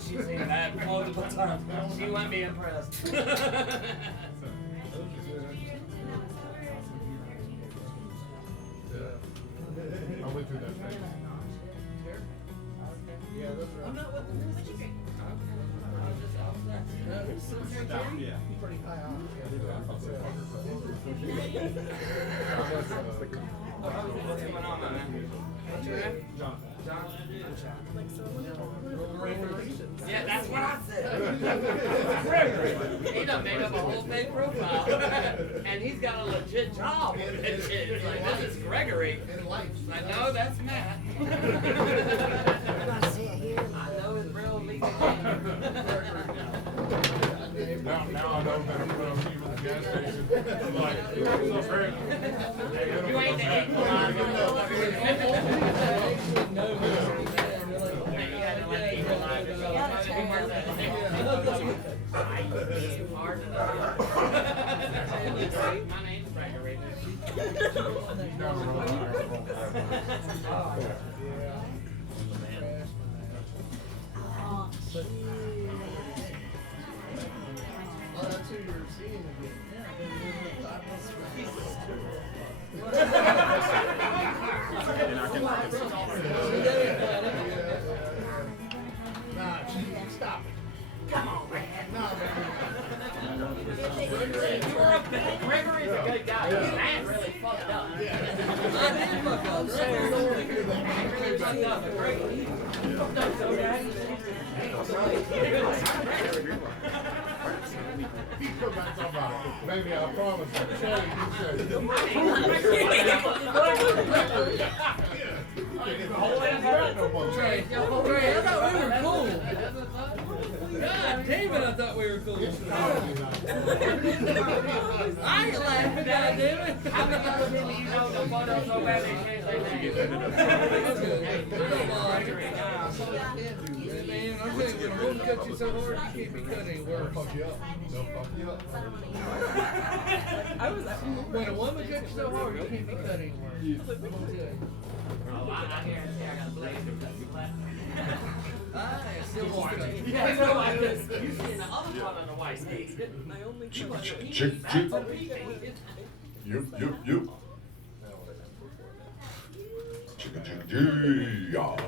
She's seen that multiple times. She won't be impressed. I went through that phase. Yeah, those are. I'm not with them. What you drink? Yeah. Pretty high on. What's going on, man? What's your name? John. John? Yeah, that's what I said. He done made up a whole fake profile. And he's got a legit job with that shit. It's like, this is Gregory. Like, no, that's Matt. I know his real legal name. Now I know that I'm going to see you at the gas station. I'm like, so great. You ain't the equalizer. My name's Gregory. Oh, that's who you're seeing again. Nah, stop it. Come on, man. Nah, man. Gregory's a good guy. Matt really fucked up. Yeah. I did fuck up. Gregory don't want to hear that. He really fucked up, but Gregory fucked up so bad. He come back talking about, baby, I promise you, Shelly, you said. Trey, I thought we were cool. God damn it, I thought we were cool. I ain't laughing, God damn it. How many other people you know the photo so bad they changed their name? Man, I'm telling you, when a woman cuts you so hard, you can't be cut anywhere. They'll fuck you up. They'll fuck you up. When a woman cuts you so hard, you can't be cut anywhere. Oh, I guarantee I got a blazer because you left. I still want to. Yeah, no, I just, you seen the other one on the white stage. Chick. Yup. Y'all.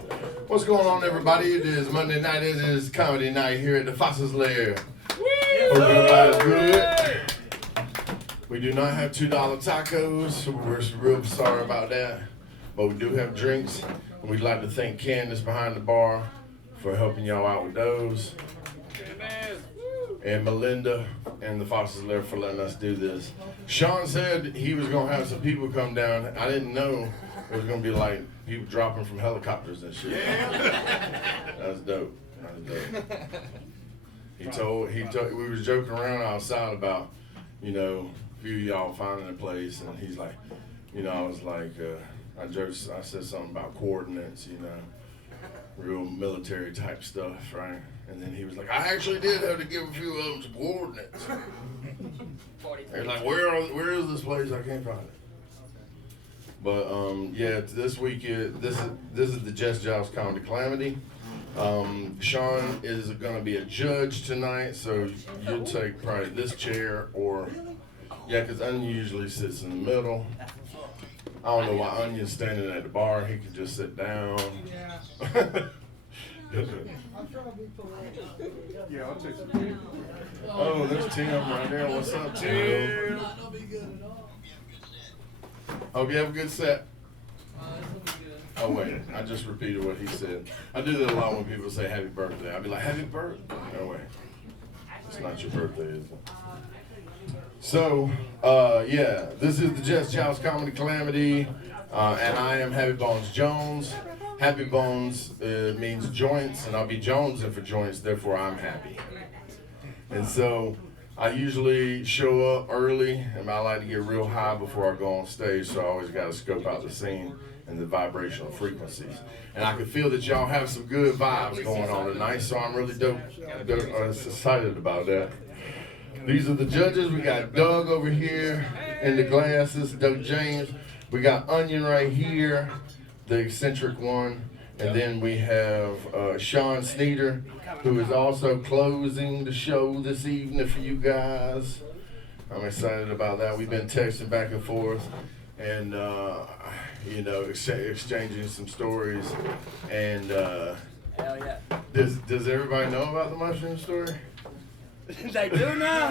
What's going on, everybody? It is Monday night. It is comedy night here at the Foster's Lair. Hope everybody's good. We do not have $2 tacos, so we're real sorry about that. But we do have drinks, and we'd like to thank Candace behind the bar for helping y'all out with those. And Melinda and the Foster's Lair for letting us do this. Shawn said he was going to have some people come down. I didn't know it was going to be like people dropping from helicopters and shit. That's dope. He told, we was joking around outside about, a few of y'all finding a place, and he's like, I was like, I said something about coordinates, real military type stuff, right? And then he was like, I actually did have to give a few of them some coordinates. He's like, where is this place? I can't find it. But this week this is the Jest Joust comedy Calamity. Shawn is going to be a judge tonight, so you'll take probably this chair or because Onion usually sits in the middle. I don't know why Onion's standing at the bar. He could just sit down. Yeah, I'll take some tea. Oh, there's Tim right there. What's up, Tim? Hope you have a good set. Oh, wait. I just repeated what he said. I do that a lot when people say happy birthday. I'll be like, happy birthday. No way. It's not your birthday, is it? So, this is the Jest Joust Comedy Calamity, and I am Happy Bones Jones. Happy Bones means joints, and I'll be jonesing for joints, therefore I'm happy. And so, I usually show up early, and I like to get real high before I go on stage, so I always got to scope out the scene and the vibrational frequencies. And I can feel that y'all have some good vibes going on tonight, so I'm really excited about that. These are the judges. We got Doug over here in the glasses, Doug James. We got Onion right here, the eccentric one. And then we have Shawn Sneeder, who is also closing the show this evening for you guys. I'm excited about that. We've been texting back and forth and, exchanging some stories. And Hell yeah. does everybody know about the mushroom story? They do now.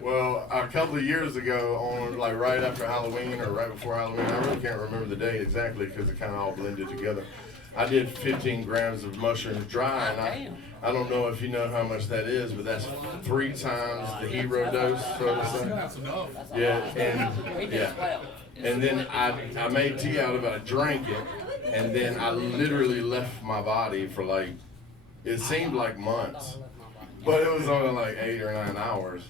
Well, a couple of years ago, on like right after Halloween or right before Halloween, I really can't remember the day exactly because it kind of all blended together. I did 15 grams of mushrooms dry, and I don't know if you know how much that is, but that's 3 times the hero dose, so to say. Yeah, and then I made tea out of it. I drank it, and then I literally left my body for like, it seemed like months, but it was only like 8 or 9 hours.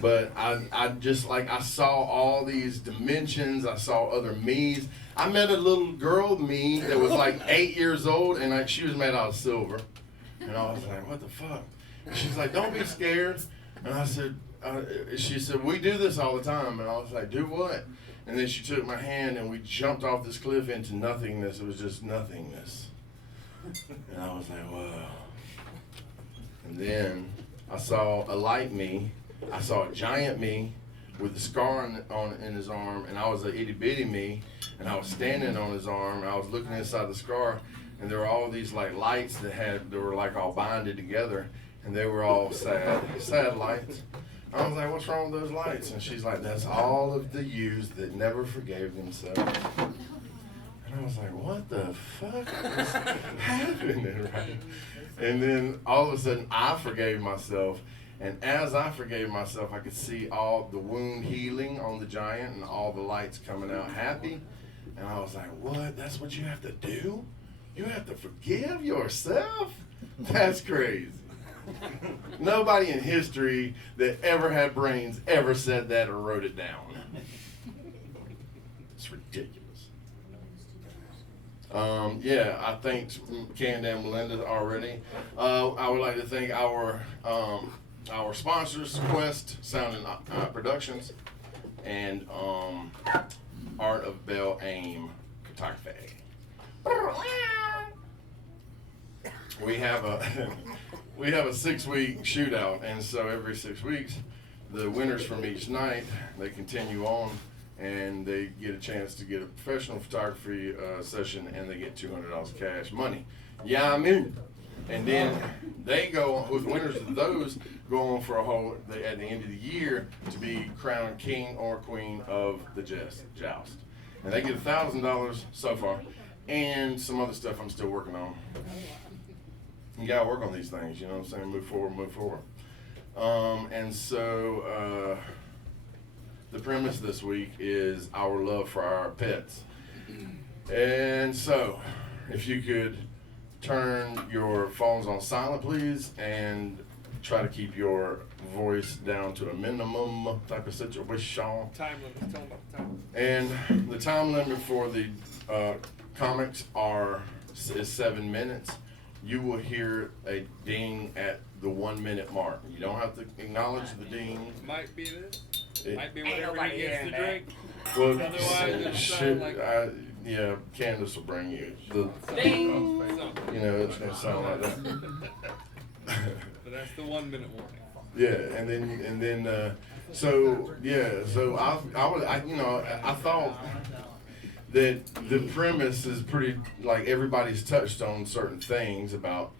But I just like, I saw all these dimensions. I saw other me's. I met a little girl me that was like 8 years old, and she was made out of silver. And I was like, what the fuck? And she's like, don't be scared. And I said, she said, we do this all the time. And I was like, do what? And then she took my hand and we jumped off this cliff into nothingness. It was just nothingness. And I was like, wow. And then I saw a light me. I saw a giant me with a scar in his arm, and I was an itty bitty me, and I was standing on his arm, and I was looking inside the scar, and there were all these like lights that were like all binded together, and they were all sad lights. I was like, what's wrong with those lights? And she's like, that's all of the yous that never forgave themselves. And I was like, what the fuck is happening, right? And then all of a sudden, I forgave myself. And as I forgave myself, I could see all the wound healing on the giant and all the lights coming out happy. And I was like, what? That's what you have to do? You have to forgive yourself? That's crazy. Nobody in history that ever had brains ever said that or wrote it down. It's ridiculous. I thanked Candy and Melinda already. I would like to thank our sponsors, Quest Sound and Productions, and Art of Bell Aim Photography. We have a 6-week shootout, and so every 6 weeks, the winners from each night, they continue on, and they get a chance to get a professional photography session, and they get $200 cash money. Yeah, I mean. And then they go, the winners of those go on for at the end of the year to be crowned king or queen of the Jest Joust. And they get $1,000 so far, and some other stuff I'm still working on. You gotta work on these things, you know what I'm saying? Move forward. And so the premise this week is our love for our pets. And so, if you could turn your phones on silent, please, and try to keep your voice down to a minimum type of situation. Time limit. Tell them about the time. And the time limit for the comics is 7 minutes. You will hear a ding at the 1 minute mark. You don't have to acknowledge the ding. Might be this. Might be whatever he gets to drink. Well, Otherwise, it sound like Candace will bring you the Ding. something. it's gonna sound like that. But that's the 1 minute warning. Yeah, and then so I thought that the premise is pretty, like, everybody's touched on certain things about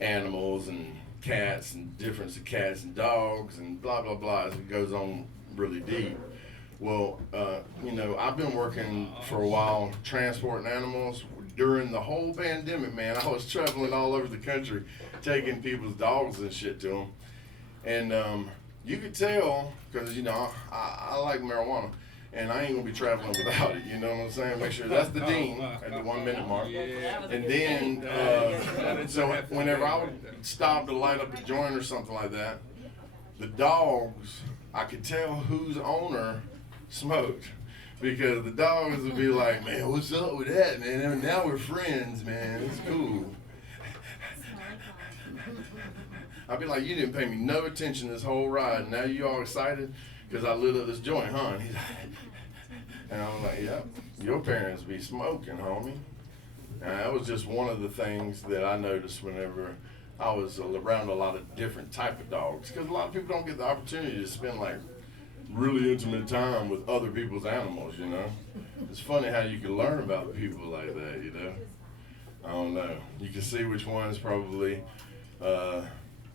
animals and cats and difference of cats and dogs and blah blah blah as it goes on really deep. Well, I've been working for a while transporting animals. During the whole pandemic, man, I was traveling all over the country taking people's dogs and shit to them. And you could tell, because, I like marijuana, and I ain't going to be traveling without it, you know what I'm saying? Make sure that's the ding at the 1 minute mark. Yeah. And then, so whenever I would stop to light up a joint or something like that, the dogs, I could tell whose owner smoked. Because the dogs would be like, man, what's up with that, man? And now we're friends, man. It's cool. I'd be like, you didn't pay me no attention this whole ride. And now you all excited because I lit up this joint, huh? And he's like, and I'm like, yeah. your parents be smoking, homie. And that was just one of the things that I noticed whenever I was around a lot of different type of dogs. Because a lot of people don't get the opportunity to spend like really intimate time with other people's animals, you know. It's funny how you can learn about people like that, you know. I don't know. You can see which ones probably are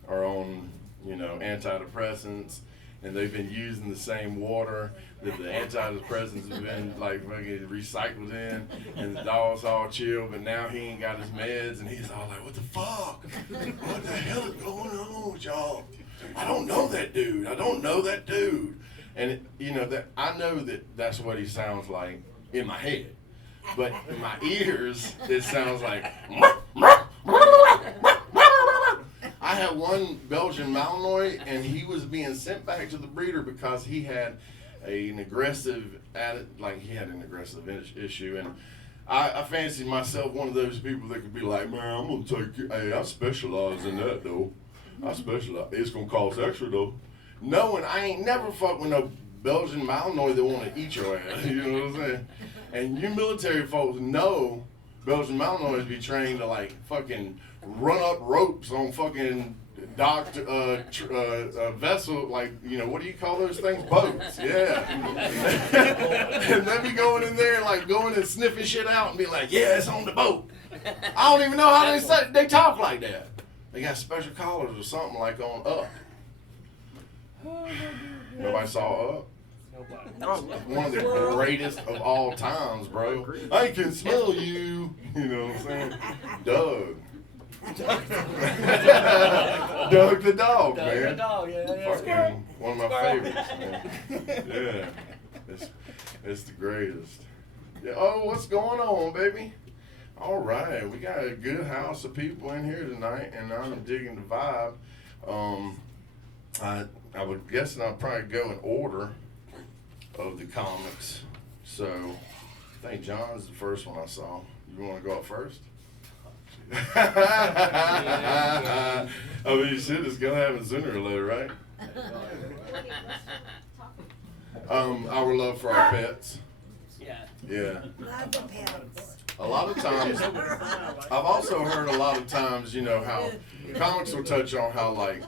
on, you know, antidepressants, and they've been using the same water that the antidepressants have been like fucking recycled in, and the dog's all chill, but now he ain't got his meds, and he's all like, what the fuck? What the hell is going on with y'all? I don't know that dude. I don't know that dude. And you know that I know that that's what he sounds like in my head, but in my ears it sounds like. I had one Belgian Malinois, and he was being sent back to the breeder because he had an aggressive issue, and I fancied myself one of those people that could be like, man, I'm gonna take you. Hey, I specialize in that though. I specialize. It's gonna cost extra though. Knowing I ain't never fucked with no Belgian Malinois that want to eat your ass. You know what I'm saying? And you military folks know Belgian Malinois be trained to like fucking run up ropes on fucking docked vessel, like, you know, what do you call those things? Boats, yeah. And they be going in there, like, going and sniffing shit out and be like, yeah, it's on the boat. I don't even know how they talk like that. They got special collars or something like on Up. Nobody saw Up? One of the greatest of all times, bro. I can smell you. You know what I'm saying? Doug. Doug the dog, Doug man. the dog, yeah. Fucking one of my favorites, man. Yeah. It's the greatest. Yeah. Oh, what's going on, baby? All right, we got a good house of people in here tonight, and I'm digging the vibe. I would guess I'll probably go in order of the comics. So I think John's the first one I saw. You want to go up first? I mean, shit, it's gonna happen sooner or later, right? Our love for our pets. Yeah. A lot of times, I've also heard a lot of times, you know, how comics will touch on how, like,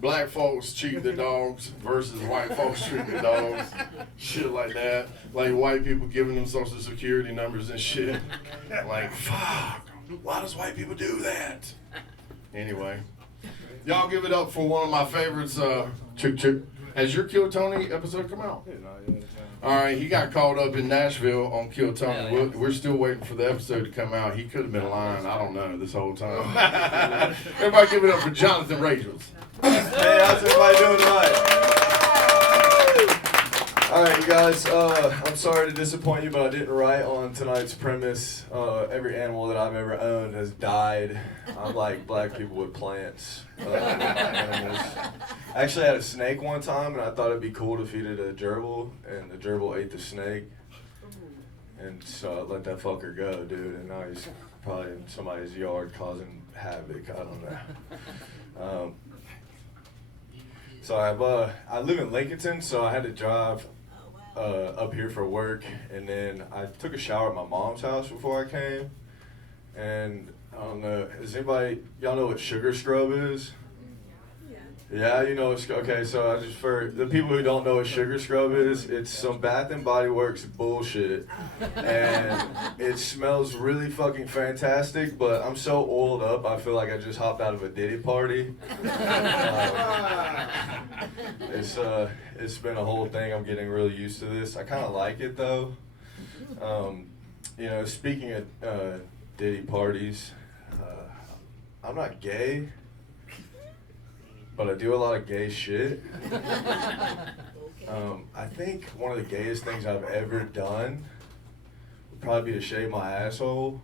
black folks treat their dogs versus white folks treat their dogs. Shit like that. Like, white people giving them social security numbers and shit. Like, fuck. Why does white people do that? Anyway, y'all give it up for one of my favorites, Chick Chick. Has your Kill Tony episode come out? All right, he got caught up in Nashville on Kill Tony. We're still waiting for the episode to come out. He could have been lying, I don't know, this whole time. Everybody give it up for Jonathan Rachels. Hey, how's everybody doing tonight? All right, you guys, I'm sorry to disappoint you, but I didn't write on tonight's premise. Every animal that I've ever owned has died. I'm like black people with plants. Animals. Actually, I had a snake one time, and I thought it'd be cool to feed it a gerbil, and the gerbil ate the snake. And so I let that fucker go, dude, and now he's probably in somebody's yard causing havoc. I don't know. So I live in Lincolnton, so I had to drive up here for work, and then I took a shower at my mom's house before I came. And I don't know, y'all know what sugar scrub is? Yeah, you know, okay, so for the people who don't know what sugar scrub is, it's some Bath and Body Works bullshit, and it smells really fucking fantastic, but I'm so oiled up, I feel like I just hopped out of a Diddy party. It's been a whole thing. I'm getting really used to this. I kind of like it, though. You know, speaking of Diddy parties, I'm not gay, but I do a lot of gay shit. I think one of the gayest things I've ever done would probably be to shave my asshole.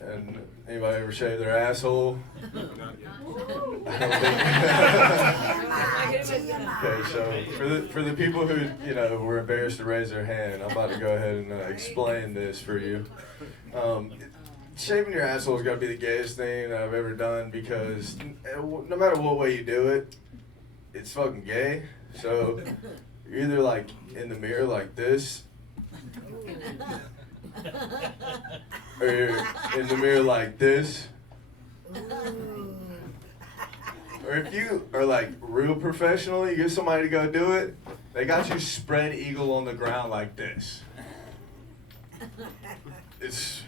And anybody ever shave their asshole? Okay, so for the people who, you know, were embarrassed to raise their hand, I'm about to go ahead and explain this for you. Shaving your asshole's got to be the gayest thing that I've ever done, because no matter what way you do it, it's fucking gay. So You're either like in the mirror like this, or you're in the mirror like this. Or if you are like real professional, you get somebody to go do it, they got you spread eagle on the ground like this. It's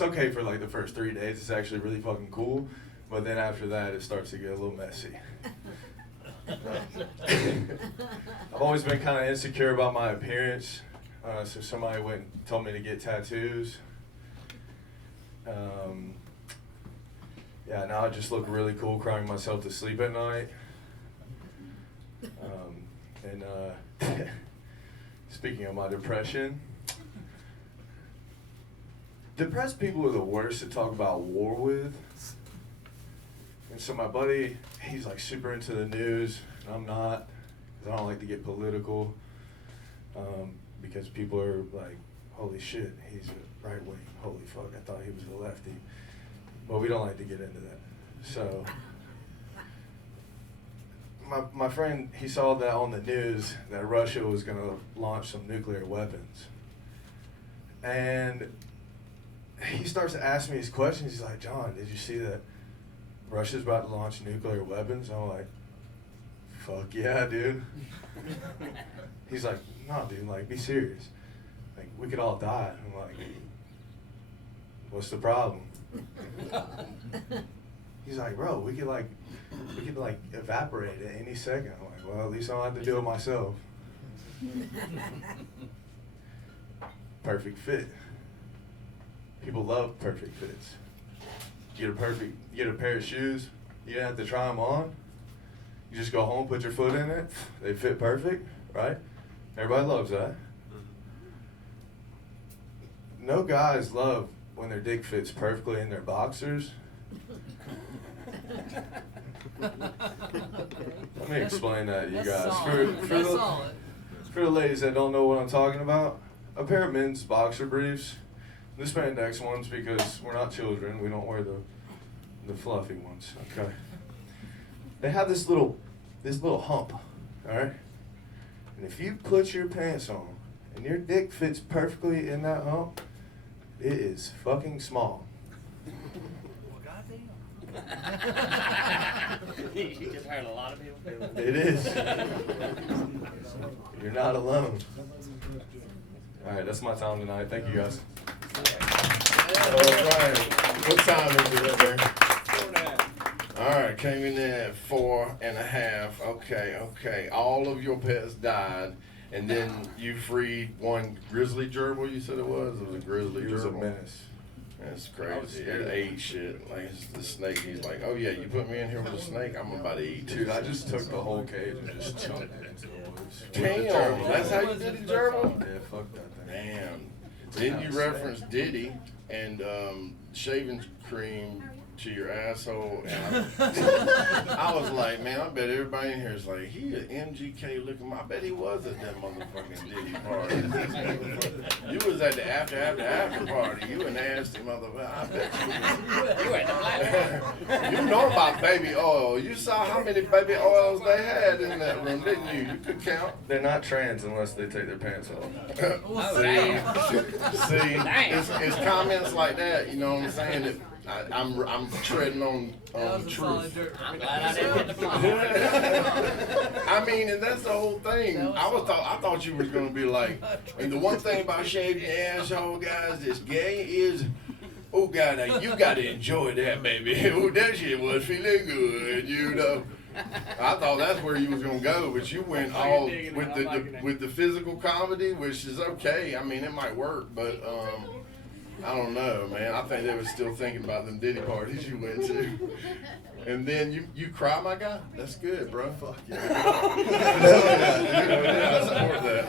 okay for like the first 3 days. It's actually really fucking cool. But then after that, it starts to get a little messy. I've always been kind of insecure about my appearance. So somebody went and told me to get tattoos. Yeah, now I just look really cool crying myself to sleep at night. Speaking of my depression, depressed people are the worst to talk about war with. And so my buddy, he's like super into the news, and I'm not, because I don't like to get political, because people are like, holy shit, he's a right wing, holy fuck, I thought he was a lefty. But we don't like to get into that. So my friend, he saw that on the news that Russia was going to launch some nuclear weapons. And he starts to ask me these questions. He's like, John, did you see that Russia's about to launch nuclear weapons? I'm like, fuck yeah, dude. He's like, no, dude, like, be serious. Like, we could all die. I'm like, what's the problem? He's like, bro, we could evaporate at any second. I'm like, well, at least I don't have to do it myself. Perfect fit. People love perfect fits. You get a pair of shoes, you don't have to try them on. You just go home, put your foot in it, they fit perfect, right? Everybody loves that. No guys love when their dick fits perfectly in their boxers. Let me explain that to you guys. For the ladies that don't know what I'm talking about, a pair of men's boxer briefs, the spandex ones, because we're not children, we don't wear the fluffy ones, okay? They have this little hump, all right? And if you put your pants on and your dick fits perfectly in that hump, it is fucking small. You just heard a lot of people. It is. You're not alone. All right, that's my time tonight. Thank you, guys. All right. What time is it up there? 4.5. All right, came in at 4.5. Okay. All of your pets died, and then you freed one grizzly gerbil. You said it was. It was a grizzly gerbil. He was a menace. That's crazy. It ate shit. Like the snake. He's like, oh yeah, you put me in here with a snake, I'm about to eat. Dude, I just took the whole cage and just chucked it into the woods. Damn, that's how you did the gerbil? Yeah, fuck that thing. Damn. Then you referenced Diddy and shaving cream to your asshole. And I was like, man, I bet everybody in here is like, he an MGK looking. I bet he was at that motherfucking Diddy party. You was at the after party. You a nasty motherfucker. I bet you You at the black You know about baby oil. You saw how many baby oils they had in that room, didn't you? You could count. They're not trans unless they take their pants off. See, it's comments like that, you know what I'm saying, that I'm treading on truth. I'm glad I didn't hit the block. I mean, and that's the whole thing. I thought you was gonna be like, and the one thing about shaving your asshole, guys, that's gay is, oh God, you gotta enjoy that, baby. Oh, that shit was feeling good, you know. I thought that's where you was gonna go, but you went all with the physical comedy, which is okay. I mean, it might work, but I don't know, man. I think they were still thinking about them Diddy parties you went to. And then you cry, my guy? That's good, bro. Fuck yeah.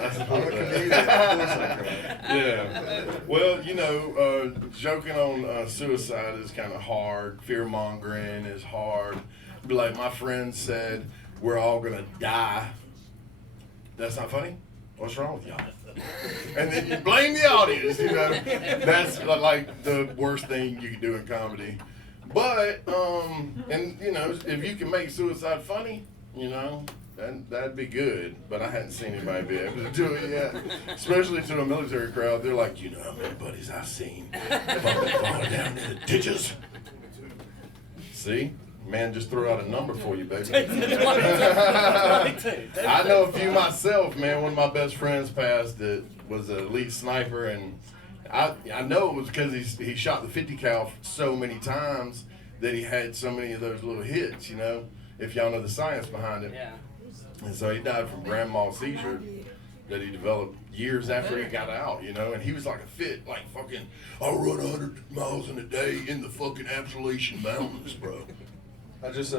I support that. Yeah. Well, you know, joking on suicide is kind of hard. Fear-mongering is hard. Be like, my friend said, we're all going to die. That's not funny? What's wrong with y'all? And then you blame the audience, you know. That's like the worst thing you can do in comedy. But, and you know, if you can make suicide funny, you know, that'd be good, but I hadn't seen anybody be able to do it yet. Especially to a military crowd, they're like, you know how many buddies I've seen falling down in the ditches. See, man, just threw out a number for you, baby. I know a few myself, man. One of my best friends passed that was an elite sniper, and I know it was because he shot the 50 cal so many times that he had so many of those little hits, you know, if y'all know the science behind it. Yeah. And so he died from grand mal seizure that he developed years after he got out, you know, and he was like a fit, like fucking, I'll run 100 miles in a day in the fucking Appalachian Mountains, bro. I just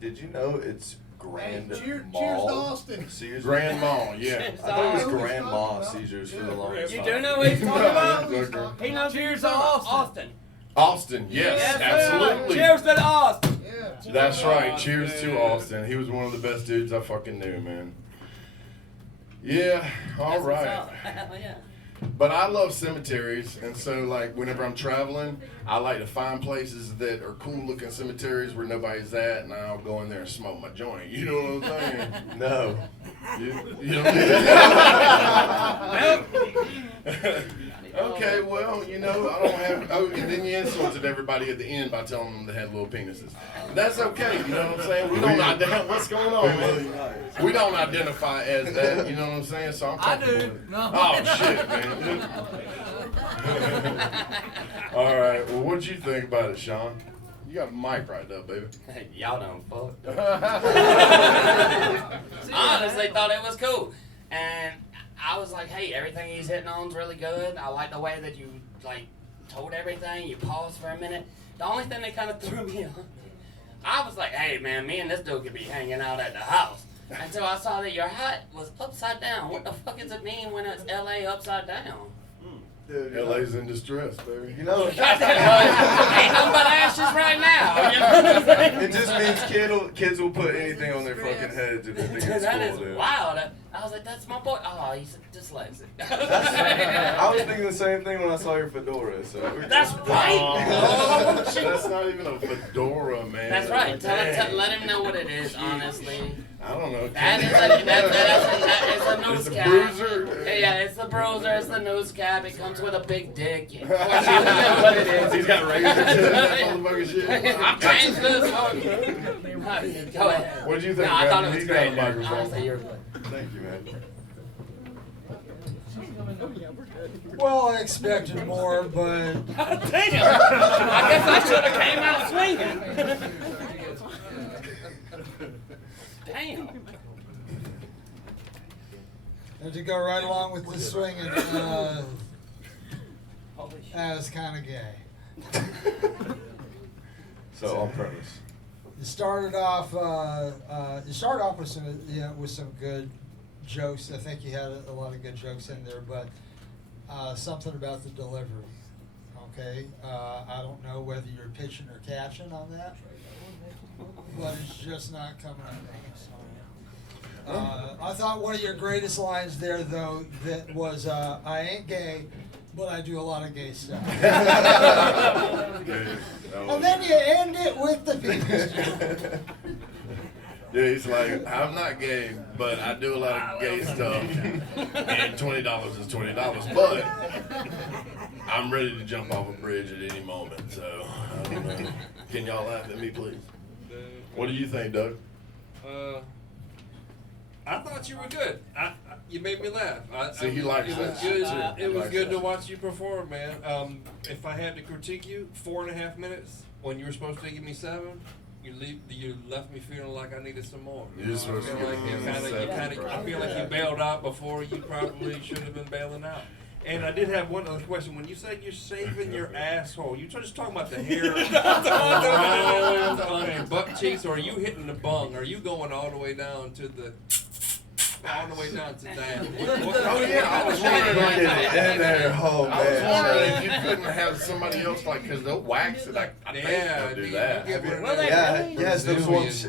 did you know it's Grand Cheers to Mal Austin. seizures? Grand mal, yeah. I thought it was Grand Mal seizures for the longest You time. do know what he's talking about? No, He knows Cheers to Austin. Austin, yes, absolutely. Cheers to Austin. Yeah. That's right. Cheers to Austin. He was one of the best dudes I fucking knew, man. Yeah, all right. Hell yeah. But I love cemeteries, and so like whenever I'm traveling, I like to find places that are cool looking cemeteries where nobody's at, and I'll go in there and smoke my joint. You know what I'm saying? No. You don't do that? Okay, well, you know, I don't have. Oh, and then you insulted everybody at the end by telling them they had little penises. That's okay. You know what I'm saying? We don't identify. What's going on, man? We don't identify as that. You know what I'm saying? So I'm I comfortable do. with it. No. Oh shit, man. All right. Well, what'd you think about it, Shawn? You got a mic right up, baby. Y'all don't fuck. Honestly, thought it was cool, and I was like, hey, everything he's hitting on is really good. I like the way that you like told everything. You paused for a minute. The only thing that kind of threw me off, I was like, hey man, me and this dude could be hanging out at the house. Until I saw that your hat was upside down. What the fuck does it mean when it's LA upside down? Dude, LA's in distress, baby. You know, Ain't nothing but ashes right now. You know what I'm saying? it just means kids will put anything on their fucking heads if they think it's That cool, is dude. wild. I was like, that's my boy. Oh, he's dyslexic. I was thinking the same thing when I saw your fedora. So That's right. Oh, shit. That's not even a fedora, man. That's right. Dang. Let him know what it is, honestly. I don't know. That is a nose It's a cap. bruiser. Yeah, it's the bruiser. It's the nose cap. It comes with a big dick. Of course, you know what it is. He's got razors in that motherfucking shit. I'm changing this. Go ahead. What'd you think, No, I man? thought it was He's got great. a microphone. Honestly, you're good. thank you, man. Well, I expected more, but Damn. I guess I should have came out swinging. Damn. and to go right along with the swinging, that's kind of gay. So on premise. It started off with some good jokes. I think you had a lot of good jokes in there, but something about the delivery. Okay, I don't know whether you're pitching or catching on that, but it's just not coming out right. I thought one of your greatest lines there, though, that was, I ain't gay, but I do a lot of gay stuff. And then you end it with the penis joke. Yeah, he's like, I'm not gay, but I do a lot of gay stuff, and $20 is $20, but I'm ready to jump off a bridge at any moment, so I don't know. Can y'all laugh at me, please? What do you think, Doug? I thought you were good. You made me laugh. See, he likes it was that. good. He It was likes good that. to watch you perform, man. If I had to critique you, 4.5 minutes when you were supposed to give me 7, you left me feeling like I needed some more. You're I supposed to feel give like me you 7, bro. I feel like you bailed out before you probably should have been bailing out. And I did have one other question. When you said you're shaving your asshole, you just talking about the hair on your butt cheeks, or are you hitting the bung? Are you going all the way down to the? All the way down to that. Oh yeah, I was wondering like Get it in there, oh I was wondering man. if you couldn't have somebody else like, cause they'll wax it. I think Yeah, they'll do you that. get one of Well, them Yeah, yes, those Brazilian ones.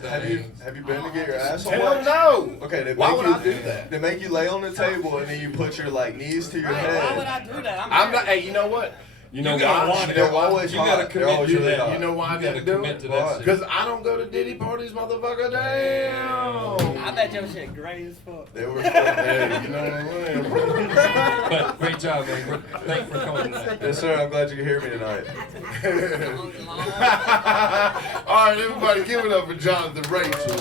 Have you been to get your asshole Hell waxed? no. Okay, they Why make would you I do that? They make you lay on the table and then you put your like knees to your Why would head. I do that? I'm not. Hey, you know what? You know You gotta why? want it. They're Why? always You hot. gotta They're commit always to really that. hot. You know why I You gotta didn't do commit it? to that shit. Because I don't go to Diddy parties, motherfucker. Damn. I bet your shit great as fuck. They were hey, you know what I'm saying? But great job, man. Thanks for coming tonight. Yes, sir. I'm glad you could hear me tonight. All right, everybody, give it up for Jonathan Rachel.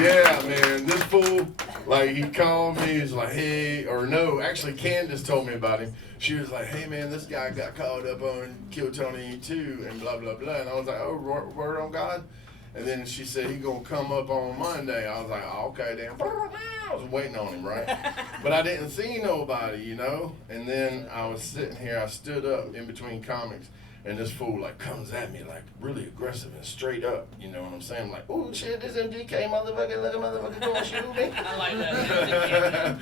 Yeah, man, this fool, like, he called me, he's like, hey, or no, actually, Candace told me about him. She was like, hey, man, this guy got caught up on Kill Tony too, and blah, blah, blah. And I was like, oh, word on God? And then she said, he gonna come up on Monday. I was like, oh, okay, damn. I was waiting on him, right? But I didn't see nobody, you know? And then I was sitting here, I stood up in between comics, and this fool, like, comes at me, like, really aggressive and straight up, you know what I'm saying? Like, oh, shit, this MGK motherfucker, look at motherfucker going shoot me. I like that.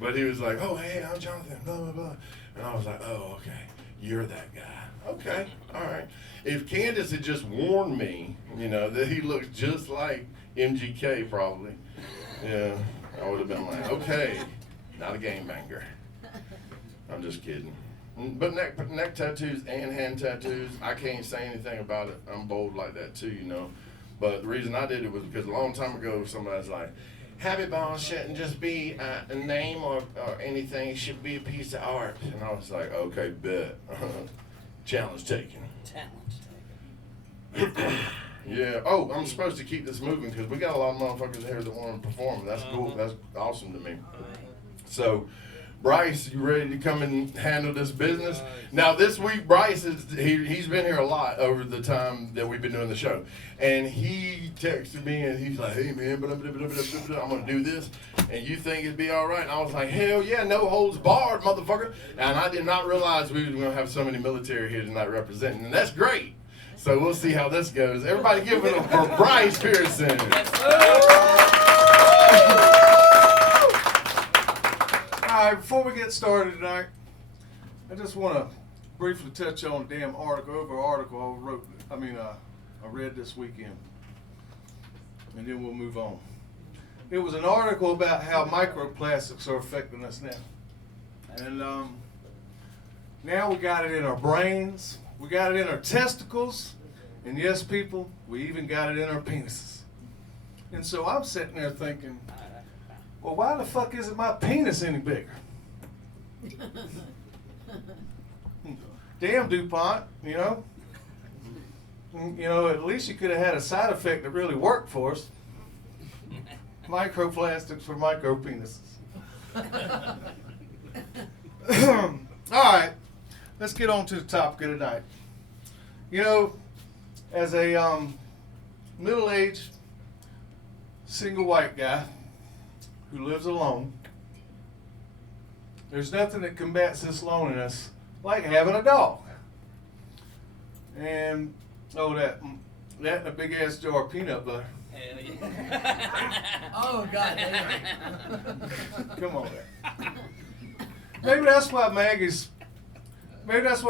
But he was like, oh, hey, I'm Jonathan, blah, blah, blah. And I was like, oh, okay, you're that guy. Okay, all right. If Candace had just warned me, you know, that he looks just like MGK probably, yeah, I would have been like, okay, not a gangbanger. I'm just kidding. But neck tattoos and hand tattoos, I can't say anything about it. I'm bold like that too, you know. But the reason I did it was because a long time ago, somebody's like, Happy Ball shouldn't just be a name or anything. It should be a piece of art. And I was like, okay, bet. Challenge taken. Yeah. Oh, I'm supposed to keep this moving because we got a lot of motherfuckers here that want to perform. That's cool. That's awesome to me. So, Bryce, you ready to come and handle this business? Now, this week, Bryce he's been here a lot over the time that we've been doing the show, and he texted me and he's like, "Hey man, I'm gonna do this, and you think it'd be all right?" And I was like, "Hell yeah, no holds barred, motherfucker!" And I did not realize we were gonna have so many military here tonight representing, and that's great. So we'll see how this goes. Everybody, give it up for Bryce Pearson. All right, before we get started tonight, I just want to briefly touch on a damn article I read this weekend, and then we'll move on. It was an article about how microplastics are affecting us now, and now we got it in our brains, we got it in our testicles, and yes, people, we even got it in our penises. And so I'm sitting there thinking, well, why the fuck isn't my penis any bigger? Damn, DuPont, you know? You know, at least you could have had a side effect that really worked for us. Microplastics for micro penises. All right, let's get on to the topic of tonight. You know, as a middle-aged single white guy who lives alone, there's nothing that combats this loneliness like having a dog. And that and a big ass jar of peanut butter. Hell yeah. Oh, God damn. Come on, man. Maybe that's why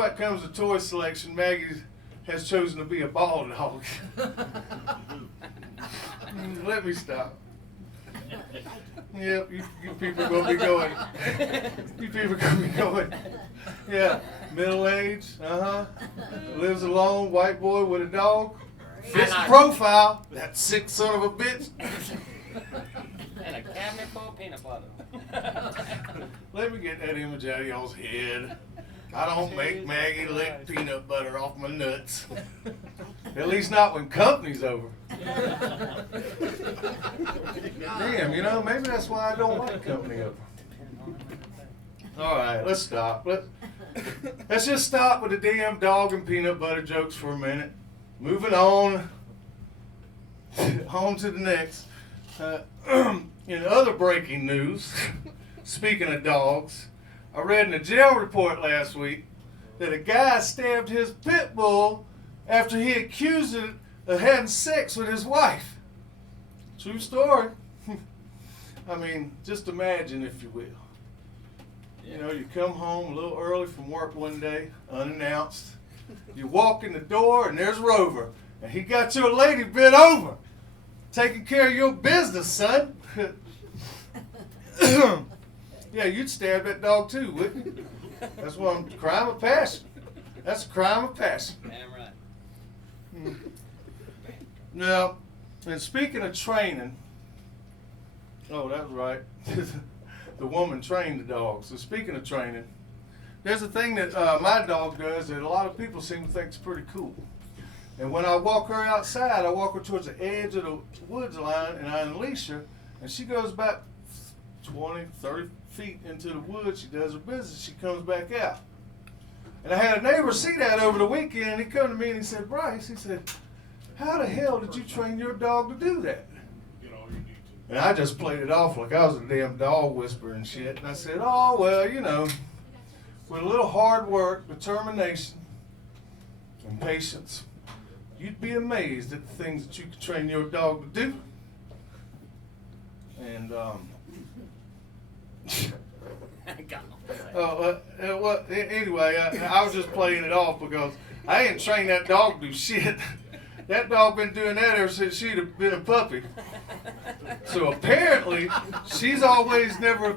it comes to toy selection. Maggie has chosen to be a ball dog. Let me stop. Yep, you people are gonna be going. You people are gonna be going. Yeah, middle age. Lives alone, white boy with a dog. Fits the profile. That sick son of a bitch. And a cabinet full of peanut butter. Let me get that image out of y'all's head. I don't make Maggie lick peanut butter off my nuts. At least not when company's over. Damn, you know, maybe that's why I don't like company over. All right, let's stop. Let's just stop with the damn dog and peanut butter jokes for a minute. Moving on. On to the next. In other breaking news, speaking of dogs, I read in a jail report last week that a guy stabbed his pit bull after he accused it of having sex with his wife. True story. I mean, just imagine, if you will. You know, you come home a little early from work one day, unannounced. You walk in the door and there's Rover. And he got your lady bent over, taking care of your business, son. Yeah, you'd stab that dog too, wouldn't you? That's one crime of passion. That's a crime of passion. Damn right. Now, and speaking of training, oh, that's right. The woman trained the dog. So speaking of training, there's a thing that my dog does that a lot of people seem to think is pretty cool. And when I walk her outside, I walk her towards the edge of the woods line and I unleash her, and she goes about 20, 30 feet into the woods. She does her business. She comes back out. And I had a neighbor see that over the weekend, and he come to me and he said, Bryce, he said, how the hell did you train your dog to do that? And I just played it off like I was a damn dog whisperer and shit. And I said, oh, well, you know, with a little hard work, determination, and patience, you'd be amazed at the things that you could train your dog to do. And, anyway, I was just playing it off because I ain't trained that dog to do shit. That dog been doing that ever since she'd have been a puppy. So apparently, she's always never.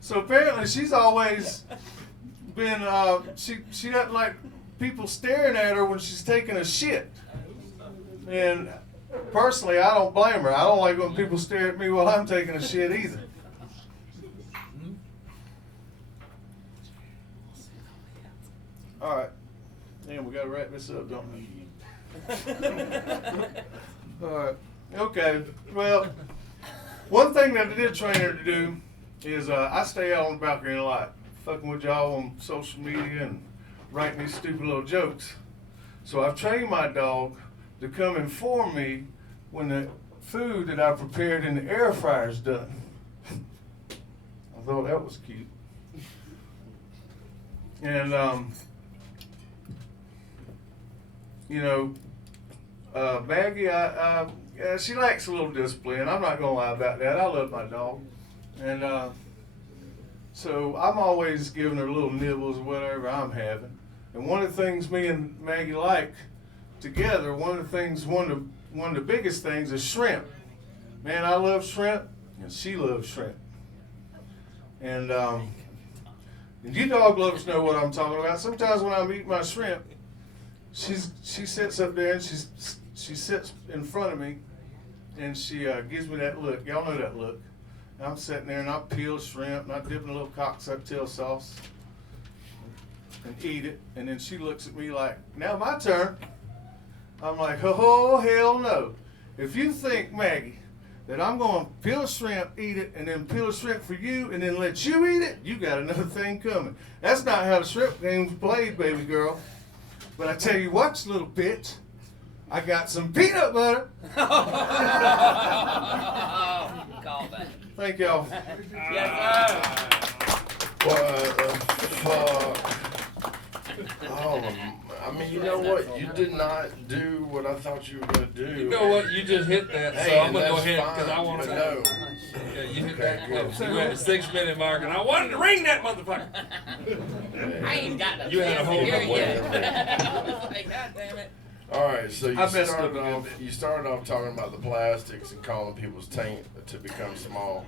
So apparently, she's always been. She doesn't like people staring at her when she's taking a shit. And personally, I don't blame her. I don't like when people stare at me while I'm taking a shit either. All right. Man, we got to wrap this up, don't we? All right. Okay. Well, one thing that I did train her to do is I stay out on the balcony a lot, fucking with y'all on social media and writing these stupid little jokes. So I've trained my dog to come inform me when the food that I prepared in the air fryer is done. I thought that was cute. And, you know, Maggie, yeah, she likes a little discipline. I'm not gonna lie about that. I love my dog, and so I'm always giving her little nibbles or whatever I'm having. And one of the things me and Maggie like together, one of the biggest things is shrimp. Man, I love shrimp, and she loves shrimp. And you dog lovers know what I'm talking about. Sometimes when I'm eating my shrimp, she sits up there and she sits in front of me and she gives me that look. Y'all know that look. And I'm sitting there and I peel shrimp and I dip in a little cocktail sauce and eat it. And then she looks at me like, now my turn. I'm like, oh, hell no. If you think, Maggie, that I'm going to peel a shrimp, eat it, and then peel a shrimp for you, and then let you eat it, you got another thing coming. That's not how the shrimp game's played, baby girl. But I tell you what, little bitch, I got some peanut butter. Call back. Thank y'all. Yes, sir. What the fuck? Oh, I mean, you know what? You did not do what I thought you were going to do. You know what? You just hit that, Hey, so I'm and gonna go that's ahead fine, because I want to but know. Yeah, you hit that close. You had a 6-minute mark, and I wanted to ring that motherfucker. I ain't got no You had a whole chance to lot hear more. yet. Like, God damn it. All right, so I messed up you started off talking about the plastics and calling people's taint to become small.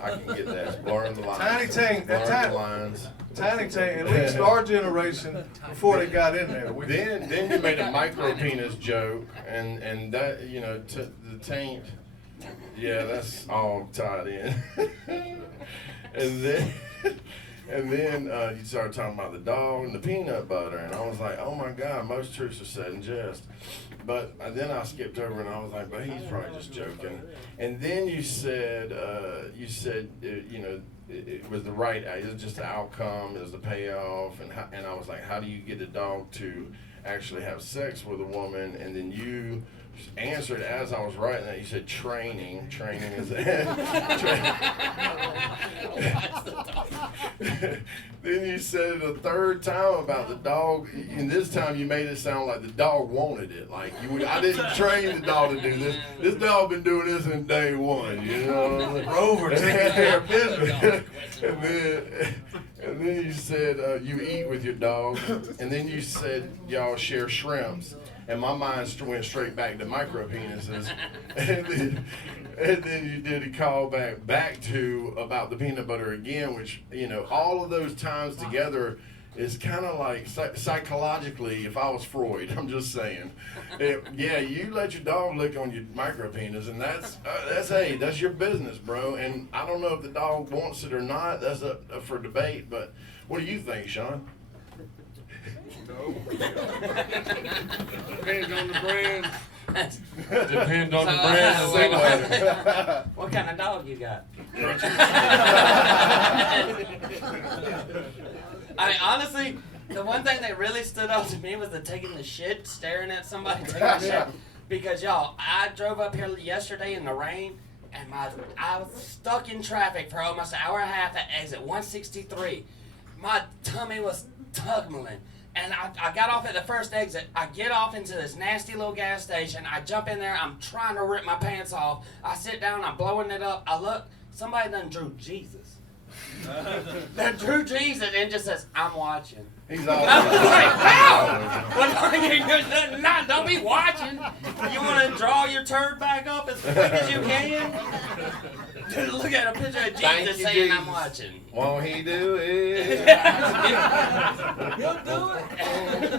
I can get that. It's blurring the lines. Tiny taint, that Blurring tiny- the lines. Tiny tank, at least our generation, before they got in there. Then you made a micro penis joke, and that, you know, the taint. Yeah, that's all tied in. and then you started talking about the dog and the peanut butter, and I was like, oh my God, most truths are said in jest. But then I skipped over and I was like, but he's probably just joking. And then you said, you know, it was the right, it was just the outcome, it was the payoff, and I was like, how do you get a dog to actually have sex with a woman? And then you answered as I was writing that. You said training is Then you said it a third time about the dog, and this time you made it sound like the dog wanted it. Like I didn't train the dog to do this. This dog been doing this since day one. You know, Rover taking care of business. and then you said you eat with your dog, and then you said y'all share shrimps. And my mind went straight back to micro penises. And then you did a call back to about the peanut butter again, which, all of those times together is kind of like psychologically, if I was Freud, I'm just saying. You let your dog lick on your micro penis, and that's your business, bro. And I don't know if the dog wants it or not. That's up for debate. But what do you think, Shawn? No. Depends on the brand. Depends on the brand. What kind of dog you got? Honestly, the one thing that really stood out to me was the taking the shit, staring at somebody taking the shit. Because y'all, I drove up here yesterday in the rain, and I was stuck in traffic for almost an hour and a half at exit 163. My tummy was tuggling. And I got off at the first exit. I get off into this nasty little gas station. I jump in there. I'm trying to rip my pants off. I sit down. I'm blowing it up. I look. Somebody done drew Jesus. They drew Jesus and just says, "I'm watching." He's all. I was like, "How? Well, don't be watching. You want to draw your turd back up as quick as you can?" Look at a picture of Jesus saying, Jesus. "I'm watching." Won't he do it? He'll do it.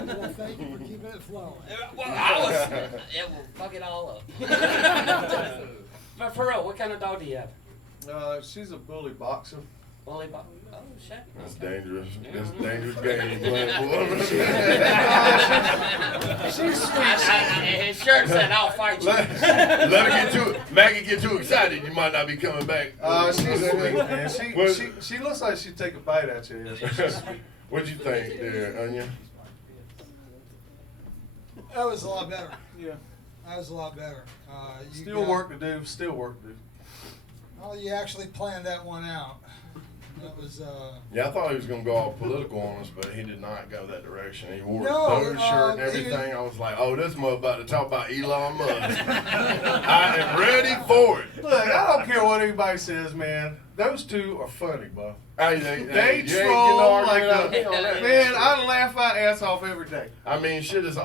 Well, thank you for keeping it flowing. Well, it will fuck it all up. But for real, what kind of dog do you have? She's a bully boxer. Bully Bob? Oh, shit. That's dangerous. That's a dangerous game. Boy. She's sweet. His shirt said, "I'll fight you." Let her get too. Maggie get too excited. You might not be coming back. She's sweet, man. She looks like she'd take a bite at you. She's sweet. What'd you think there, Onion? That was a lot better. Yeah. That was a lot better. Still work to do. Well, you actually planned that one out. That was. Yeah, I thought he was going to go all political on us, but he did not go that direction. He wore No, his boater shirt and everything. I was like, oh, this mother about to talk about Elon Musk. I am ready for it. Look, I don't care what anybody says, man. Those two are funny, bro. They troll like man. I laugh my ass off every day. I mean, shit is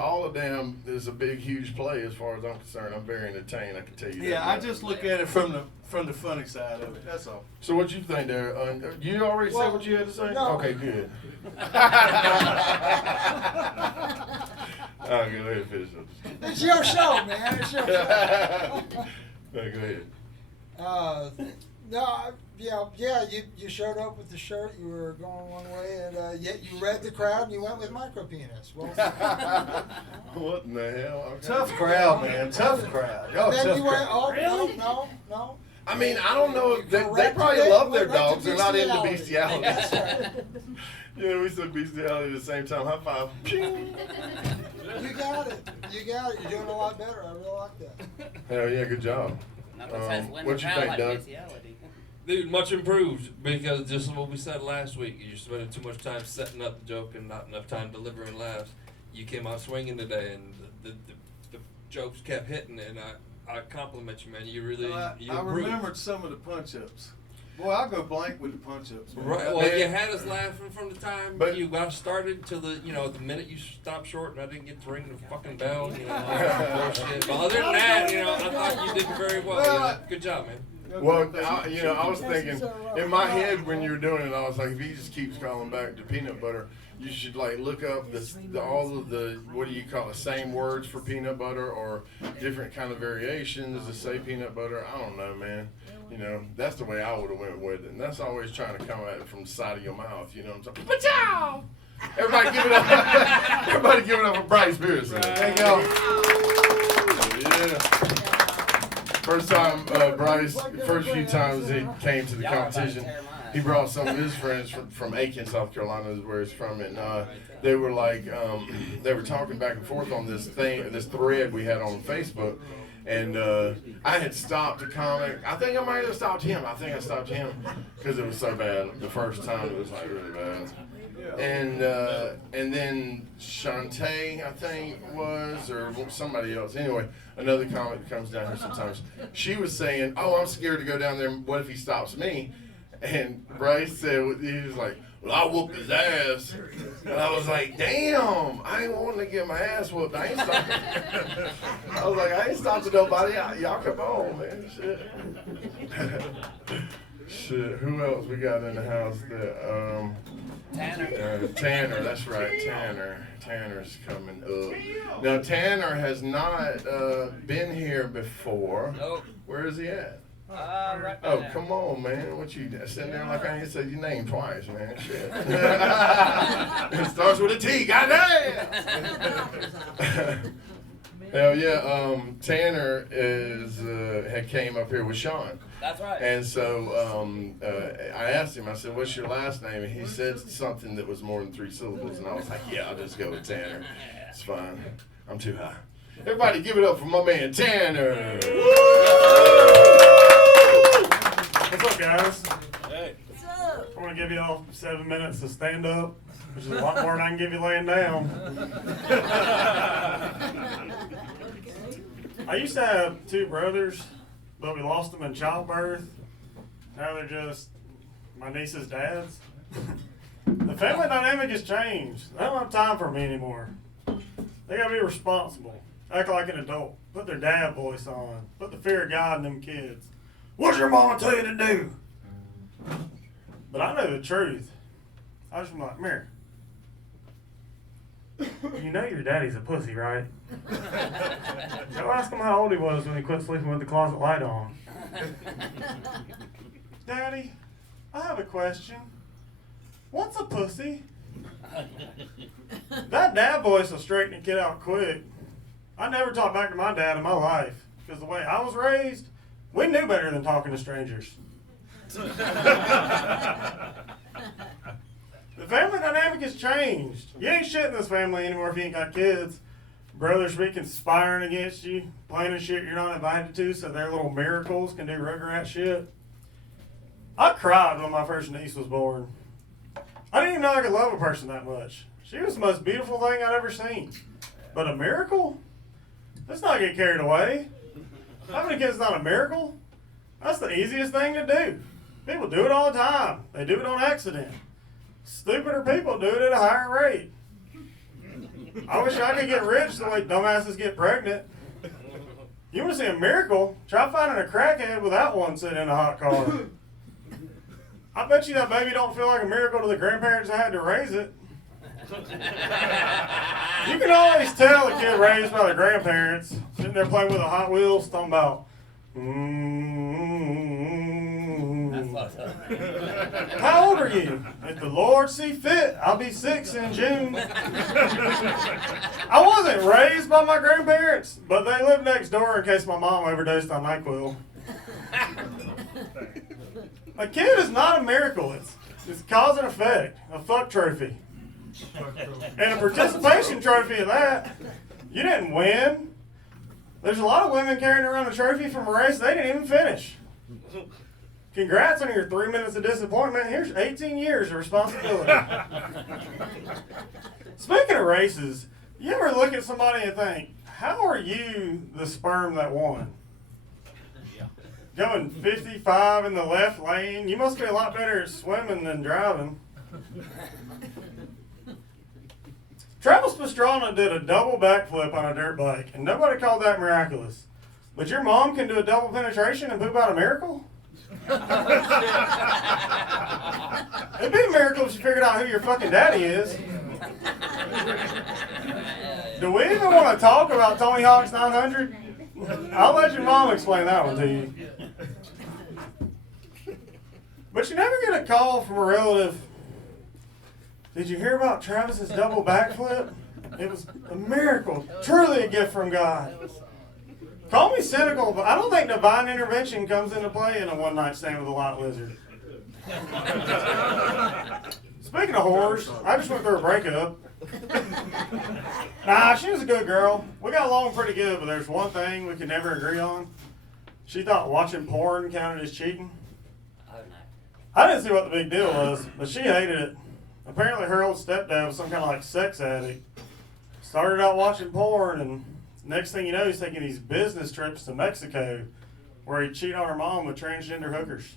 is a big, huge play as far as I'm concerned. I'm very entertained. I can tell you that. Yeah, I just look at it from the funny side of it. That's all. So what you think there? You already said what you had to say? No. Okay, good. I'll go ahead and finish up. It's your show, man. It's your show. Go ahead. You showed up with the shirt. You were going one way, and yet you read the crowd and you went with micro penis. Well, What in the hell? Okay. Tough crowd, man. Tough crowd. Y'all and then tough you went, crowd. oh no. I mean, I don't know if they Corrected probably it, love their went right to dogs. They're not into bestiality. bestiality. That's right. Yeah, we said bestiality at the same time. High five. You got it. You're doing a lot better. I really like that. Hell yeah, good job. Nothing says win What the you crowd think, like Doug? bestiality. Dude, much improved because just what we said last week. You're spending too much time setting up the joke and not enough time delivering laughs. You came out swinging today, and the jokes kept hitting, and I compliment you, man. You really I improved. remembered some of the punch-ups. Boy, I'll go blank with the punch-ups. Man. Right. Well, you had us laughing from the time But- you got started till the minute you stopped short and I didn't get to ring the fucking bell. All that bullshit. But other than that, I thought you did very well. Good job, man. Well, I was thinking in my head when you were doing it, I was like, if he just keeps calling back to peanut butter, you should like look up all of the what do you call it, same words for peanut butter or different kind of variations to say peanut butter. I don't know, man. That's the way I would have went with it, and that's always trying to come at it from the side of your mouth. You know what I'm talking? Pachow! Everybody give it up! Everybody give it up for Bryce Pearson. There you go. Yeah. First time, Bryce, first few times he came to the Y'all are about to competition, tear mine. he brought some of his friends from Aiken, South Carolina, is where he's from, and they were like, they were talking back and forth on this thread we had on Facebook, and I had stopped a comic. I think I might have stopped him. I think I stopped him because it was so bad. The first time it was like really bad. And then Shantae, I think was, or somebody else. Anyway, another comic comes down here sometimes. She was saying, "Oh, I'm scared to go down there. What if he stops me?" And Bryce said, he was like, well, I whooped his ass. And I was like, damn, I ain't wanting to get my ass whooped. I ain't stopping. I was like, I ain't stopping nobody. Y'all come on, man. Shit. Shit, who else we got in the house that, Tanner. Tanner, that's right, Tanner. Tanner's coming up. Now, Tanner has not been here before. Nope. Where is he at? Right Oh, there. come on, man. What you sitting there like I ain't said your name twice, man. Shit. It starts with a T, goddamn! Hell yeah, Tanner had came up here with Shawn. That's right. And so I asked him, I said, what's your last name? And he said something that was more than 3 syllables. And I was like, yeah, I'll just go with Tanner. It's fine. I'm too high. Everybody give it up for my man, Tanner. What's up, guys? Hey. What's up? I'm going to give you all 7 minutes to stand up, which is a lot more than I can give you laying down. I used to have 2 brothers, but we lost them in childbirth. Now they're just my niece's dads. The family dynamic has changed. They don't have time for me anymore. They gotta be responsible, act like an adult, put their dad voice on, put the fear of God in them kids. What's your mama tell you to do? But I know the truth. I just am like, Mary, you know your daddy's a pussy, right? Go ask him how old he was when he quit sleeping with the closet light on. Daddy, I have a question. What's a pussy? That dad voice will straighten a kid out quick. I never talked back to my dad in my life, because the way I was raised, we knew better than talking to strangers. The family dynamic has changed. You ain't shit in this family anymore if you ain't got kids. Brothers be conspiring against you, planning shit you're not invited to so their little miracles can do Rugrat shit. I cried when my first niece was born. I didn't even know I could love a person that much. She was the most beautiful thing I'd ever seen. But a miracle? Let's not get carried away. Having a kid's not a miracle. That's the easiest thing to do. People do it all the time. They do it on accident. Stupider people do it at a higher rate. I wish I could get rich the way dumbasses get pregnant. You want to see a miracle? Try finding a crackhead without one sitting in a hot car. I bet you that baby don't feel like a miracle to the grandparents that had to raise it. You can always tell a kid raised by the grandparents, sitting there playing with a Hot Wheels, talking about, How old are you? If the Lord see fit, I'll be 6 in June. I wasn't raised by my grandparents, but they lived next door in case my mom overdosed on NyQuil. A kid is not a miracle. It's cause and effect, a fuck trophy. And a participation trophy of that. You didn't win. There's a lot of women carrying around a trophy from a race they didn't even finish. Congrats on your 3 minutes of disappointment. Here's 18 years of responsibility. Speaking of races, you ever look at somebody and think, how are you the sperm that won? Going 55 in the left lane, you must be a lot better at swimming than driving. Travis Pastrana did a double backflip on a dirt bike, and nobody called that miraculous. But your mom can do a double penetration and poop out a miracle? It'd be a miracle if she figured out who your fucking daddy is. Do we even want to talk about Tony Hawk's 900? I'll let your mom explain that one to you. But you never get a call from a relative. Did you hear about Travis's double backflip? It was a miracle, truly a gift from God. Call me cynical, but I don't think divine intervention comes into play in a one-night stand with a lot lizard. Speaking of whores, I just went through a breakup. Nah, she was a good girl. We got along pretty good, but there's one thing we could never agree on. She thought watching porn counted as cheating. I didn't see what the big deal was, but she hated it. Apparently her old stepdad was some kind of like sex addict. Started out watching porn, and next thing you know, he's taking these business trips to Mexico where he'd cheat on her mom with transgender hookers.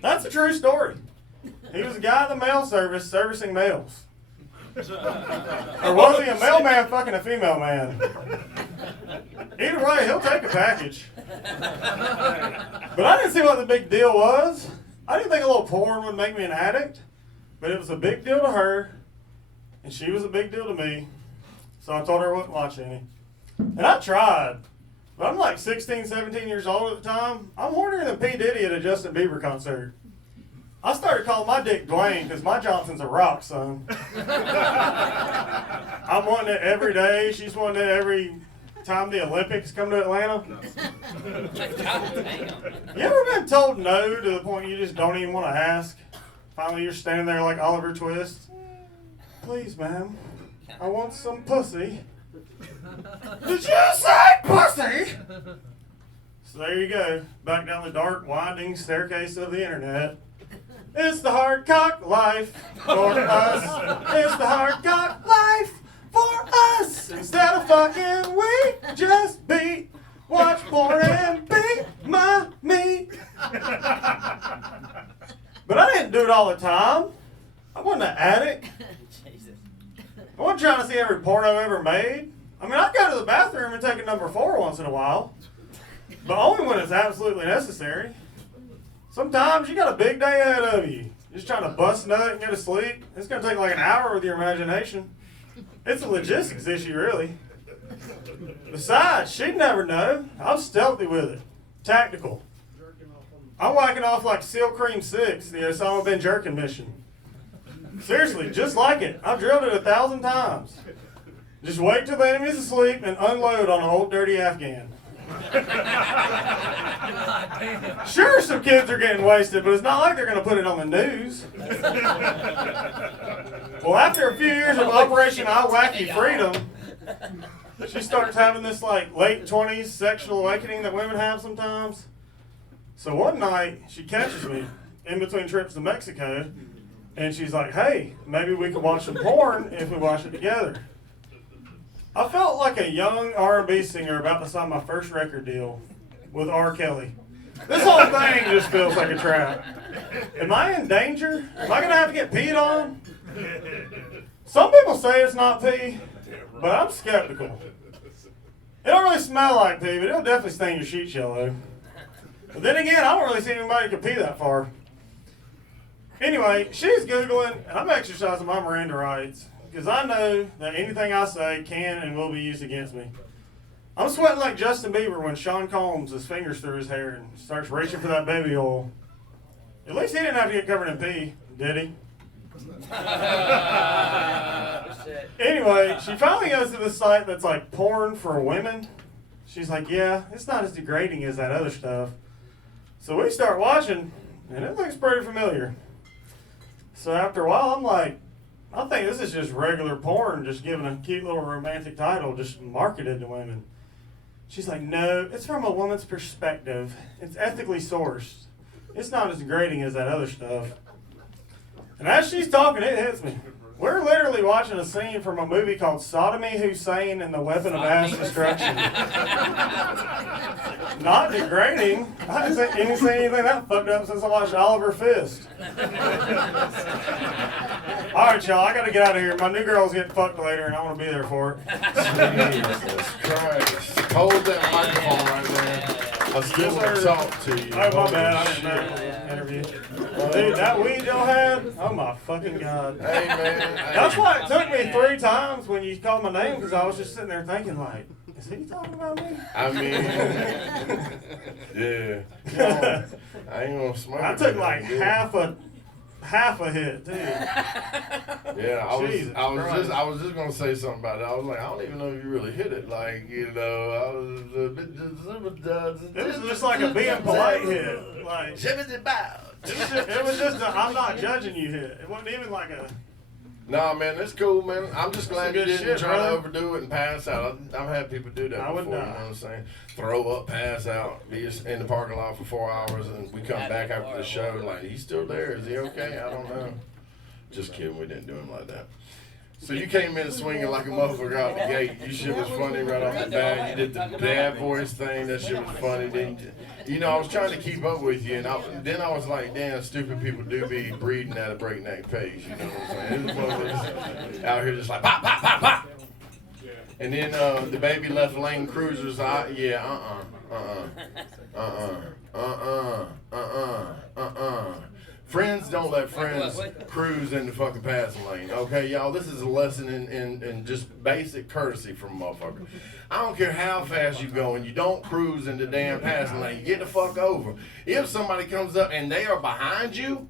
That's a true story. He was a guy in the mail service servicing mails. Or was he a mailman fucking a female man? Either way, he'll take a package. But I didn't see what the big deal was. I didn't think a little porn would make me an addict. But it was a big deal to her. And she was a big deal to me. So I told her I wouldn't watch any. And I tried. But I'm like 16, 17 years old at the time. I'm hornier than P. Diddy at a Justin Bieber concert. I started calling my dick Dwayne because my Johnson's a rock, son. I'm wanting it every day. She's wanting it every time the Olympics come to Atlanta. You ever been told no to the point you just don't even want to ask? Finally, you're standing there like Oliver Twist. Please, ma'am, I want some pussy. Did you say pussy? So there you go. Back down the dark, winding staircase of the internet. It's the hard cock life for us. It's the hard cock life for us. Instead of fucking, we just beat, watch porn and beat my meat. But I didn't do it all the time. I wasn't an addict. I wasn't trying to see every porno ever made. I mean, I'd go to the bathroom and take a number 4 once in a while. But only when it's absolutely necessary. Sometimes you got a big day ahead of you. You're just trying to bust nut and go to sleep. It's going to take like an hour with your imagination. It's a logistics issue, really. Besides, she'd never know. I was stealthy with it. Tactical. I'm whacking off like SEAL Cream 6, the Osama bin Jerkin mission. Seriously, just like it. I've drilled it 1,000 times. Just wait till the enemy's asleep and unload on an old dirty Afghan. Sure, some kids are getting wasted, but it's not like they're going to put it on the news. Well, after a few years of Operation I Wacky Freedom, she starts having this like late 20s sexual awakening that women have sometimes. So one night, she catches me in between trips to Mexico, and she's like, hey, maybe we could watch some porn if we watch it together. I felt like a young R&B singer about to sign my first record deal with R. Kelly. This whole thing just feels like a trap. Am I in danger? Am I going to have to get peed on? Some people say it's not pee, but I'm skeptical. It don't really smell like pee, but it'll definitely stain your sheets yellow. But then again, I don't really see anybody who can pee that far. Anyway, she's Googling, and I'm exercising my Miranda rights. Because I know that anything I say can and will be used against me. I'm sweating like Justin Bieber when Shawn combs his fingers through his hair and starts reaching for that baby oil. At least he didn't have to get covered in pee, did he? Anyway, she finally goes to this site that's like porn for women. She's like, yeah, it's not as degrading as that other stuff. So we start watching, and it looks pretty familiar. So after a while, I'm like, I think this is just regular porn, just given a cute little romantic title, just marketed to women. She's like, no, it's from a woman's perspective. It's ethically sourced. It's not as degrading as that other stuff. And as she's talking, it hits me. We're literally watching a scene from a movie called Sodomy Hussein and the Weapon of Mass Destruction. Not degrading. I haven't seen anything that fucked up since I watched Oliver Fist. Alright, y'all, I gotta get out of here. My new girl's getting fucked later and I want to be there for it. Jesus Christ. Hold that microphone right there. I still want to talk to you. Oh, my bad. I didn't know the interview. Dude, that weed y'all had? Oh, my fucking God. Hey, man. That's why it took me 3 times when you called my name, because I was just sitting there thinking, like, is he talking about me? I mean, yeah. I ain't gonna smoke. I took like half a hit, dude. Yeah, I was just gonna say something about that. I was like, I don't even know if you really hit it. Like, you know, I was a bit. It was just like a being polite hit. Like, it was just a I'm not judging you hit. It wasn't even like a. Nah, man, it's cool, man. I'm just glad you good didn't shit, try brother. to overdo it and pass out. I've had people do that I before, would you know not. what I'm saying? Throw up, pass out, be in the parking lot for 4 hours, and we come back after the show, like, he's still there. Is he okay? I don't know. Just kidding, we didn't do him like that. So you came in swinging like a motherfucker out the gate. You shit was funny right off the bat. You did the bad voice thing. That shit was funny. Then, you know, I was trying to keep up with you, and then I was like, damn, stupid people do be breeding at a breakneck pace. You know what I'm saying? This motherfuckers out here just like pop, pop, pop, pop. And then the baby left lane cruisers. Friends don't let friends cruise in the fucking passing lane. Okay, y'all, this is a lesson in just basic courtesy from a motherfucker. I don't care how fast you going, you don't cruise in the damn passing lane. You get the fuck over. If somebody comes up and they are behind you,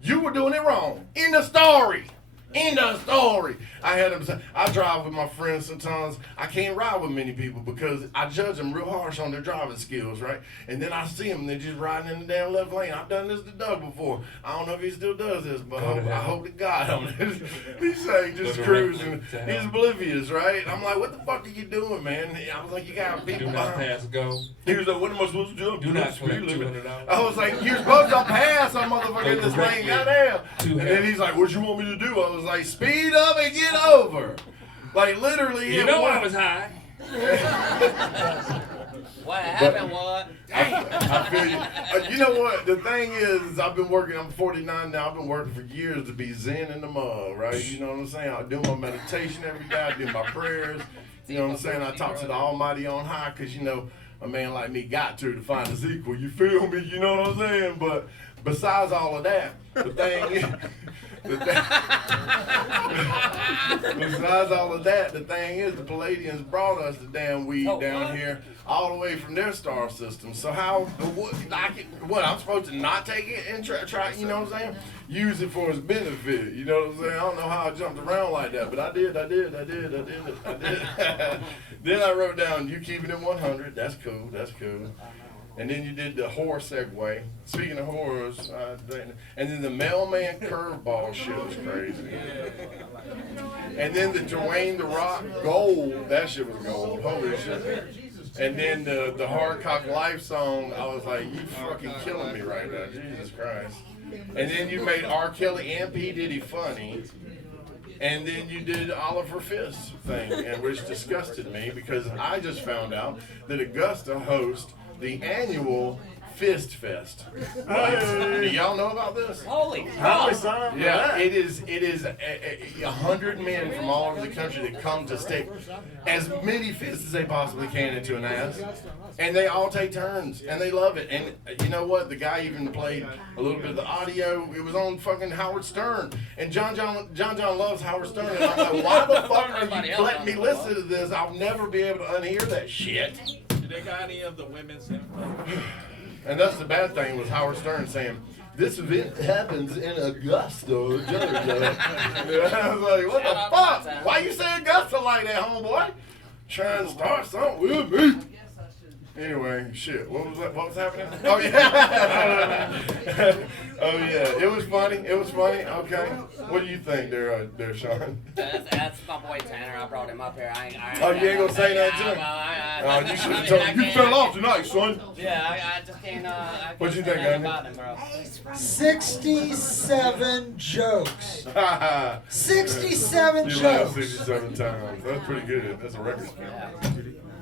you were doing it wrong. In the story. End of story. I had them say, I drive with my friends sometimes. I can't ride with many people because I judge them real harsh on their driving skills, right? And then I see them, they're just riding in the damn left lane. I've done this to Doug before. I don't know if he still does this, but I hope to God on it. He's saying just cruising. He's oblivious, right? I'm like, what the fuck are you doing, man? I was like, you got people Do not behind. pass go. He was like, what am I supposed to do? Do not collect $200. I was like, you're supposed to pass a motherfucker in this lane, goddamn. Too And then he's like, what you want me to do? I was like, speed up and get over. Like literally. You know I was high. What happened? What? I feel you. You know what? The thing is, I've been working. I'm 49 now. I've been working for years to be zen in the mud, right? You know what I'm saying? I do my meditation every day. I do my prayers. You know what I'm saying? I talk to the Almighty on high because, you know, a man like me got to find his equal. You feel me? You know what I'm saying? But besides all of that, the thing is, besides all of that, the thing is, the Palladians brought us the damn weed down here all the way from their star system. So how, what, I'm supposed to not take it and try, you know what I'm saying? Use it for its benefit, you know what I'm saying? I don't know how I jumped around like that, but I did. Then I wrote down, you keeping it 100, that's cool. And then you did the whore segue. Speaking of whores, and then the mailman curveball shit was crazy. And then the Dwayne The Rock gold, that shit was gold. Holy shit. And then the Hard Cock Life song, I was like, you fucking killing me right now, Jesus Christ. And then you made R. Kelly and P. Diddy funny. And then you did Oliver Fist thing, and which disgusted me because I just found out that Augusta hosts the annual Fist Fest. Right? Do y'all know about this? Holy How do we fuck! sign up for Yeah, that? it is 100 men from all over the country that come to stick as many fists as they possibly can into an ass, and they all take turns, and they love it. And you know what? The guy even played a little bit of the audio. It was on fucking Howard Stern, and John loves Howard Stern. And I'm like, why the fuck are you letting me listen to this? I'll never be able to unhear that shit. Do they got any of the women's info? And that's the bad thing was Howard Stern saying, this event happens in Augusta, Georgia. I was like, what the fuck? Why you say Augusta like that, homeboy? Trying to start something with me. Anyway, shit, what was happening? Oh yeah. Oh yeah, it was funny. Okay. What do you think there, Shawn? That's my boy Tanner. I brought him up here. Oh, you ain't gonna say nothing to him? Oh, you should have told him. You fell off tonight, son. Yeah, I just can't. What you think, Gunny? about him, bro. 67 jokes. 67 You laughed jokes. 67 times. That's pretty good. That's a record.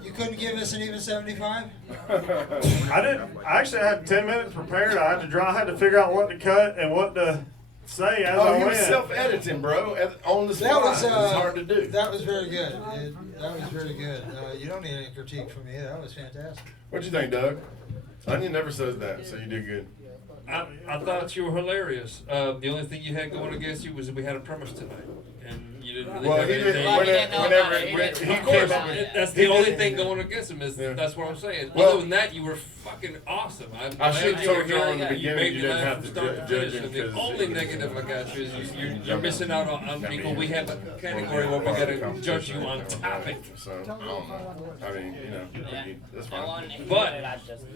You couldn't give us an even 75? I actually had 10 minutes prepared. I had to figure out what to cut and what to say as I Oh, he went. was self-editing, bro, on the spot. That was it's hard to do. That was very good. That was very good. You don't need any critique from me. That was fantastic. What'd you think, Doug? Onion never says that, so you did good. I thought you were hilarious. The only thing you had going against you was that we had a premise tonight, and you didn't really Well, have he anything. didn't. Well, he didn't know Whenever about it. he Of came course, up with that's he the only did- thing going against him. Yeah. That's what I'm saying. Well- Other than that, you were fucking awesome. I I'm glad should've you were told you here. in the beginning made you me didn't laugh have from to start to judge finish. him And the 'cause only it was- negative I got you is you're missing out on people. We have a category where we gotta judge you on topic. So, I don't know. I mean, you know, that's fine. But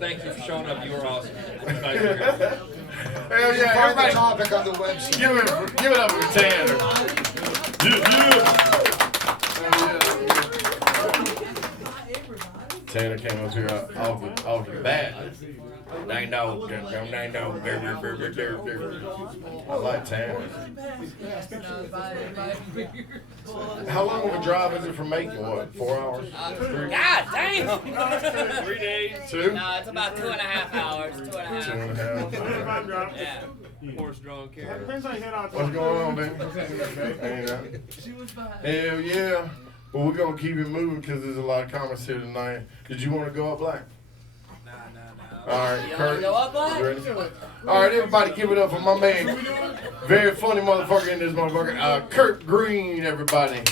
thank you for showing up. You were awesome. Thank you. Hell yeah, Find the everybody. topic on the website. Give it up for Tanner. Tanner came up here off the bat. Dang dog, dang dog. I like Tanner. How long of a drive is it from Macon? What, 4 hours? God damn! 3 days. 2? No, it's about 2.5 hours. 2.5. 2.5. Yeah. Horse-drawn carriage. Depends on you hit on. What's going on, baby? Ain't nothing. Hell yeah. Well, we're going to keep it moving because there's a lot of comments here tonight. Did you want to go up black? All right, You Kurt. wanna go up, Black? you ready? All right, everybody, give it up for my man. Very funny motherfucker in this motherfucker. Kurt Green, everybody.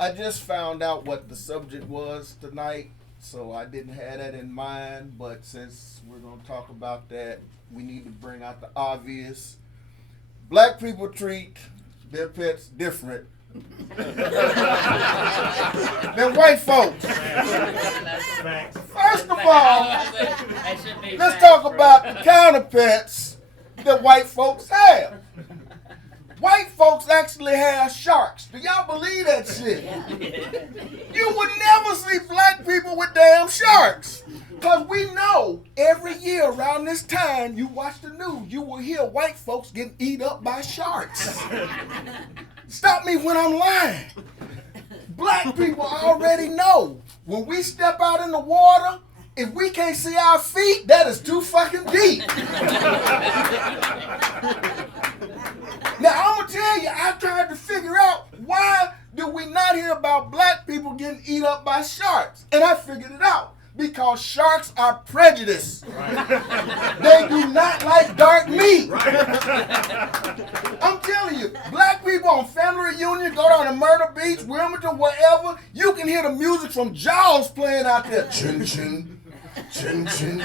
I just found out what the subject was tonight, so I didn't have that in mind. But since we're going to talk about that, we need to bring out the obvious. Black people treat their pets different than white folks. First of all, let's talk about the counter pets that white folks have. White folks actually have sharks. Do y'all believe that shit? You would never see black people with damn sharks. Because we know every year around this time, you watch the news, you will hear white folks getting eat up by sharks. Stop me when I'm lying. Black people already know when we step out in the water, if we can't see our feet, that is too fucking deep. Now, I'm going to tell you, I tried to figure out why do we not hear about black people getting eat up by sharks? And I figured it out. Because sharks are prejudiced. They do not like dark meat. I'm telling you, black people on family reunion, go down to Myrtle Beach, Wilmington, wherever, you can hear the music from Jaws playing out there. Chin chin, chin chin,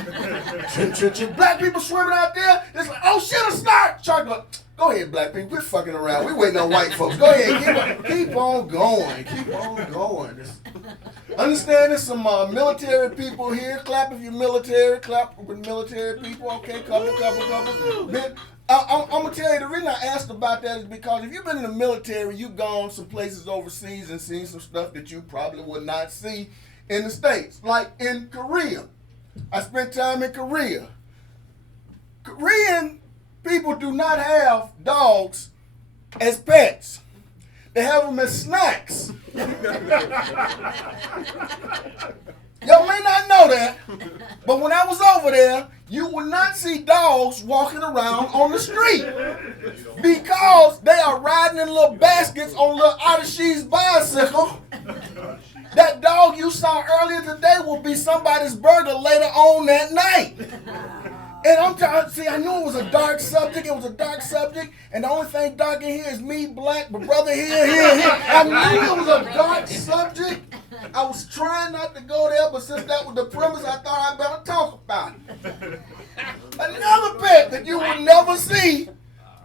chin chin chin. Black people swimming out there, it's like, oh shit, a shark. Shark go ahead, black people, quit fucking around. We waiting on white folks. Go ahead, keep on going. Keep on going. Understand there's some military people here. Clap if you're military. Clap with military people. Okay, couple. I'm going to tell you, the reason I asked about that is because if you've been in the military, you've gone some places overseas and seen some stuff that you probably would not see in the States. Like in Korea. I spent time in Korea. Korean people do not have dogs as pets. They have them as snacks. Y'all may not know that, but when I was over there, you would not see dogs walking around on the street because they are riding in little baskets on little Atashi's bicycle. That dog you saw earlier today will be somebody's burger later on that night. And I'm trying to see, I knew it was a dark subject. It was a dark subject. And the only thing dark in here is me, black, but brother here. I knew it was a dark subject. I was trying not to go there, but since that was the premise, I thought I'd better talk about it. Another pet that you would never see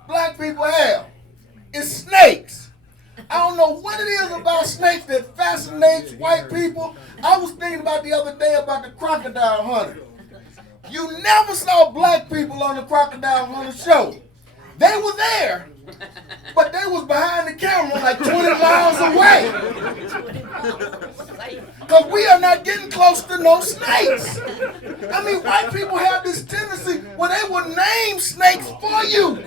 black people have is snakes. I don't know what it is about snakes that fascinates white people. I was thinking about the other day about the crocodile hunter. You never saw black people on the Crocodile Hunter show. They were there, but they was behind the camera like 20 miles away. Because we are not getting close to no snakes. I mean, white people have this tendency where they will name snakes for you.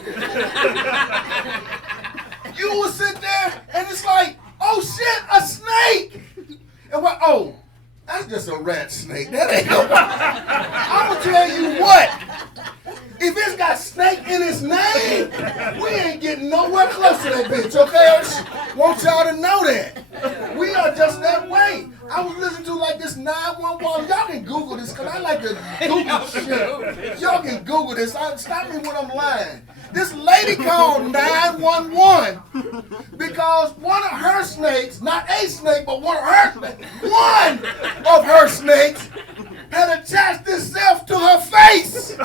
You will sit there and it's like, oh shit, a snake. And what? Oh. That's just a rat snake. That ain't no. I'm gonna tell you what. If it's got snake in its name, we ain't getting nowhere close to that bitch, okay? Want y'all to know that. We are just that way. I was listening to like this 911. Y'all can Google this, because I like to Google shit. Y'all can Google this. Stop me when I'm lying. This lady called 911 because one of her snakes, not a snake, but one of her snakes had attached itself to her face.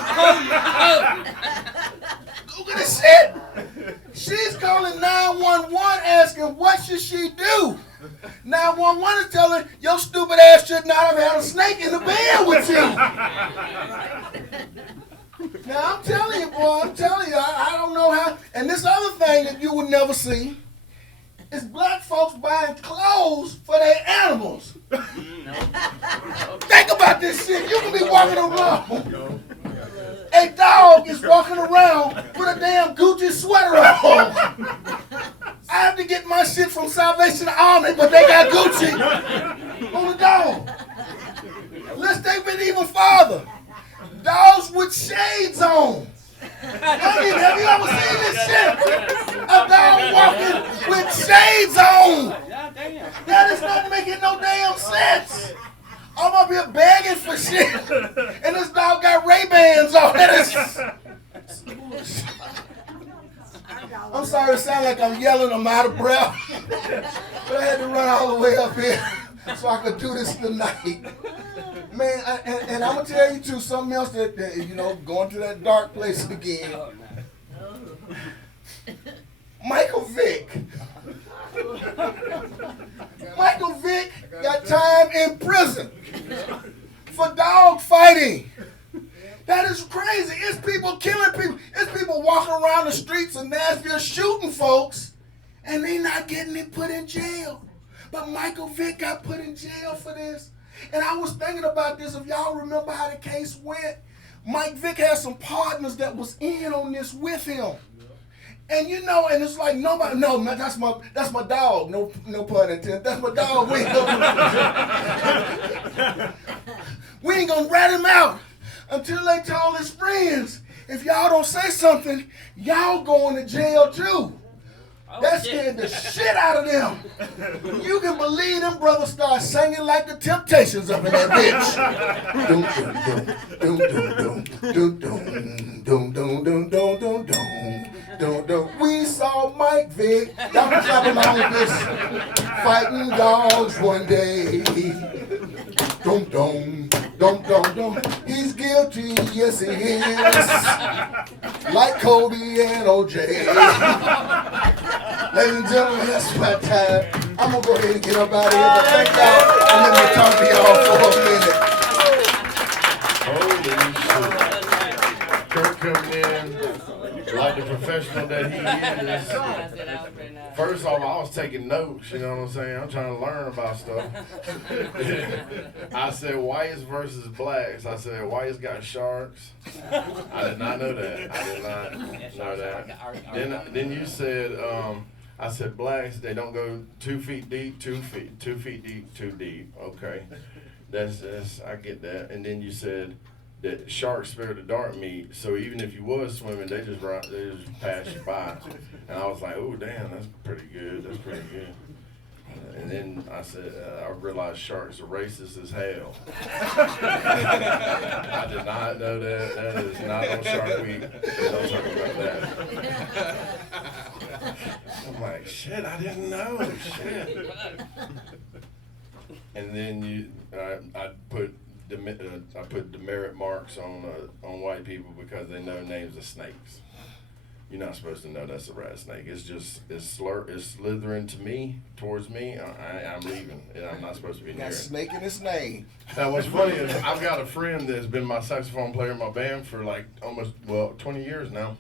Google this shit. She's calling 911 asking what should she do. 911 is telling your stupid ass should not have had a snake in the bed with you. Now, I'm telling you, boy, I don't know how. And this other thing that you would never see is black folks buying clothes for their animals. Think about this shit. You can be walking around. A dog is walking around with a damn Gucci sweater on. I have to get my shit from Salvation Army, but they got Gucci on the dog. Let's take it even farther. Dogs with shades on. I mean, have you ever seen this shit? A dog walking with shades on. That is not making no damn sense. I'm up here begging for shit, and this dog got Ray-Bans on. That is. I'm sorry to sound like I'm yelling, I'm out of breath, but I had to run all the way up here so I could do this tonight. Man, and I'm going to tell you too, something else that, going to that dark place again. Michael Vick. Michael Vick got time in prison for dog fighting. That is crazy. It's people killing people. It's people walking around the streets of Nashville shooting folks, and they not getting it put in jail. But Michael Vick got put in jail for this. And I was thinking about this. If y'all remember how the case went, Mike Vick had some partners that was in on this with him. And and it's like nobody. No, man, that's my dog. No pun intended. That's my dog. We ain't gonna rat him out until they told his friends, if y'all don't say something, y'all going to jail too. That scared the shit out of them. You can believe them brothers start singing like the Temptations up in that bitch. We saw Mike Vick. Y'all can clap along with this. Fighting dogs one day. He's guilty, yes he is. Like Kobe and OJ. Ladies and gentlemen, that's my time. I'm gonna go ahead and get up out of here, but thank y'all, and let me talk to y'all for a minute. Holy shit. Kurt coming in like the professional that he is. First off, I was taking notes, you know what I'm saying? I'm trying to learn about stuff. I said whites versus blacks. I said whites got sharks. I did not know that. I did not know that. Then you said, I said blacks, they don't go 2 feet deep, 2 feet deep, too deep. Okay. That's I get that. And then you said that sharks spare the dark meat, so even if you was swimming, they just pass you by. And I was like, oh damn, that's pretty good. That's pretty good. And then I said, I realized sharks are racist as hell. I did not know that. That is not on Shark Week. Don't talk about that. I'm like, shit, I didn't know. Shit. And then I put demerit marks on white people because they know names of snakes. You're not supposed to know that's a rat snake. It's slithering towards me. I'm leaving, and I'm not supposed to be near it. Got snake in his name. Now, what's funny is I've got a friend that's been my saxophone player in my band for like 20 years now,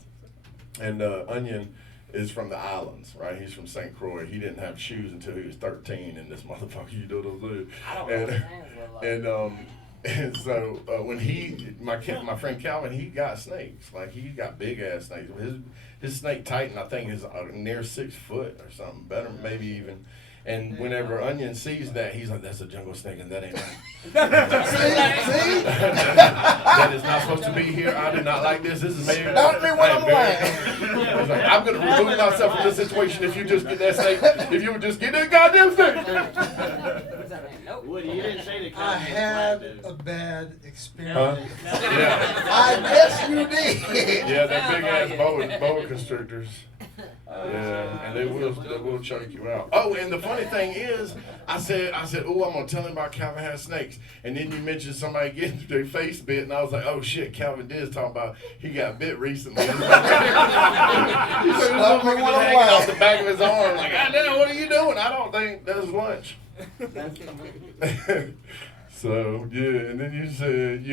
and Onion is from the islands, right? He's from St. Croix. He didn't have shoes until he was 13, and this motherfucker, you know what I'm saying? I don't know what his hands look like. And so when my friend Calvin, he got snakes. Like he got big ass snakes. His snake Titan, I think, is near 6 foot or something. Better, maybe even. And whenever Onion sees that, he's like, "That's a jungle snake, and that ain't right." See? That is not supposed to be here. I do not like this. This is maybe. Stop me when I'm lying. He's like, I'm gonna remove myself from this situation if you just get that snake. If you would just get that goddamn snake. Woody, you didn't say the I had a bad experience. Yeah. I guess you did. Yeah, that big ass boa constrictors. Yeah, and they will choke you out. Oh, and the funny thing is, I said, oh, I'm gonna tell him about Calvin has snakes, and then you mentioned somebody getting their face bit, and I was like, oh shit, Calvin did talk about he got bit recently. He said, Stop me when I'm hanging lying. off the back of his arm, like, God damn, what are you doing? I don't think that's lunch. So yeah, and then you said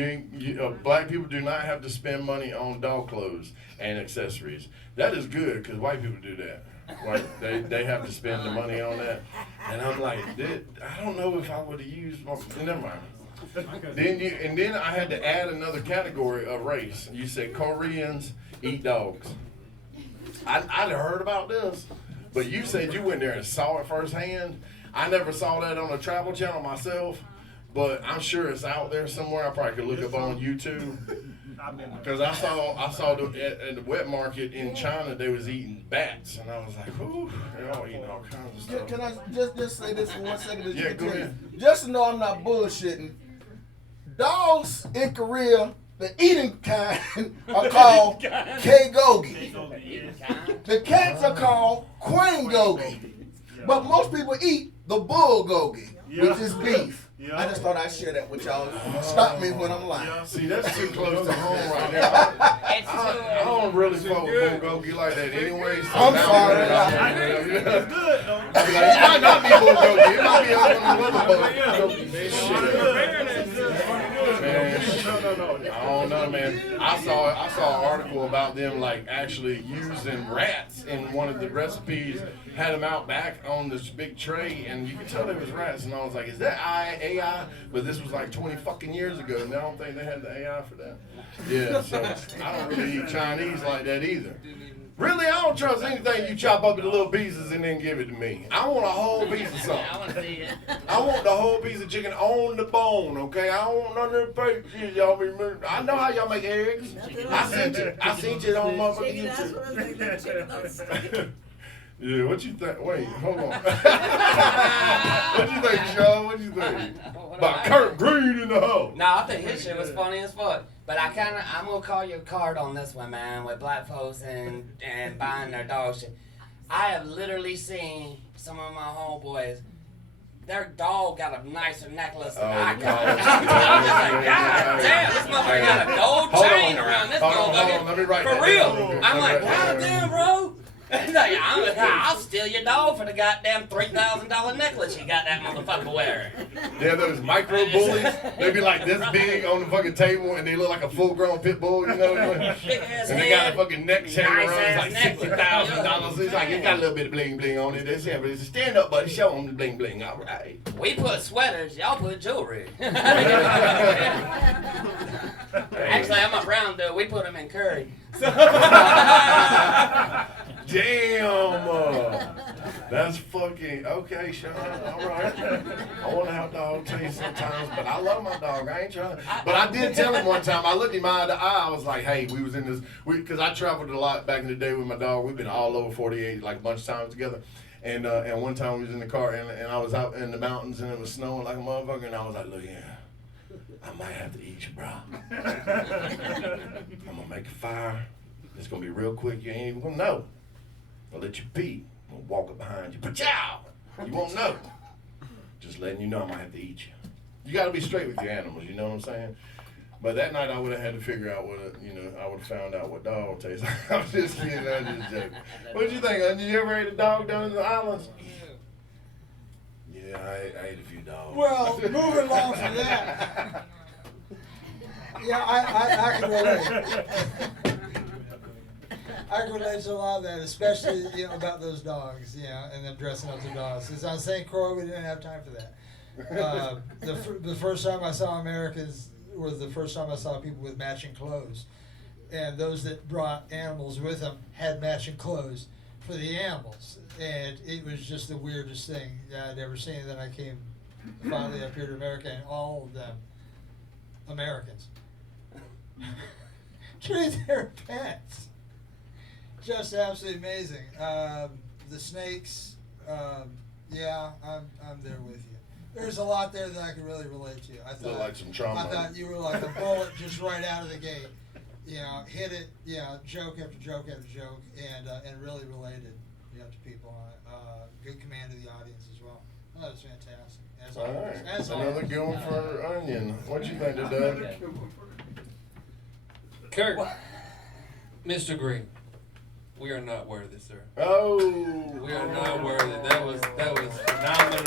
black people do not have to spend money on dog clothes and accessories. That is good because white people do that. Like they have to spend the money on that, and I'm like, I don't know if I would have used my. Never mind. Then I had to add another category of race. You said Koreans eat dogs. I'd heard about this, but you said you went there and saw it firsthand. I never saw that on the Travel Channel myself, but I'm sure it's out there somewhere. I probably could look up on YouTube. Because I saw at the wet market in China they was eating bats, and I was like, "Ooh, they're all eating all kinds of stuff." Can I just say this for 1 second? Yeah, go ahead. Just to know I'm not bullshitting. Dogs in Korea, the eating kind, are called K-gogi. The cats are called Kwangogi. But most people eat the bulgogi, which is beef. I just thought I'd share that with y'all. Stop me when I'm lying. See, that's too close to home right there. I don't really fuck with bulgogi like that anyway. So I'm sorry. It's good, though. It might not be bulgogi. It might be other Man, I don't know, man. I saw an article about them like actually using rats in one of the recipes. Had them out back on this big tray, and you could tell they was rats. And I was like, "Is that AI?" But this was like 20 fucking years ago, and I don't think they had the AI for that. Yeah, so I don't really eat Chinese like that either. Really, I don't trust anything you chop up into little pieces and then give it to me. I want a whole piece of something. I want to see it. I want the whole piece of chicken on the bone, okay? I don't want none of the fake shit y'all be making. I know how y'all make eggs. I seen it on motherfucking YouTube. Yeah, what you think? Wait, hold on. What you think, Shawn? What you think? About Kurt Green in the hole. No, I think his shit was funny as fuck. But I'm gonna call your card on this one, man, with black folks and buying their dog shit. I have literally seen some of my homeboys, their dog got a nicer necklace than I got. I'm just like, God damn, this motherfucker got a gold chain around this motherfucker. Let me write For that real. down. I'm like, God damn, bro. Like, I'll steal your dog for the goddamn $3,000 necklace you got that motherfucker wearing. Yeah, those micro bullies. They be like this big on the fucking table, and they look like a full-grown pit bull, you know? And they got a fucking neck chain around. It's like $60,000. It's like, it got a little bit of bling bling on it. They say, but it's a stand up, buddy. Show them the bling bling. All right. We put sweaters. Y'all put jewelry. Actually, I'm a brown dude. We put them in curry. Damn. That's fucking okay, Shawn. All right. I want to have dog taste sometimes, but I love my dog. I ain't trying. But I did tell him one time. I looked him eye to eye. I was like, "Hey, we was in this because I traveled a lot back in the day with my dog. We've been all over 48 like a bunch of times together." And one time we was in the car and I was out in the mountains and it was snowing like a motherfucker, and I was like, "Look here, I might have to eat you, bro. I'm gonna make a fire. It's gonna be real quick. You ain't even gonna know. I'll let you pee. I'm gonna walk up behind you. Pachow! You won't know. Just letting you know I might have to eat you. You gotta be straight with your animals, you know what I'm saying? But that night I would have had to figure out I would have found out what dog tastes like. I'm just kidding, I'm just joking. What did you think? Did you ever ate a dog down in the islands? Yeah, I ate a few dogs. Well, moving along from that. Yeah, I can relate. I can relate to a lot of that, especially about those dogs, and them dressing up the dogs. Since on St. Croix, we didn't have time for that. The first time I saw Americans was the first time I saw people with matching clothes, and those that brought animals with them had matching clothes for the animals, and it was just the weirdest thing I'd ever seen. And then I came finally up here to America, and all of them Americans treat their pets. Just absolutely amazing. The snakes, I'm there with you. There's a lot there that I can really relate to. I thought, like some trauma. I thought you were like a bullet just right out of the gate. Hit it, joke after joke after joke, and really related, to people. Good command of the audience as well. That was fantastic. As All always. right. As Another always. good one for Onion. What you think, Doug? Kurt, Mr. Green, we are not worthy, sir. Oh. We are not worthy. That was phenomenal.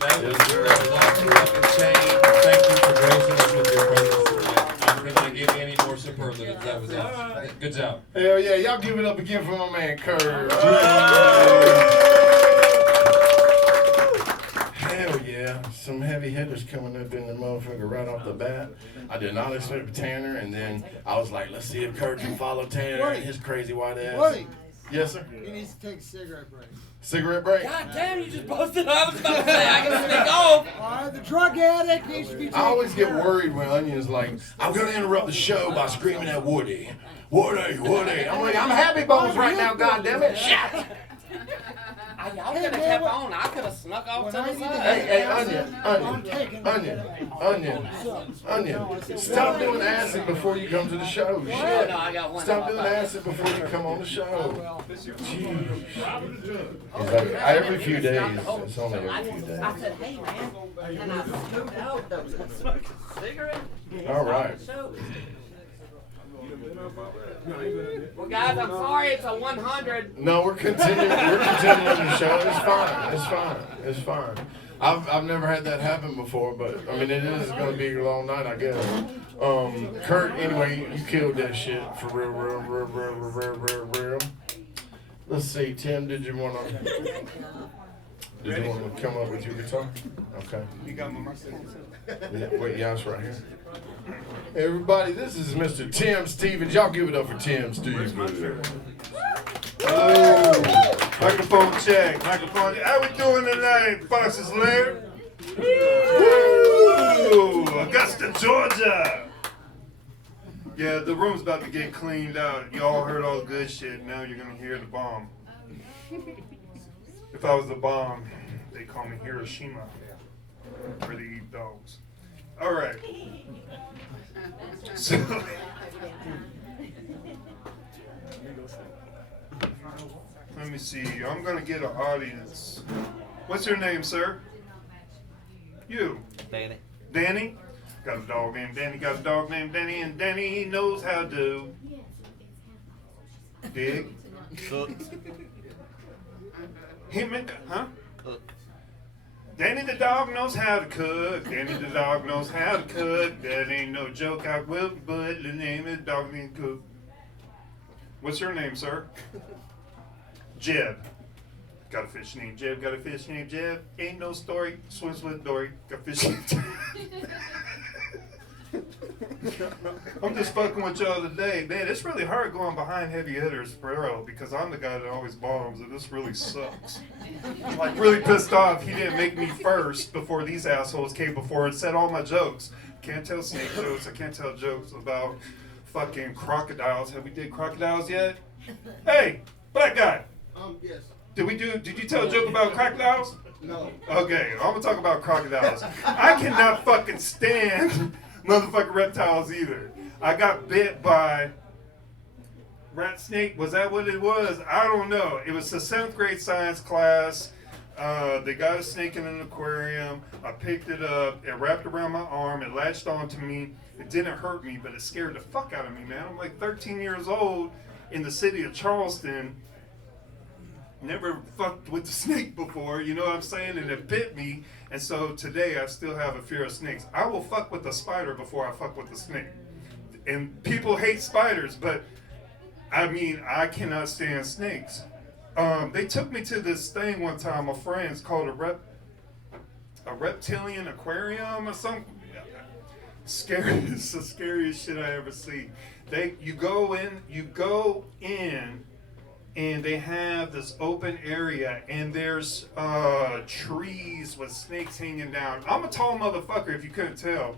That was off the fucking chain. Thank you for gracing us with your presence tonight. I'm not gonna give you any more superlatives. That was it. Good job. Hell yeah, y'all give it up again for my man Kurt. Hell yeah, some heavy hitters coming up in the motherfucker right off the bat. I did not expect Tanner, and then I was like, let's see if Kurt can follow Tanner and his crazy white ass. Woody, Yes, sir. he needs to take a cigarette break. Cigarette break? God damn, you just posted. I was about to say, I can sneak off. All right, the drug addict needs to be taken I always get care of. worried when Onion's like, I'm going to interrupt the show by screaming at Woody. Woody, Woody. I'm like, I'm happy bones right now, goddammit. Shit. Y'all could have kept on. I could have snuck off to the side. Hey, Onion. Stop doing acid before you come to the show. Shit. No, I got one. Stop doing acid before you come on the show. Jeez. He's like, every few days. It's only every few days. I said, hey, man, can I scoot out those smoke a cigarette? All right. Well, guys, I'm sorry it's a 100. No, we're continuing the show. It's fine. I've never had that happen before, but I mean it is gonna be a long night, I guess. Kurt, anyway, you killed that shit for real. Let's see, Tim, did you wanna come up with your guitar? Okay. You got my Wait, yeah, it's right here. Everybody, this is Mr. Tim Stevens. Y'all give it up for Tim Stevens. Oh, microphone check. How we doing tonight, Fox's Lair? Woo! Augusta, Georgia. Yeah, the room's about to get cleaned out. Y'all heard all the good shit. Now you're gonna hear the bomb. If I was the bomb, they call me Hiroshima. Where they eat dogs. All right. So, let me see. I'm gonna get an audience. What's your name, sir? You. Danny. Danny? Got a dog named Danny. Got a dog named Danny, and Danny knows how to dig. Cook. Huh? Cook. Danny the dog knows how to cook. Danny the dog knows how to cook. That ain't no joke, I will, but the name of the dog named Cook. What's your name, sir? Jeb. Got a fish named Jeb. Got a fish named Jeb. Ain't no story. Swims with Dory. Got a fish named Jeb. I'm just fucking with y'all today. Man, it's really hard going behind heavy hitters for real because I'm the guy that always bombs and this really sucks. I'm like really pissed off he didn't make me first before these assholes came before and said all my jokes. Can't tell snake jokes. I can't tell jokes about fucking crocodiles. Have we did crocodiles yet? Hey, black guy. Yes. Did you tell a joke about crocodiles? No. Okay, I'm gonna talk about crocodiles. I cannot fucking stand motherfucking reptiles either. I got bit by rat snake. Was that what it was? I don't know. It was a 7th grade science class. They got a snake in an aquarium. I picked it up. It wrapped around my arm. It latched onto me. It didn't hurt me, but it scared the fuck out of me, man. I'm like 13 years old in the city of Charleston. Never fucked with the snake before, you know what I'm saying? And it bit me. And so today I still have a fear of snakes. I will fuck with a spider before I fuck with the snake. And people hate spiders, but I mean, I cannot stand snakes. They took me to this thing one time, my friends, called a reptilian aquarium or something. Scary, it's the scariest shit I ever see. You go in, and they have this open area, and there's trees with snakes hanging down. I'm a tall motherfucker, if you couldn't tell,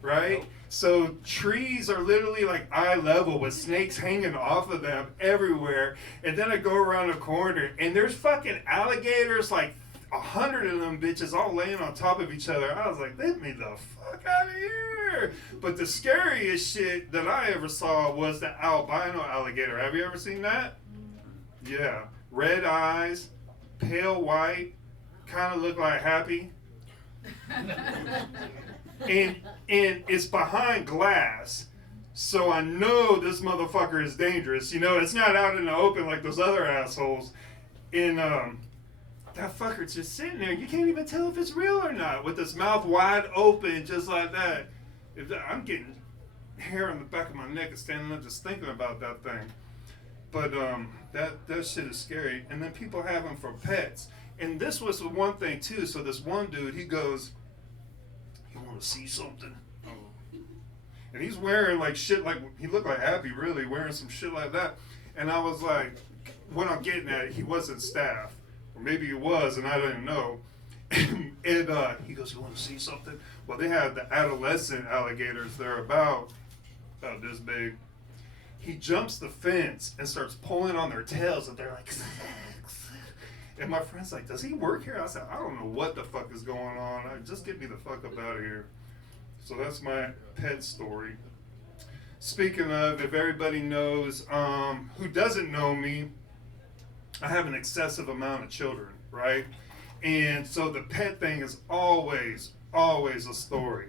right? So trees are literally like eye level with snakes hanging off of them everywhere. And then I go around the corner, and there's fucking alligators, like 100 of them bitches all laying on top of each other. I was like, let me the fuck out of here. But the scariest shit that I ever saw was the albino alligator. Have you ever seen that? Yeah, red eyes, pale white, kind of look like Happy. and it's behind glass, so I know this motherfucker is dangerous. You know, it's not out in the open like those other assholes. And that fucker's just sitting there. You can't even tell if it's real or not with his mouth wide open, just like that. I'm getting hair on the back of my neck is standing up just thinking about that thing. But that shit is scary. And then people have them for pets. And this was the one thing too. So this one dude, he goes, "You want to see something?" And he's wearing like shit, like he looked like Happy, really wearing some shit like that. And I was like, what I'm getting at, he wasn't staff, or maybe he was, and I didn't know. And he goes, "You want to see something?" Well, they have the adolescent alligators. They're about this big. He jumps the fence and starts pulling on their tails, and they're like, and my friend's like, "Does he work here?" I said, "I don't know what the fuck is going on. Just get me the fuck up out of here." So that's my pet story. Speaking of, if everybody knows, who doesn't know me, I have an excessive amount of children, right? And so the pet thing is always a story.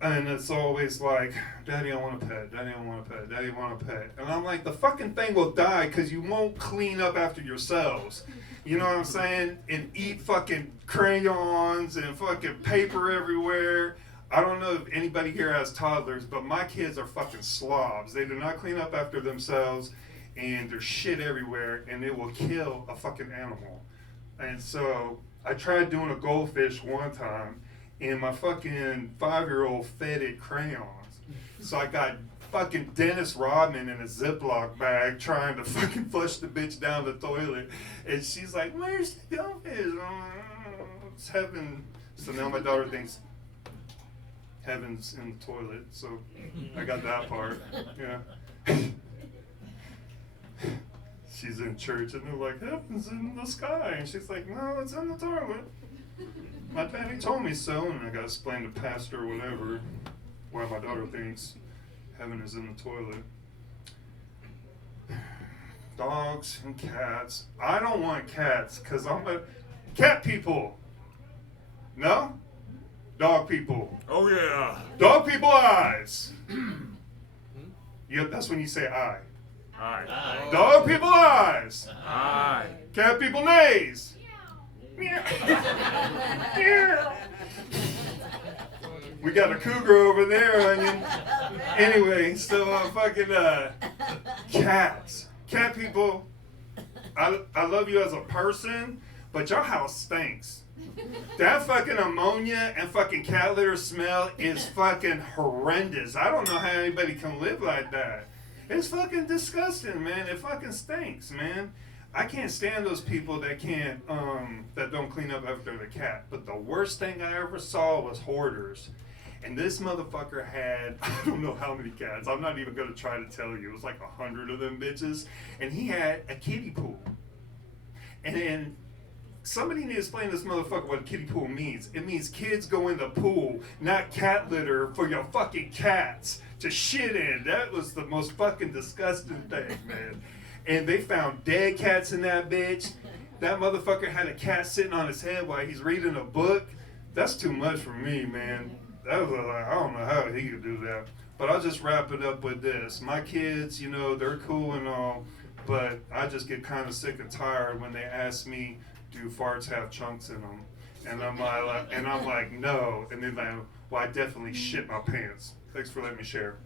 And it's always like, "Daddy, I want a pet. Daddy, I want a pet. Daddy, I want a pet." And I'm like, the fucking thing will die because you won't clean up after yourselves. You know what I'm saying? And eat fucking crayons and fucking paper everywhere. I don't know if anybody here has toddlers, but my kids are fucking slobs. They do not clean up after themselves, and there's shit everywhere, and it will kill a fucking animal. And so I tried doing a goldfish one time, and my fucking 5-year-old fed it crayons. So I got fucking Dennis Rodman in a Ziploc bag trying to fucking flush the bitch down the toilet. And she's like, "Where's the goldfish?" It's heaven. So now my daughter thinks heaven's in the toilet. So I got that part. Yeah. She's in church and they're like, "Heaven's in the sky." And she's like, "No, it's in the toilet. My daddy told me so." And I got to explain to pastor or whatever why my daughter thinks heaven is in the toilet. Dogs and cats. I don't want cats because I'm a cat people. No? Dog people. Oh yeah. Dog people eyes. Yep, that's when you say I. Aye. Dog people eyes. Aye. Cat people nays. We got a cougar over there, Onion. Anyway, so cats. Cat people, I love you as a person, but your house stinks. That fucking ammonia and fucking cat litter smell is fucking horrendous. I don't know how anybody can live like that. It's fucking disgusting, man. It fucking stinks, man. I can't stand those people that can't, that don't clean up after the cat. But the worst thing I ever saw was hoarders. And this motherfucker had, I don't know how many cats. I'm not even going to try to tell you. It was like 100 of them bitches. And he had a kiddie pool. And then somebody need to explain to this motherfucker what a kiddie pool means. It means kids go in the pool, not cat litter for your fucking cats to shit in. That was the most fucking disgusting thing, man. And they found dead cats in that bitch. That motherfucker had a cat sitting on his head while he's reading a book. That's too much for me, man. That was like, I don't know how he could do that. But I'll just wrap it up with this. My kids, you know, they're cool and all, but I just get kind of sick and tired when they ask me, "Do farts have chunks in them?" And I'm like, "No." And they're like, "Well, I definitely shit my pants." Thanks for letting me share.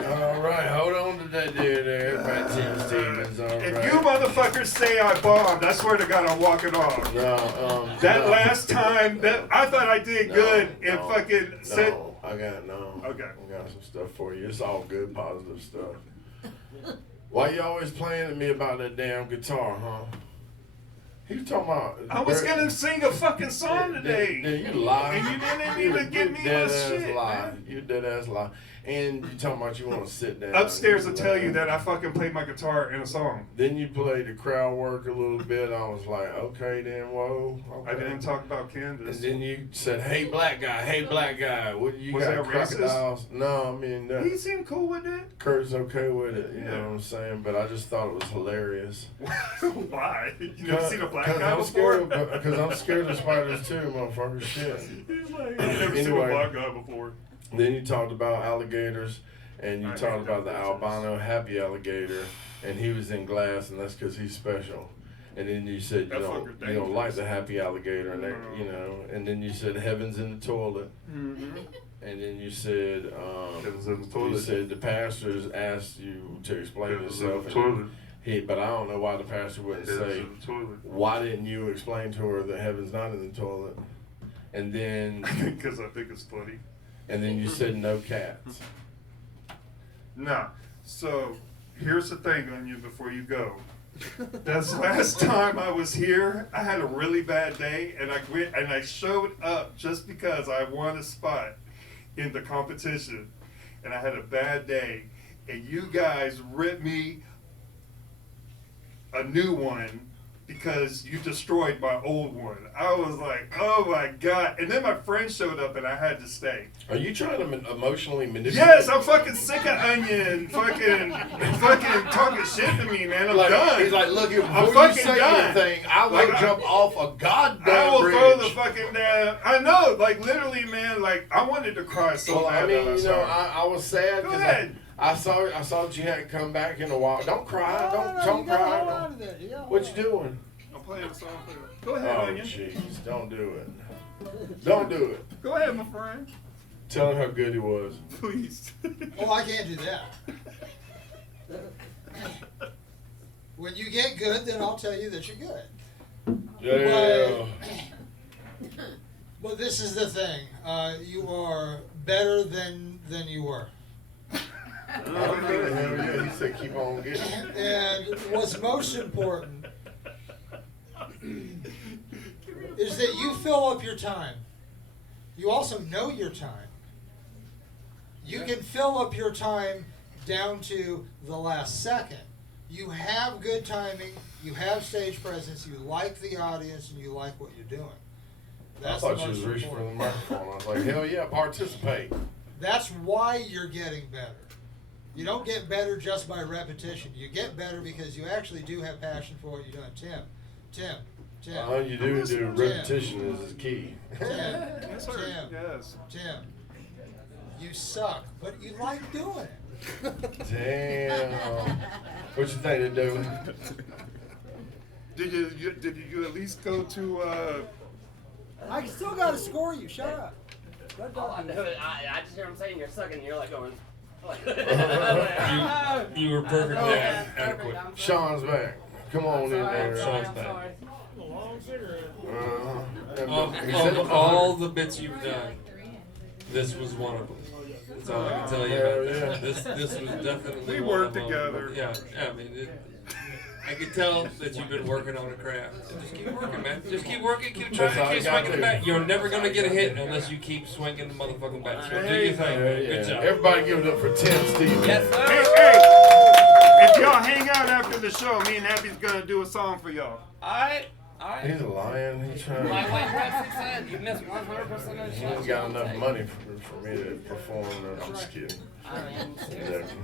All right, hold on to that dude there, Brad Stevens. All If right. you motherfuckers say I bombed, I swear to God, I'm walking off. No, That no. last time, that I thought I did good and fucking said. No, I got some stuff for you. It's all good, positive stuff. Why you always playing to me about that damn guitar, huh? He was talking about. I was gonna sing a fucking song today. You lie. And you didn't even get me dead with ass shit, lie. man. You dead ass lie. And you talking about you want to sit down. Upstairs will tell you that I fucking played my guitar in a song. Then you played the crowd work a little bit. I was like, okay, then, whoa. Okay. I didn't talk about Candace. And then you said, "Hey, black guy. Hey, black guy. What you Was got? that racist? Crocodiles?" No, I mean, He seemed cool with it. Kurt's okay with it. You Yeah. know what I'm saying? But I just thought it was hilarious. Why? You never seen a black guy I'm before? Because I'm scared of spiders too, motherfucker. Shit. He's like, you never seen a Anyway. black guy before. Then you talked about alligators, and you I talked hate about the them bitches. albino happy alligator, and he was in glass, and that's because he's special. And then you said That you fucker don't like dangerous. the happy alligator, and that, No. you know. And then you said heaven's in the toilet, Mm-hmm. and then you said, Heaven's in the you toilet. said the pastors asked you to explain Heaven's in yourself. the toilet. But I don't know why the pastor wouldn't Heaven's say, in the toilet. why didn't you explain to her that heaven's not in the toilet? And then, Because I think it's funny. and then you said no cats. Nah. So here's the thing on you before you go. That's last time I was here. I had a really bad day, and I went and I showed up just because I won a spot in the competition, and I had a bad day, and you guys ripped me a new one because you destroyed my old one. I was like, oh my God. And then my friend showed up and I had to stay. Are you trying to emotionally manipulate? Yes, I'm fucking sick of Onion fucking talking shit to me, man. I'm done. He's like, look, if I'm before you fucking say done. anything, I will Like, jump off a goddamn I will bridge. throw the fucking damn. I know, like literally, man. Like I wanted to cry so Well, bad. I mean, that you know, saw I was sad Go because ahead. I saw that you hadn't come back in a while. Don't cry. Don't you gotta cry. hold on to that. You gotta What hold you doing? I'm playing a song for you. Go ahead, Oh, Onion. jeez, don't do it. Don't do it. Go ahead, my friend. Tell him how good he was. Please. Oh, I can't do that. When you get good, then I'll tell you that you're good. Yeah. But this is the thing. You are better than you were. Okay, hell yeah, he said keep on getting. And what's most important is that you fill up your time. You also know your time. You can fill up your time down to the last second. You have good timing, you have stage presence, you like the audience, and you like what you're doing. I thought you was reaching for the microphone. I was like, hell yeah, participate. That's why you're getting better. You don't get better just by repetition. You get better because you actually do have passion for what you're doing. Tim. All you do repetition is key. Tim. Yes, sir. Tim. Yes. Tim. You suck, but you like doing it. Damn. What you think they're doing? Did you at least go to I still gotta score you. Shut up. All I know is I just hear him saying you're sucking, and you're like going. You were perfectly Okay, adequate. perfect, I'm sorry. Sean's back. Come on in there. Sean's I'm back. sorry. Of all the bits you've done, this was one of them. That's all I can tell you about Yeah. that. This was definitely We one worked of them. together. Yeah, I mean, I can tell that you've been working on a craft. Just keep working, man. Just keep working, keep trying, That's all keep you gotta swinging the do. bat. You're never gonna get a hit unless you keep swinging the motherfucking bat. So do your thing, Yeah, man. yeah. Good job. Everybody give it up for Tim Stevens. Yes, sir. Hey, if y'all hang out after the show, me and Happy's gonna do a song for y'all. Alright. He's a lion. He's trying Like to. what Pepsi said, you missed 100% of the He show. ain't got enough money for me to perform. I'm just kidding. I mean, Yeah. seriously.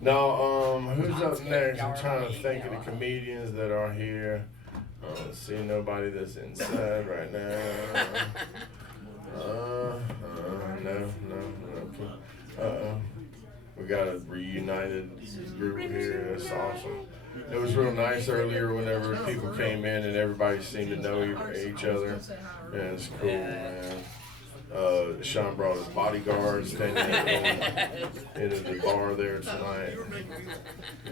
No, who's up next? I'm trying to think of the comedians that are here. I don't see nobody that's inside right now. No. We got a reunited group here. That's awesome. It was real nice earlier whenever people came in and everybody seemed to know each other. Yeah, it's cool, man. Shawn brought his bodyguards standing into the bar there tonight.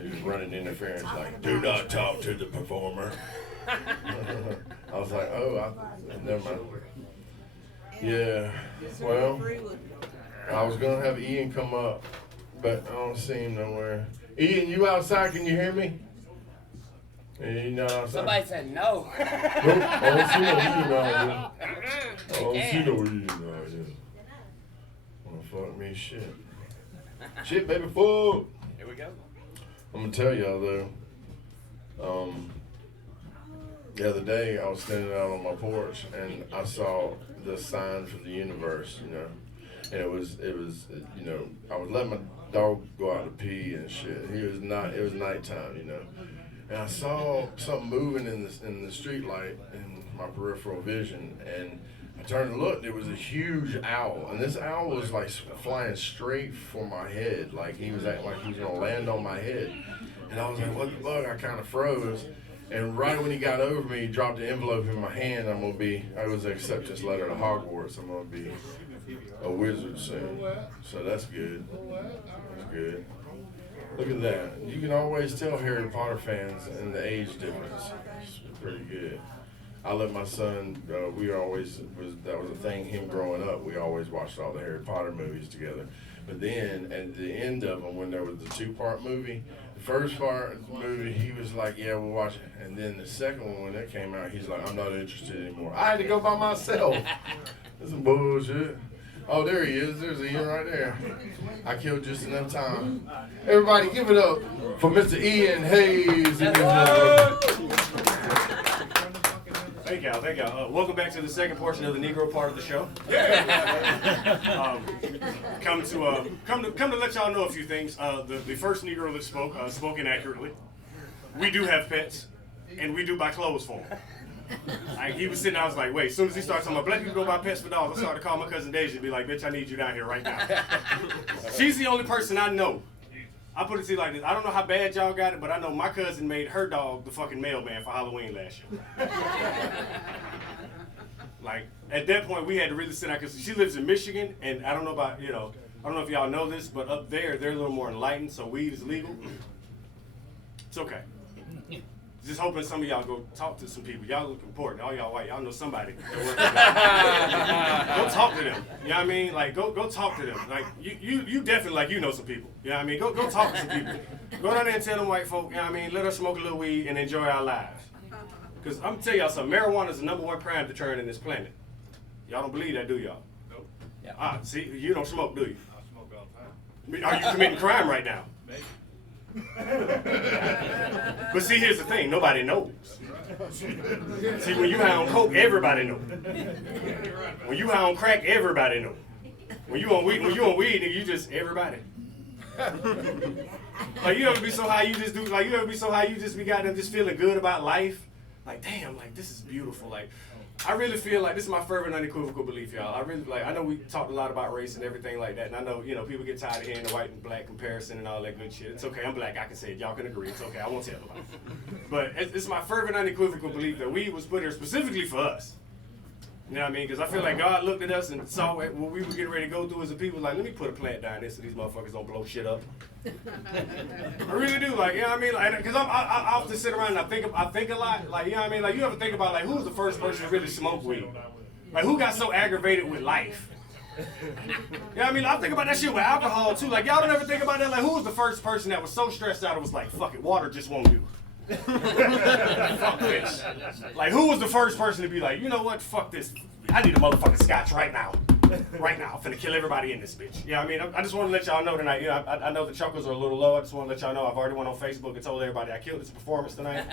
He was running interference like, do not talk to the performer. I was like, never mind. Yeah, well, I was going to have Ian come up, but I don't see him nowhere. Ian, you outside? Can you hear me? You not outside? Somebody said no. Nope, I don't see no Ian out here. I don't see no Ian out here. Wanna fuck me? Shit. Shit, baby, fuck. Here we go. I'm gonna tell y'all though. The other day I was standing out on my porch and I saw the sign from the universe, you know, and it was, you know, I was letting my dog go out to pee and shit. It was nighttime, you know, and I saw something moving in the street light in my peripheral vision, and I turned and looked. It was a huge owl, and this owl was like flying straight for my head, like he was acting like he was gonna land on my head. And I was like, "What the fuck?" I kind of froze, and right when he got over me, he dropped the envelope in my hand. It was an acceptance letter to Hogwarts. I'm gonna be a wizard soon. So that's good. That's good. Look at that. You can always tell Harry Potter fans and the age difference. It's pretty good. I let my son, that was a thing, him growing up, we always watched all the Harry Potter movies together. But then, at the end of them, when there was the 2-part movie, the first part of the movie, he was like, yeah, we'll watch it. And then the second one, when that came out, he's like, I'm not interested anymore. I had to go by myself. That's some bullshit. Oh, there he is. There's Ian right there. I killed just enough time. Everybody give it up for Mr. Ian Hayes. Thank y'all. Welcome back to the second portion of the Negro part of the show. Come to let y'all know a few things. The first Negro that spoke inaccurately. We do have pets, and we do buy clothes for them. Like, he was sitting there, I was like, wait, as soon as he started talking about black people go buy pets for dogs, I started to call my cousin Deja and be like, bitch, I need you down here right now. She's the only person I know. I put it to you like this. I don't know how bad y'all got it, but I know my cousin made her dog the fucking mailman for Halloween last year. Like, at that point, we had to really sit down, because she lives in Michigan, and I don't know about, I don't know if y'all know this, but up there, they're a little more enlightened, so weed is legal. It's okay. Just hoping some of y'all go talk to some people. Y'all look important. All y'all white. Y'all know somebody. Go talk to them. You know what I mean? Like, go talk to them. Like, you definitely, like, you know some people. You know what I mean? Go talk to some people. Go down there and tell them white folk, you know what I mean? Let us smoke a little weed and enjoy our lives. Because I'm going to tell y'all something. Marijuana is the #1 crime deterrent in this planet. Y'all don't believe that, do y'all? Nope. Yeah. See, you don't smoke, do you? I smoke all the time. Are you committing crime right now? Maybe. But see, here's the thing, nobody knows. See, when you high on coke, everybody knows. When you high on crack, everybody knows. When you on weed, nigga, you just everybody. Like, you ever be so high you just do, like, you ever be so high you just be goddamn just feeling good about life? Like, damn, like, this is beautiful. Like, I really feel like this is my fervent, unequivocal belief, y'all. I really, like, I know we talked a lot about race and everything like that, and I know, people get tired of hearing the white and black comparison and all that good shit. It's okay, I'm black, I can say it, y'all can agree, it's okay, I won't tell nobody. But it's my fervent, unequivocal belief that weed was put here specifically for us. You know what I mean? Because I feel like God looked at us and saw what we were getting ready to go through as a people, like, let me put a plant down there so these motherfuckers don't blow shit up. I really do, like, you know what I mean? Like, because I often sit around and I think a lot, like, you know what I mean? Like, you ever think about, like, who's the first person to really smoke weed? Like, who got so aggravated with life? You know what I mean? I think about that shit with alcohol, too. Like, y'all don't ever think about that? Like, who was the first person that was so stressed out it was like, fuck it, water just won't do. Fuck this. Like, who was the first person to be like, you know what, fuck this. I need a motherfucking scotch right now. Right now. I'm finna kill everybody in this bitch. You know what I mean? I just want to let y'all know tonight. I know the chuckles are a little low. I just want to let y'all know I've already went on Facebook and told everybody I killed this performance tonight.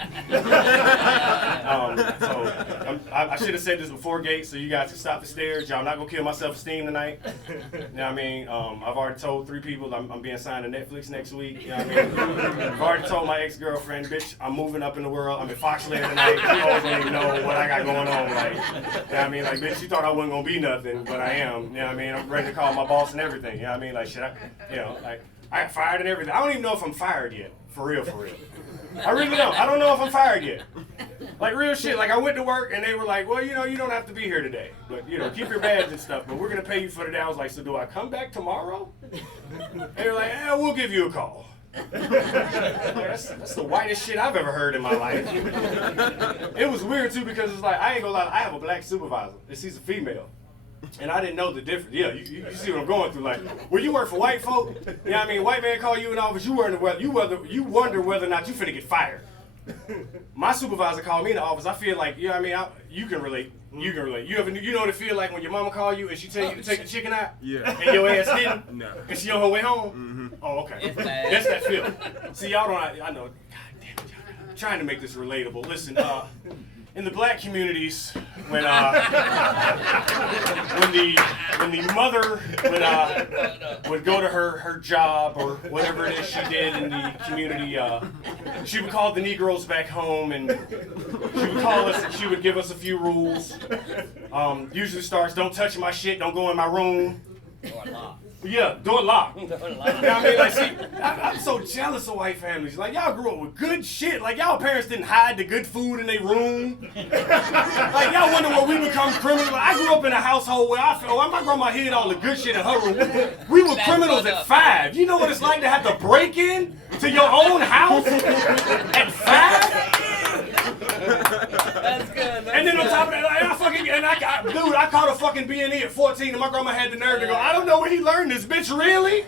I should have said this before Gates, so you guys can stop the stares. Y'all not gonna kill my self-esteem tonight. You know what I mean? I've already told 3 people I'm being signed to Netflix next week. You know what I mean? I've already told my ex-girlfriend, bitch, I'm moving up in the world. I'm in Foxland tonight. You always don't even know what I got going on. Like, you know what I mean? Like, bitch, you thought I wasn't gonna be nothing, but I am. You know what I mean? I'm ready to call my boss and everything. You know what I mean? Like, shit, like, I got fired and everything. I don't even know if I'm fired yet. For real. I really don't. I don't know if I'm fired yet. Like, real shit. Like, I went to work and they were like, well, you don't have to be here today. But, keep your badge and stuff. But we're going to pay you for the day. I was like, so do I come back tomorrow? And they were like, we'll give you a call. That's the whitest shit I've ever heard in my life. It was weird, too, because it's like, I ain't going to lie. I have a black supervisor. And she's a female. And I didn't know the difference. Yeah, you see what I'm going through. Like, when you work for white folk, you know what I mean? White man call you in office, you wonder whether or not you finna get fired. My supervisor called me in the office. I feel like, you know what I mean? You can relate. You know what it feel like when your mama call you and she tell you to take the chicken out? Yeah. And your ass didn't? No. And she on her way home? Mm-hmm. Oh, okay. That's that feeling. See, y'all don't, I know. God damn it, I'm trying to make this relatable. Listen, in the black communities, when the mother would go to her job or whatever it is she did in the community, she would call the Negroes back home and she would call us and she would give us a few rules. Usually starts, don't touch my shit, don't go in my room. Yeah, door locked. Door locked. You know what I mean? Like, see, I'm so jealous of white families. Like, y'all grew up with good shit. Like, y'all parents didn't hide the good food in their room. Like, y'all wonder where we become criminals. Like, I grew up in a household where my grandma hid all the good shit in her room. We were criminals at 5. You know what it's like to have to break in to your own house at 5? That's good. And then on top of that, like, I caught a fucking B&E at 14, and my grandma had the nerve to go, I don't know where he learned this, bitch, really?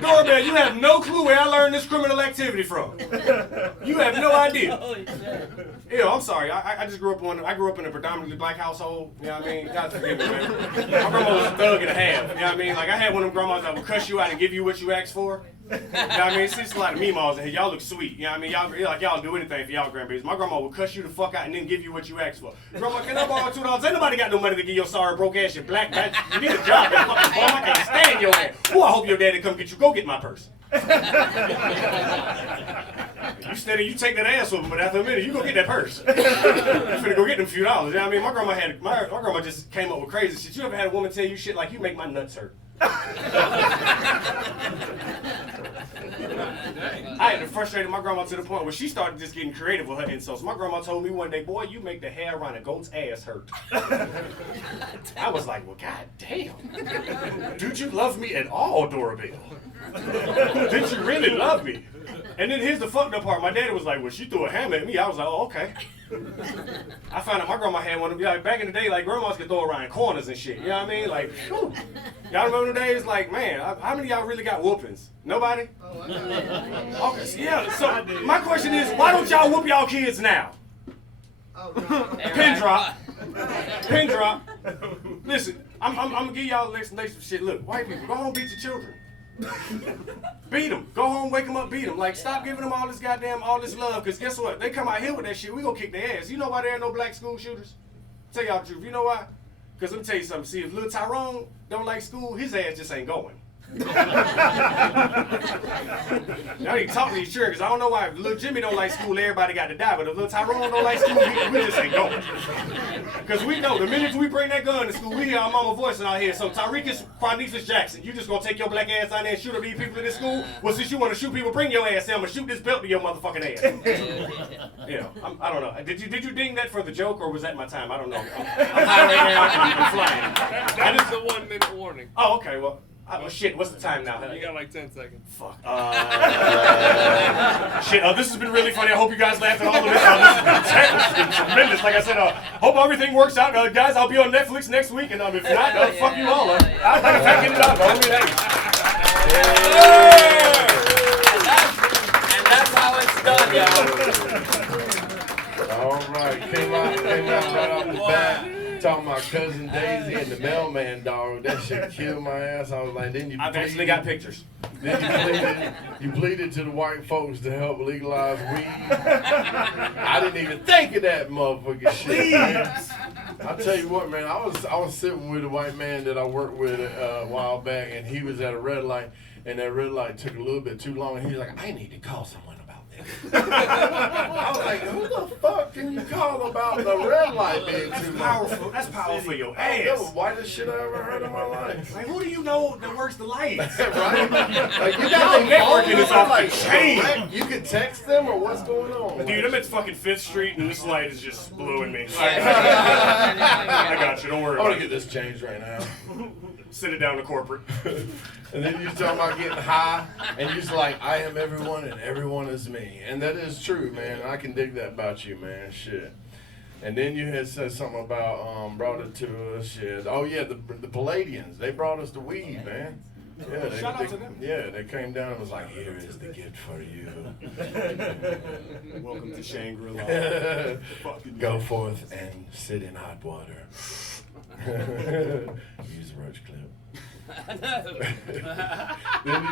Doorbell, you have no clue where I learned this criminal activity from. You have no idea. Holy shit. Yeah, I'm sorry. I just grew up in a predominantly black household. You know what I mean? God forgive me, man. My grandma was a thug and a half. You know what I mean? Like, I had one of them grandmas that would cuss you out and give you what you asked for. You know what I mean? It's a lot of meemaws in here. Y'all look sweet. You know what I mean? Y'all do anything for y'all grandbabies. My grandma would cuss you the fuck out and then give you what you asked for. Grandma, can I borrow $2? Ain't nobody got no money to give your sorry broke ass, you black man. You need a job, you fucking bum. I can't stand your ass. Oh, I hope your daddy come get you. Go get my purse. You steady, you take that ass with him, but after a minute, you go get that purse. You finna go get them few dollars. You know what I mean? My grandma just came up with crazy shit. You ever had a woman tell you shit like, you make my nuts hurt? I had to frustrate my grandma to the point where she started just getting creative with her insults. My grandma told me one day, boy, you make the hair around a goat's ass hurt. I was like, well, god damn. Dude, you love me at all, Doorbell? Did you really love me? And then here's the fucked up part. My daddy was like, well, she threw a hammer at me. I was like, oh, okay. I found out my grandma had one of them. Like, back in the day, like, grandmas could throw around corners and shit. You know what I mean? Like, whew. Y'all remember the days? Like, man, how many of y'all really got whoopings? Nobody? Okay, so, yeah, so my question is, why don't y'all whoop y'all kids now? Pin drop. Pin drop. Listen, I'm gonna give y'all a lesson of shit. Look, white people, go home, beat your children. Beat them. Go home, wake them up, beat them. Like, stop giving them all this love, because guess what? They come out here with that shit, we gonna kick their ass. You know why there ain't no black school shooters? Tell y'all the truth. You know why? Because let me tell you something. See, if little Tyrone don't like school, his ass just ain't going. Now I need to talk to these children, because I don't know why. If little Jimmy don't like school, everybody got to die. But if little Tyrone don't like school, we just ain't going. Because we know the minute we bring that gun to school, we hear our mama voice in our head. So Tyrekus Quanifus Jackson, you just gonna take your black ass out there and shoot up these people in this school? Well, since you want to shoot people, bring your ass in. I'm gonna shoot this belt to your motherfucking ass. You know, I don't know. Did you ding that for the joke, or was that my time? I don't know. I'm high right now. I'm flying. That is the 1 minute warning. Oh, okay. Well. Oh shit, what's the time now? You got like 10 seconds. Fuck. Shit, this has been really funny. I hope you guys laughed at all of this. This has been tremendous. Like I said, hope everything works out. Guys, I'll be on Netflix next week, and if not, fuck you all. I'm taking it out, bro. And that's how it's done, y'all. All right, came out right off the bat. Talking about cousin Daisy and the mailman dog. That shit killed my ass. I was like, then you. I've actually got pictures. Then you pleaded to the white folks to help legalize weed. I didn't even think of that motherfucking shit. Man. I tell you what, man. I was sitting with a white man that I worked with a while back, and he was at a red light, and that red light took a little bit too long, and he was like, I need to call someone about this. I was like, who the fuck can you call about the red light being too powerful? That's powerful for your ass. That was the whitest shit I ever heard in my life. Like, who do you know that works the lights? Right? Like, you got the networking is off like the chain. You can text them or what's going on? Dude, I'm at fucking 5th Street and this light is just blowing me. I got you, don't worry. I want to get this changed right now. Sit it down to corporate. And then you're talking about getting high, and you're just like, I am everyone, and everyone is me. And that is true, man. I can dig that about you, man. Shit. And then you had said something about, brought it to us, shit. Oh, yeah, the Palladians. They brought us the weed, man. Yeah, Shout out to them. Yeah, they came down and was like, here is the gift for you. Welcome to Shangri-La. Go forth and sit in hot water. Use a roach clip. Then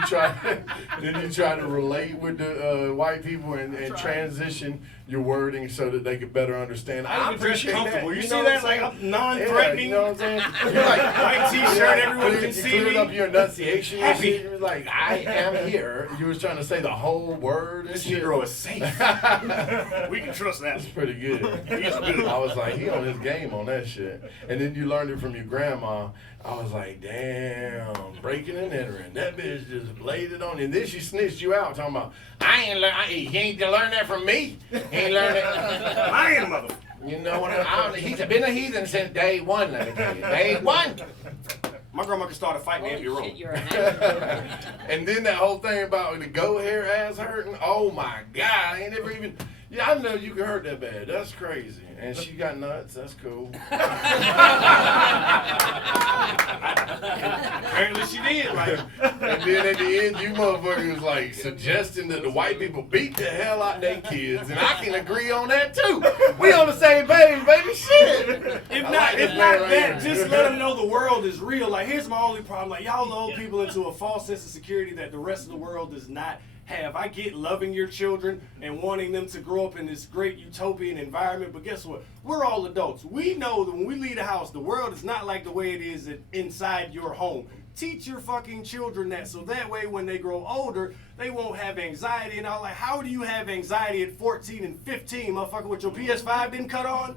you try to relate with the white people and transition your wording so that they could better understand. I I even dress appreciate comfortable. that. You know see what that? I'm Like, saying? I'm non-threatening. Yeah, you know what I'm saying? You're like White t-shirt, everyone can you see cleared me. up your enunciation. and Happy. shit. You was like, I am here. You was trying to say the whole word. And This shit. Negro is safe. We can trust that. That's pretty good. I was like, he on his game on that shit. And then you learned it from your grandma. I was like, damn, breaking and entering. That bitch just laid it on you. And then she snitched you out talking about, he ain't learned that from me. He ain't learned it. I ain't a mother. You know what he's been a heathen since day one, let me tell you. Day one. My grandma could start a fight in the empty room. Shit, you're an actor. And then that whole thing about the goat hair ass hurting. Oh my God, I ain't never even. Yeah, I know you can hurt that bad. That's crazy. And she got nuts. That's cool. Apparently she did. Like, And then at the end, you motherfuckers was like suggesting that the white people beat the hell out their kids, and I can agree on that too. We on the same page, baby. Shit. if I not, like if this not man right that, here. just let them know the world is real. Like, here's my only problem. Like, y'all lull people into a false sense of security that the rest of the world does not have. I get loving your children and wanting them to grow up in this great utopian environment, but guess what? We're all adults. We know that when we leave the house, the world is not like the way it is inside your home. Teach your fucking children that, so that way when they grow older, they won't have anxiety. And I'm like, how do you have anxiety at 14 and 15, motherfucker, with your PS5 didn't cut on?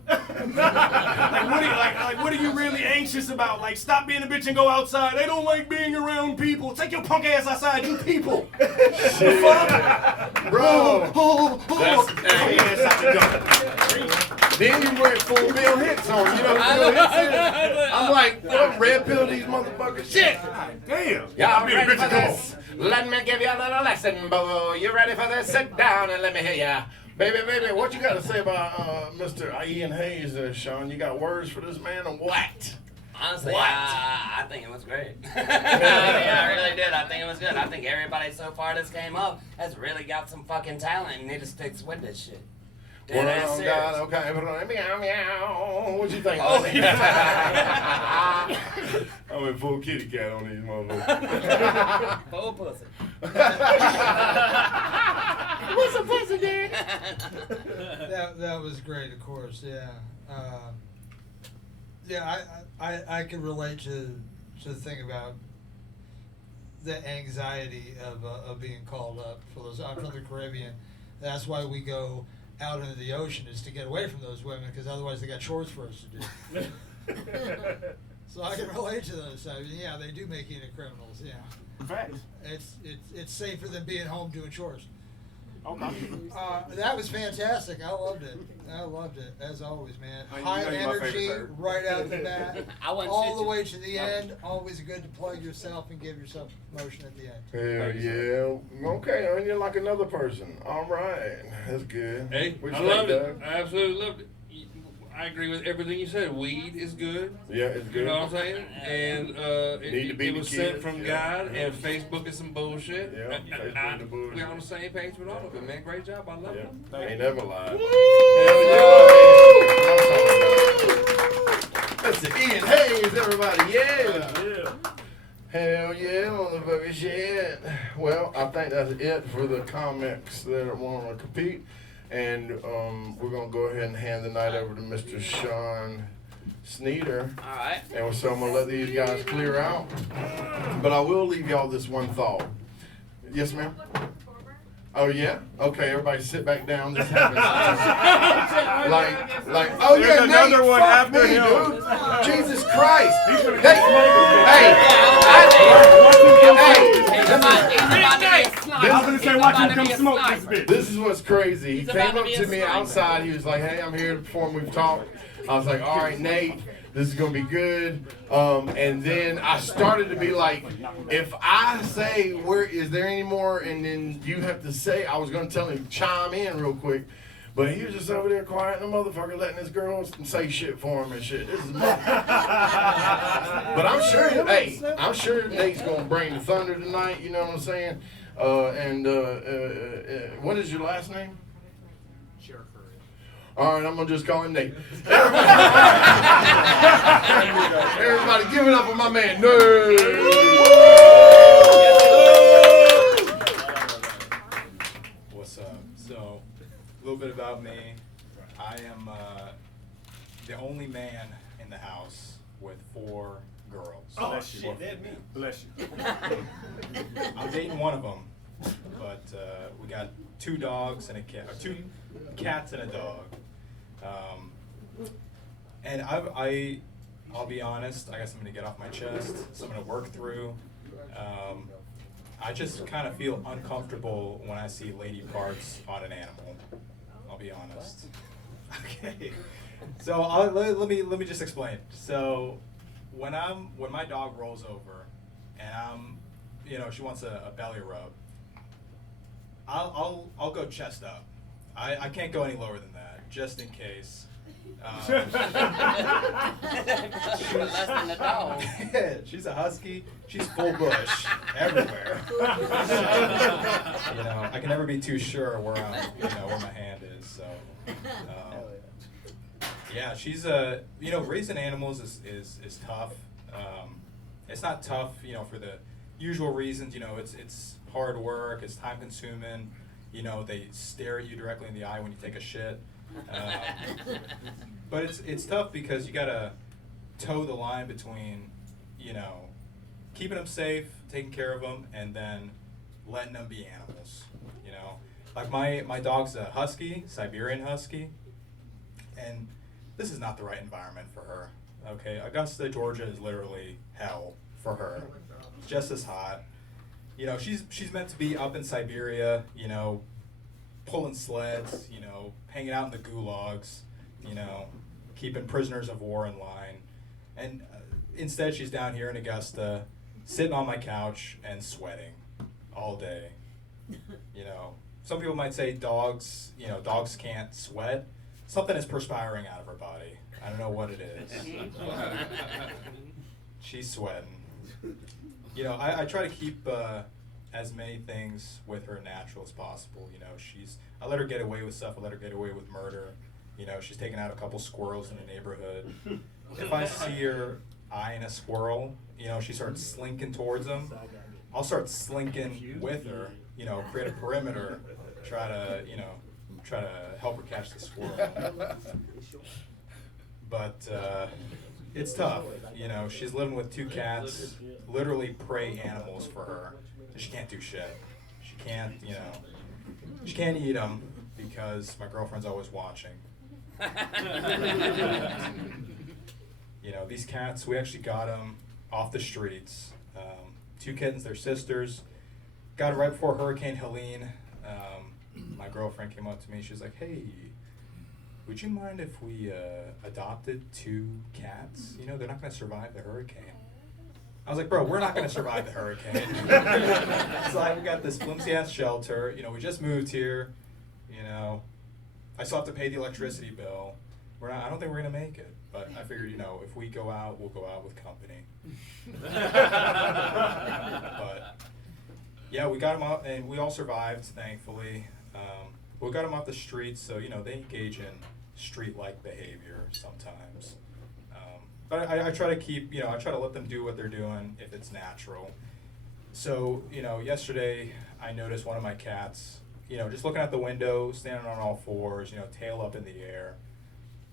What are you really anxious about? Like, stop being a bitch and go outside. They don't like being around people. Take your punk ass outside, you people. The fuck? Bro. That's, Punk ass out the door. Then you went full Bill Hicks on, you know what Bill Hicks is? I'm like, what, red pill these motherfuckers? Shit! Damn. Y'all ready for this? Let me give you a little lesson, boo. You ready for this? Sit down and let me hear ya. Baby, what you got to say about Mr. Ian Hayes, Shawn? You got words for this man or what? Honestly, What? I think it was great. Yeah, I really did. I think it was good. I think everybody so far that's came up has really got some fucking talent and need to stick with this shit. Well, Dead ass serious. God, okay. Meow, meow. What you think? Oh, I went full kitty cat on these motherfuckers. Full pussy. What's a pussy, Dad? That was great, of course. Yeah. I can relate to the thing about the anxiety of being called up for those. I'm from the Caribbean. That's why we go out into the ocean, is to get away from those women, because otherwise they got chores for us to do. So I can relate to those. I mean, yeah, they do make you into criminals. Yeah. Facts. It's safer than being home doing chores. Okay. That was fantastic. I loved it, as always, man. You High know you're my favorite, energy sir. right out of the bat, I wouldn't all shit the you. way to the end. Always good to plug yourself and give yourself promotion at the end. Hell yeah. Okay, and you're like another person. All right. That's good. Hey, What I you think, loved it. Doug? I absolutely loved it. I agree with everything you said. Weed is good. Yeah, it's good. You know what I'm saying? And Need to be it the was kids, sent from yeah. God, and Facebook is some bullshit. Yeah, Facebook is bullshit. We're on the same page with all of it, man. Great job. I love it. Yeah. Ain't never lied. Mr. Ian Hayes, everybody, yeah. Hell yeah, motherfucker, shit. Well, I think that's it for the comics that want to compete. And we're going to go ahead and hand the night over to Mr. Shawn Sneeder. All right. And so I'm going to let these guys clear out. But I will leave y'all this one thought. Yes, ma'am? Oh, yeah? Okay, everybody sit back down. Just have oh, yeah, There's another Nate, one fuck after me, him. dude. Jesus Christ. He's gonna Hey, He's about to be a sniper. I'm gonna say, watch him He's come about to be a smoke this sniper. bitch. This is what's crazy. He He's came about to up be to a me sniper. outside. He was like, hey, I'm here to perform. We've talked. I was like, all right, Nate, this is going to be good. And then I started to be like, if I say, where is there any more? And then you have to say, I was going to tell him, chime in real quick. But he was just over there quiet, and the motherfucker letting this girl say shit for him and shit. This is but I'm sure, hey, I'm sure Nate's gonna bring the thunder tonight. You know what I'm saying? What is your last name? All right, I'm gonna just call him Nate. Everybody, give it up for my man, Nate. What's up? So, a little bit about me. the only man in the house with 4 girls. Oh, Bless you. shit, that's me. Bless you. I'm dating one of them, but we got 2 dogs and a cat, or 2 cats and a dog. And I'll be honest, I got something to get off my chest, something to work through. I just kind of feel uncomfortable when I see lady parts on an animal. I'll be honest. Okay. So let me just explain. So when my dog rolls over and she wants a belly rub, I'll go chest up. I can't go any lower than that, just in case. Less than a dog. She's a husky. She's full bush everywhere. I can never be too sure where my hand is. So, yeah, she's raising animals is tough. It's not tough, for the usual reasons. It's hard work. It's time consuming. They stare at you directly in the eye when you take a shit. But it's tough because you gotta toe the line between, keeping them safe, taking care of them, and then letting them be animals. Like my dog's a husky, Siberian husky, and this is not the right environment for her. Okay, Augusta, Georgia is literally hell for her. It's just as hot. She's meant to be up in Siberia, pulling sleds, hanging out in the gulags, keeping prisoners of war in line. And instead she's down here in Augusta, sitting on my couch and sweating all day. Some people might say dogs can't sweat. Something is perspiring out of her body. I don't know what it is. She's sweating. I try to keep as many things with her natural as possible. I let her get away with stuff. I let her get away with murder. She's taken out a couple squirrels in the neighborhood. If I see her eyeing a squirrel, she starts slinking towards them, I'll start slinking with her, create a perimeter, try to help her catch the squirrel. But it's tough. She's living with 2 cats, literally prey animals for her. She can't do shit. She can't eat them because my girlfriend's always watching. These cats, we actually got them off the streets. 2 kittens, they're sisters. Got it right before Hurricane Helene. My girlfriend came up to me. She was like, "Hey, would you mind if we adopted 2 cats? They're not going to survive the hurricane." I was like, "Bro, we're not going to survive the hurricane." It's like, we got this flimsy ass shelter. We just moved here. I still have to pay the electricity bill. I don't think we're going to make it. But I figured, if we go out, we'll go out with company. But yeah, we got them out, and we all survived, thankfully. We got them off the streets, so they engage in street-like behavior sometimes. But I try to keep, I try to let them do what they're doing if it's natural. So yesterday I noticed one of my cats, just looking out the window, standing on all 4s, tail up in the air.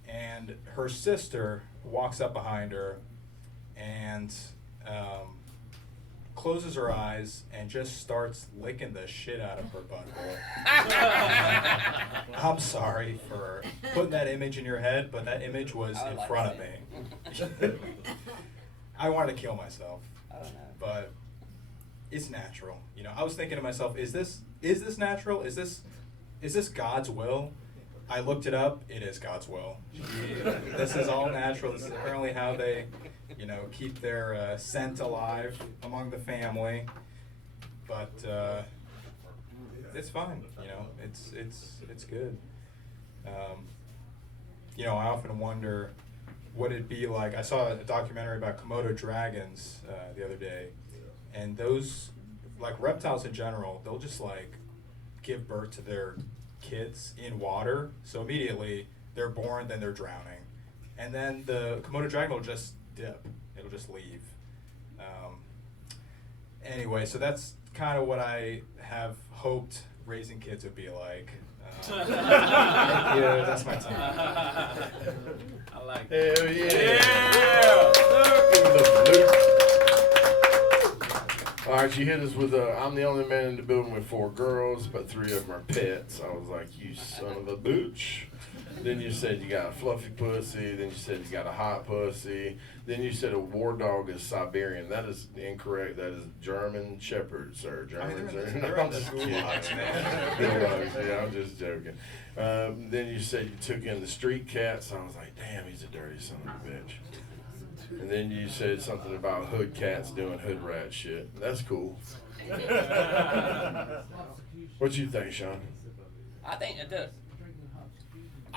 And her sister walks up behind her and closes her eyes and just starts licking the shit out of her butthole. I'm sorry for putting that image in your head, but that image was in front of me. I wanted to kill myself, but it's natural. I was thinking to myself, is this natural? Is this God's will? I looked it up. It is God's will. This is all natural. This is apparently how they, keep their scent alive among the family. But it's fine. It's good. I often wonder what it'd be like. I saw a documentary about Komodo dragons the other day, and those, like reptiles in general, they'll just give birth to their kids in water, so immediately they're born, then they're drowning, and then the Komodo dragon will just dip. It'll just leave. Anyway, so that's kind of what I have hoped raising kids would be like. Yeah, that's my time. I like Hell yeah. All right, you hit us with I'm the only man in the building with 4 girls, but 3 of them are pets. I was like, you son of a booch. Then you said you got a fluffy pussy. Then you said you got a hot pussy. Then you said a war dog is Siberian. That is incorrect. That is German Shepherd, sir. German. They're on the school lots, man. Yeah, I'm just joking. Then you said you took in the street cats. I was like, damn, he's a dirty son of a bitch. And then you said something about hood cats doing hood rat shit. That's cool. What you think, Shawn? I think it does.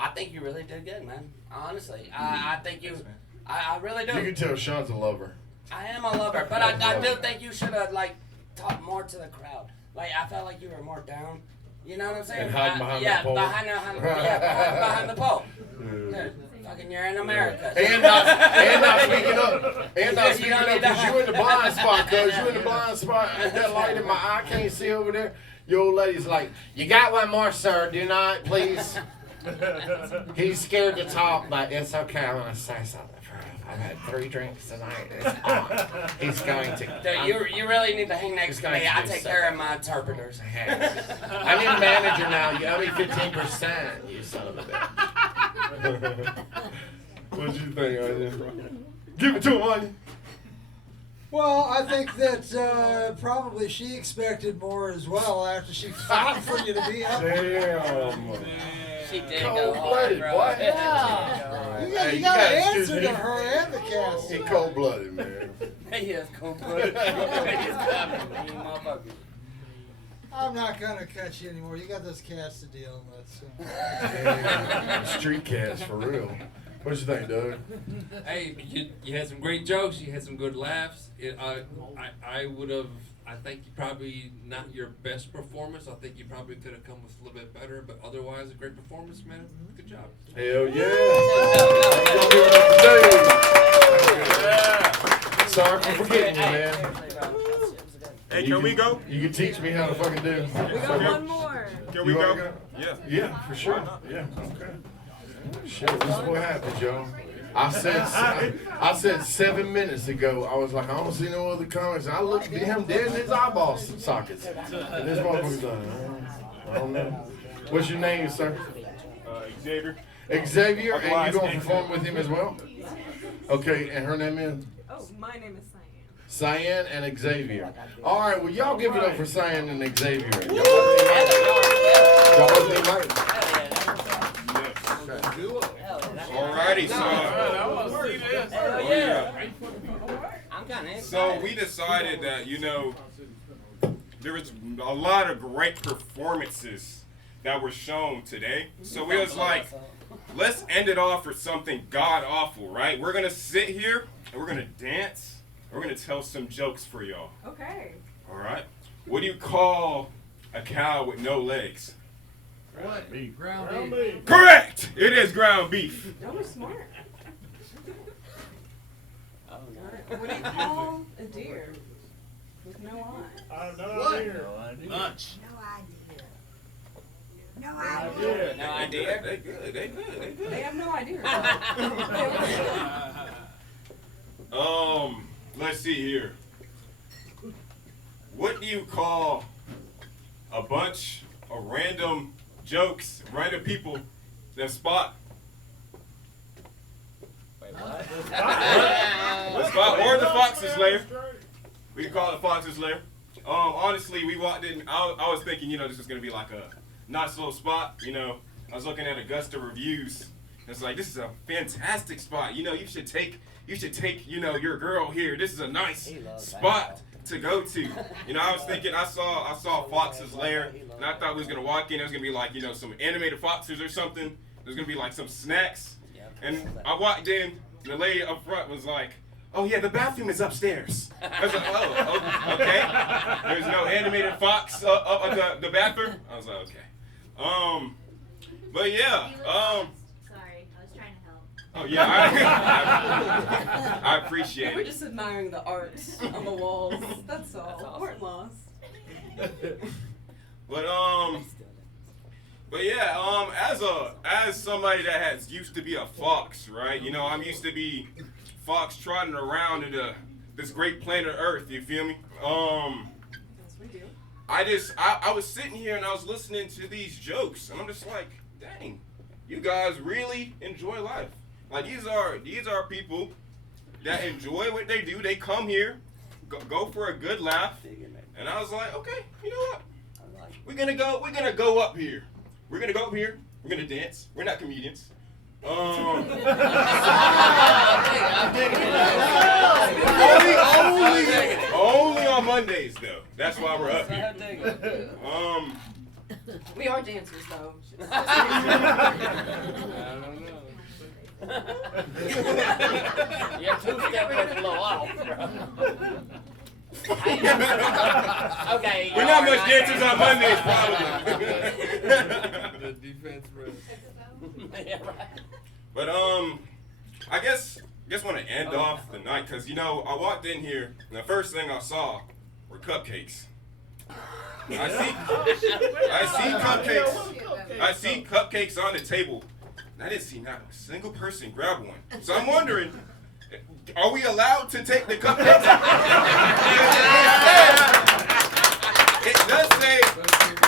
I think you really did good, man. Honestly, I think you. I really do. You can tell Shawn's a lover. I am a lover, but I do think you should have like talked more to the crowd. Like I felt like you were more down. You know what I'm saying? And hiding behind the pole. behind the pole. Dude, fucking, you're in America. And not speaking up. And not speaking up because you in the blind spot, cuz you in the blind spot. That light in my eye, I can't see over there. Your old lady's like, you got one more, sir, do not, please. He's scared to talk, but it's okay. I'm going to say something for him. I've had 3 drinks tonight. It's on. He's going to. Dude, you really need to hang next to me. I take care of my interpreters. I need a manager now. You owe me 15%, you son of a bitch. What'd you think, Anya? Give it to him, Anya. Well, I think that probably she expected more as well after she fought for you to be up there. Damn. She did go hard, Cold-blooded, bro. boy. Yeah. You Hey, got to you gotta answer excuse to me. her and the cast. He cold-blooded, man. He is cold-blooded. He's coming, you motherfucker. I'm not going to cut you anymore. You got those cats to deal with. So. Street cats, for real. What you think, Doug? Hey, you had some great jokes. You had some good laughs. I think you probably not your best performance. I think you probably could have come with a little bit better, but otherwise a great performance, man. Good job. Hell yeah. Sorry for forgetting you, man. Hey, can we go? You can teach me how to fucking do. We got one more. Can we You go? wanna Yeah. Yeah, for sure. Yeah, okay. Shit, this is what happens, y'all. I said 7 minutes ago, I was like, I don't see no other comments. And I looked at him dead in his eyeball sockets. And this motherfucker's like, I don't know. What's your name, sir? Xavier. Xavier, and you going to perform with him as well? Okay, and her name is? Oh, my name is Cyan. Cyan and Xavier. All right, well, y'all give it up for Cyan and Xavier. Y'all both need mic. Alrighty, so I'm kind of so we decided that there was a lot of great performances that were shown today. So we was like, let's end it off with something god awful, right? We're gonna sit here and we're gonna dance. We're gonna tell some jokes for y'all. Okay. All right. What do you call a cow with no legs? What? Beef. Ground beef. Correct. It is ground beef. Y'all are smart. Oh, no. What do you call a deer with no eye? I have no What? idea. Lunch. No idea. No idea. They good. They good. They good. They have no idea. Let's see here. What do you call a bunch of random jokes, random people that spot? Wait, what? The spot or the fox's lair. We can call it fox's lair. Honestly, we walked in. I was thinking, this was gonna be like a not so spot. I was looking at Augusta reviews. It's like, this is a fantastic spot. You should take your girl here. This is a nice spot to go to. I was thinking, I saw Fox's Lair, and I thought we was gonna walk in. It was gonna be like, some animated foxes or something. There's gonna be like some snacks. And I walked in, and the lady up front was like, "Oh yeah, the bathroom is upstairs." I was like, "Oh, okay." There's no animated fox up at the bathroom. I was like, "Okay." But yeah. Sorry, I was trying to help. Oh yeah, I appreciate We're it. just admiring the art on the walls. That's all. That's awesome. We're lost. But But yeah, as somebody that has used to be a fox, right? You know, I'm used to be fox trotting around in this great planet Earth. You feel me? I was sitting here and I was listening to these jokes, and I'm just like, dang, you guys really enjoy life. Like these are people that enjoy what they do. They come here, go for a good laugh, and I was like, okay, you know what? We're gonna go up here. We're gonna go up here. We're gonna dance. We're not comedians. Only on Mondays though. That's why we're up here. We are dancers though. I don't know. Your two-step was a little off, bro. Okay. We're not much dancers on Mondays, probably. The defense rest. Yeah, right. But I guess want to end off the night because you know I walked in here and the first thing I saw were cupcakes. I see cupcakes on the table. And I didn't see not a single person grab one. So I'm wondering, are we allowed to take the cupcakes? It does say,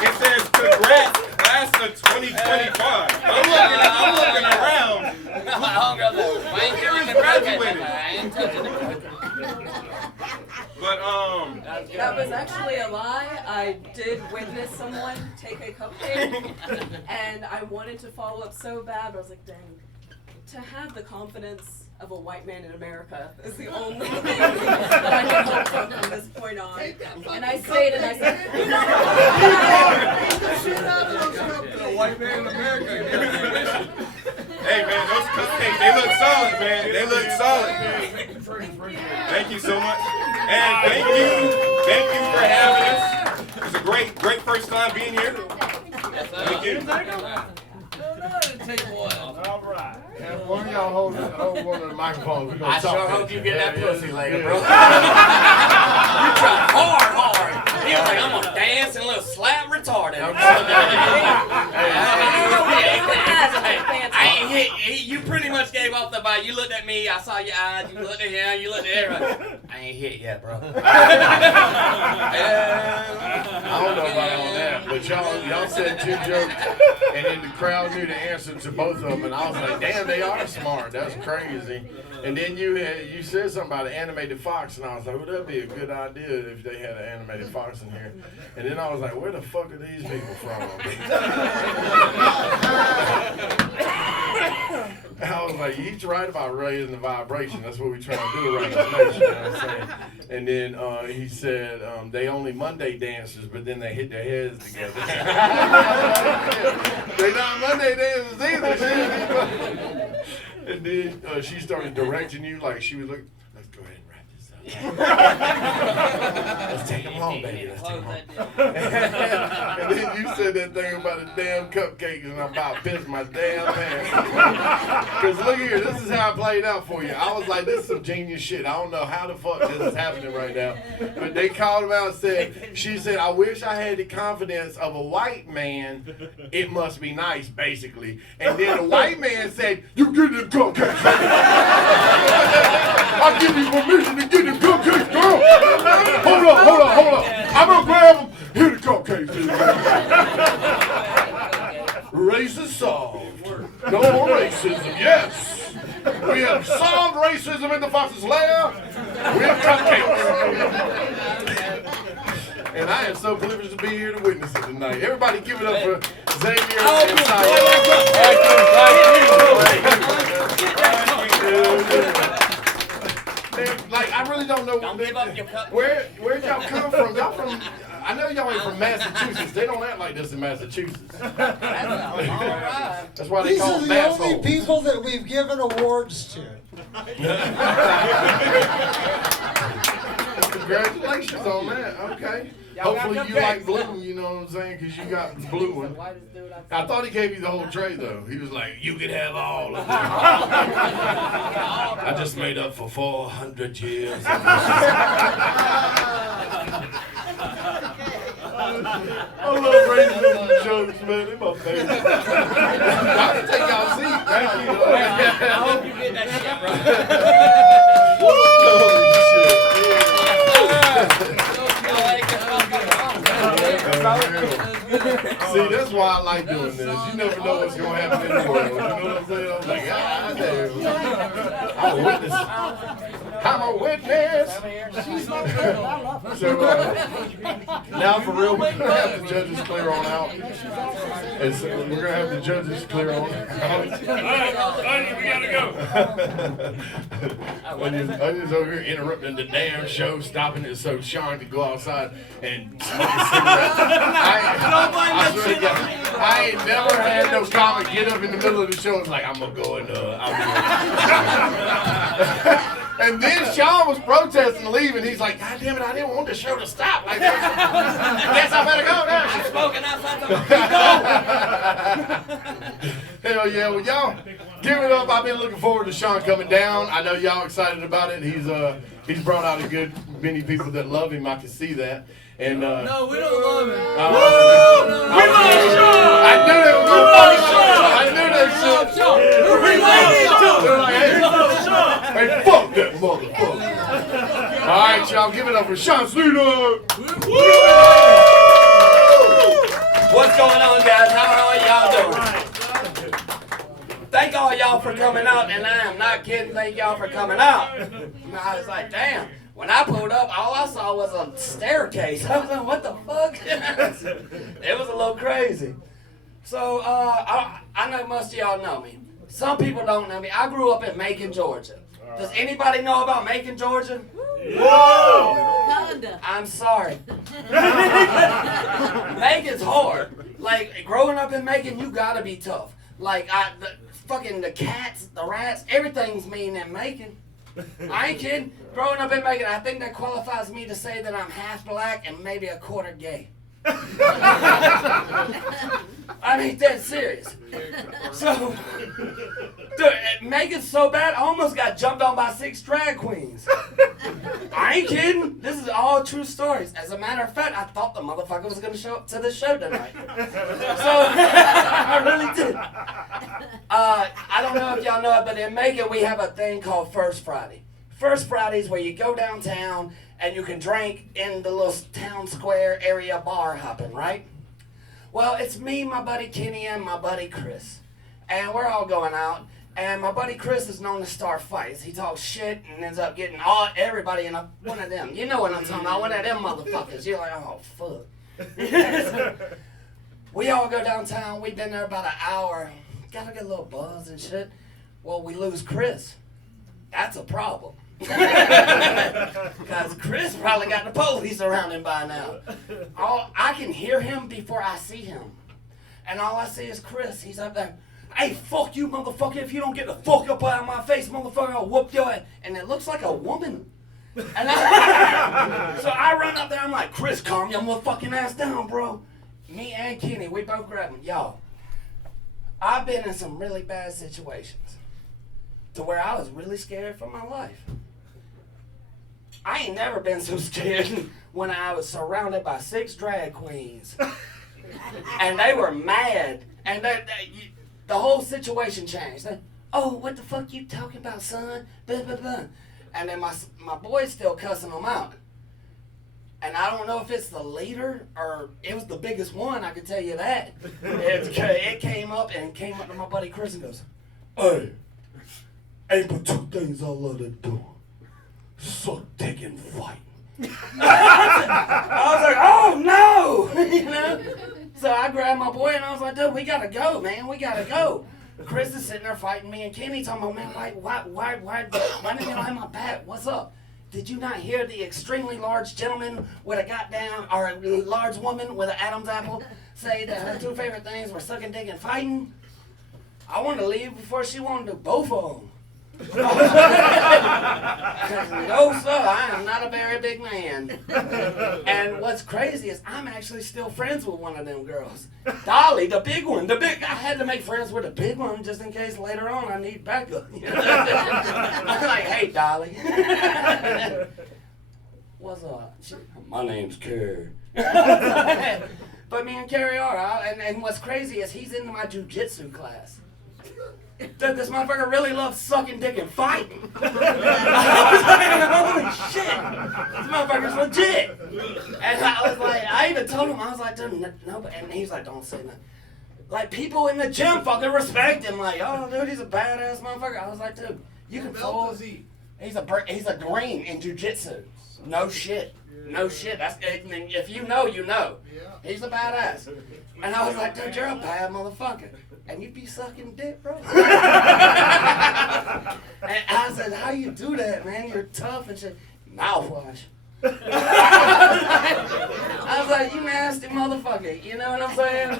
it says congrats, class of 2025. I'm looking around. Where is graduated? But that was actually a lie. I did witness someone take a cupcake, and I wanted to follow up so bad, but I was like, dang, to have the confidence of a white man in America is the only thing that I can hope from this point on. And I stayed and I said, The white man in America. hey man, those cupcakes, they look solid, man. They look solid. Thank you so much. And thank you for having us. It was a great first time being here. Thank you. Take one. All right. And one of y'all hold one of the microphones. I sure hope you get that pussy later, bro. You tried hard. He was like, I'm gonna dance and a little slap retarded. I ain't hit. You pretty much gave off the vibe. You looked at me. I saw your eyes. You looked at him. You looked at everybody. I ain't hit yet, bro. I don't know about all that, but y'all said two jokes, and then the crowd knew the answer to both of them, and I was like, damn, they are smart. That's crazy. And then you said something about an animated fox, and I was like, well, that'd be a good idea if they had an animated fox in here. And then I was like, where the fuck are these people from? I was like, he's right about raising the vibration. That's what we're trying to do around this nation. You know what I'm saying? And then he said they only Monday dancers, but then they hit their heads together. They not Monday dancers either. And then she started directing you like she was like, let's go ahead and wrap this up. Let's take them home, baby. Let's take them home. And then you said that thing about the damn cupcakes, and I'm about to piss my damn pants. Because look here, this is how it played out for you. I was like, this is some genius shit. I don't know how the fuck this is happening right now. But they called him out and said, she said, I wish I had the confidence of a white man. It must be nice, basically. And then the white man said, you get the cupcakes. I give you permission to get the cupcakes, girl. Hold up. I'm gonna grab them. Here the cupcakes. Racist solved. No more racism. Yes. We have solved racism in the fox's lair. We have cupcakes. And I am so privileged to be here to witness it tonight. Everybody give it up for Xavier and Like, I really don't know where'd y'all come from. Y'all from, I know y'all ain't from Massachusetts. They don't act like this in Massachusetts. That's why they These call are them the assholes. only people that we've given awards to. Congratulations on that. Okay. Hopefully you like blue, you know what I'm saying? Because you got the blue one. I thought he gave you the whole tray, though. He was like, you can have all of it. I just made up for 400 years. I love raising jokes, man. They're my favorite. I can take y'all seat. Thank you. I hope you get that shit, bro. See, that's why I like doing this. You never know what's going to happen in the world. You know what I'm saying? I'm like, I'm a witness. I'm a witness. She's not good. I love her. So, now for real, we're going to have the judges clear on out. And so we're going to have the judges clear on out. Onion, we gotta go. Onion's over here interrupting the damn show, stopping it so Shawn could go outside and smoke a cigarette. I swear to God, I ain't never had no comic get up in the middle of the show and like, I'm gonna go and and then Shawn was protesting leaving. He's like, God damn it, I didn't want the show to stop. Like, I guess I better go now. I'm smoking outside the Hell yeah, well y'all give it up. I've been looking forward to Shawn coming down. I know y'all excited about it. He's brought out a good many people that love him. I can see that. And no, we don't love him. We love Shawn. I knew they were Hey, fuck that motherfucker. All right, y'all, give it up for Shawn Sneeder. What's going on, guys? How are y'all doing? Thank all y'all for coming out, and I am not kidding. Thank y'all for coming out. I was like, damn. When I pulled up, all I saw was a staircase. I was like, what the fuck? It was a little crazy. So, I know most of y'all know me. Some people don't know me. I grew up in Macon, Georgia. Does anybody know about Macon, Georgia? Whoa! I'm sorry. Macon's hard. Like, growing up in Macon, you gotta be tough. Like, the cats, the rats, everything's mean in Macon. I ain't kidding. Growing up in Macon, I think that qualifies me to say that I'm half black and maybe a quarter gay. I mean, dead serious. So, dude, Megan's so bad, I almost got jumped on by 6 drag queens. I ain't kidding. This is all true stories. As a matter of fact, I thought the motherfucker was going to show up to the show tonight. So, I really did. I don't know if y'all know it, but in Macon, we have a thing called First Friday. First Friday is where you go downtown and you can drink in the little town square area bar hopping, right? Well, it's me, my buddy Kenny, and my buddy Chris. And we're all going out. And my buddy Chris is known to start fights. He talks shit and ends up getting everybody in one of them. You know what I'm talking about, one of them motherfuckers. You're like, oh, fuck. We all go downtown. We've been there about an hour. Gotta get a little buzz and shit. Well, we lose Chris. That's a problem. Because Chris probably got the police around him by now. I can hear him before I see him. And all I see is Chris. He's up there. Hey, fuck you, motherfucker. If you don't get the fuck up out of my face, motherfucker, I'll whoop your ass. And it looks like a woman. And so I run up there. I'm like, Chris, calm your motherfucking ass down, bro. Me and Kenny, we both grab him. Y'all, I've been in some really bad situations to where I was really scared for my life. I ain't never been so scared when I was surrounded by 6 drag queens. And they were mad. And the whole situation changed. Oh, what the fuck you talking about, son? Blah, blah, blah. And then my boy's still cussing them out. And I don't know if it's the leader or it was the biggest one, I can tell you that. It came up to my buddy Chris and goes, hey, ain't but 2 things I love to do. Suck dick and fight. I was like, oh no! You know? So I grabbed my boy and I was like, dude, we gotta go, man. We gotta go. Chris is sitting there fighting me and Kenny talking about, man, why didn't you have my back? What's up? Did you not hear the extremely large gentleman with a goddamn, or a large woman with an Adam's apple say that her 2 favorite things were sucking dick and fighting? I wanted to leave before she wanted to do both of them. No, sir, I am not a very big man. And what's crazy is I'm actually still friends with one of them girls. Dolly, the big one. I had to make friends with the big one just in case later on I need backup. I'm like, hey, Dolly. What's up? My name's Carrie. But me and Carrie are, and what's crazy is he's into my jujitsu class. Dude, this motherfucker really loves sucking dick and fighting. I was like, holy shit, this motherfucker's legit. And I was like, I even told him, I was like, dude, no, and he's like, don't say nothing. Like, people in the gym fucking respect him. Like, oh, dude, he's a badass motherfucker. I was like, dude, you can fool. He's a green in jujitsu. No shit. No shit. That's if you know, you know. He's a badass. And I was like, dude, you're a bad motherfucker. And you be sucking dick, bro. And I said, how you do that, man? You're tough and shit. Mouthwash. I was like, you nasty motherfucker. You know what I'm saying?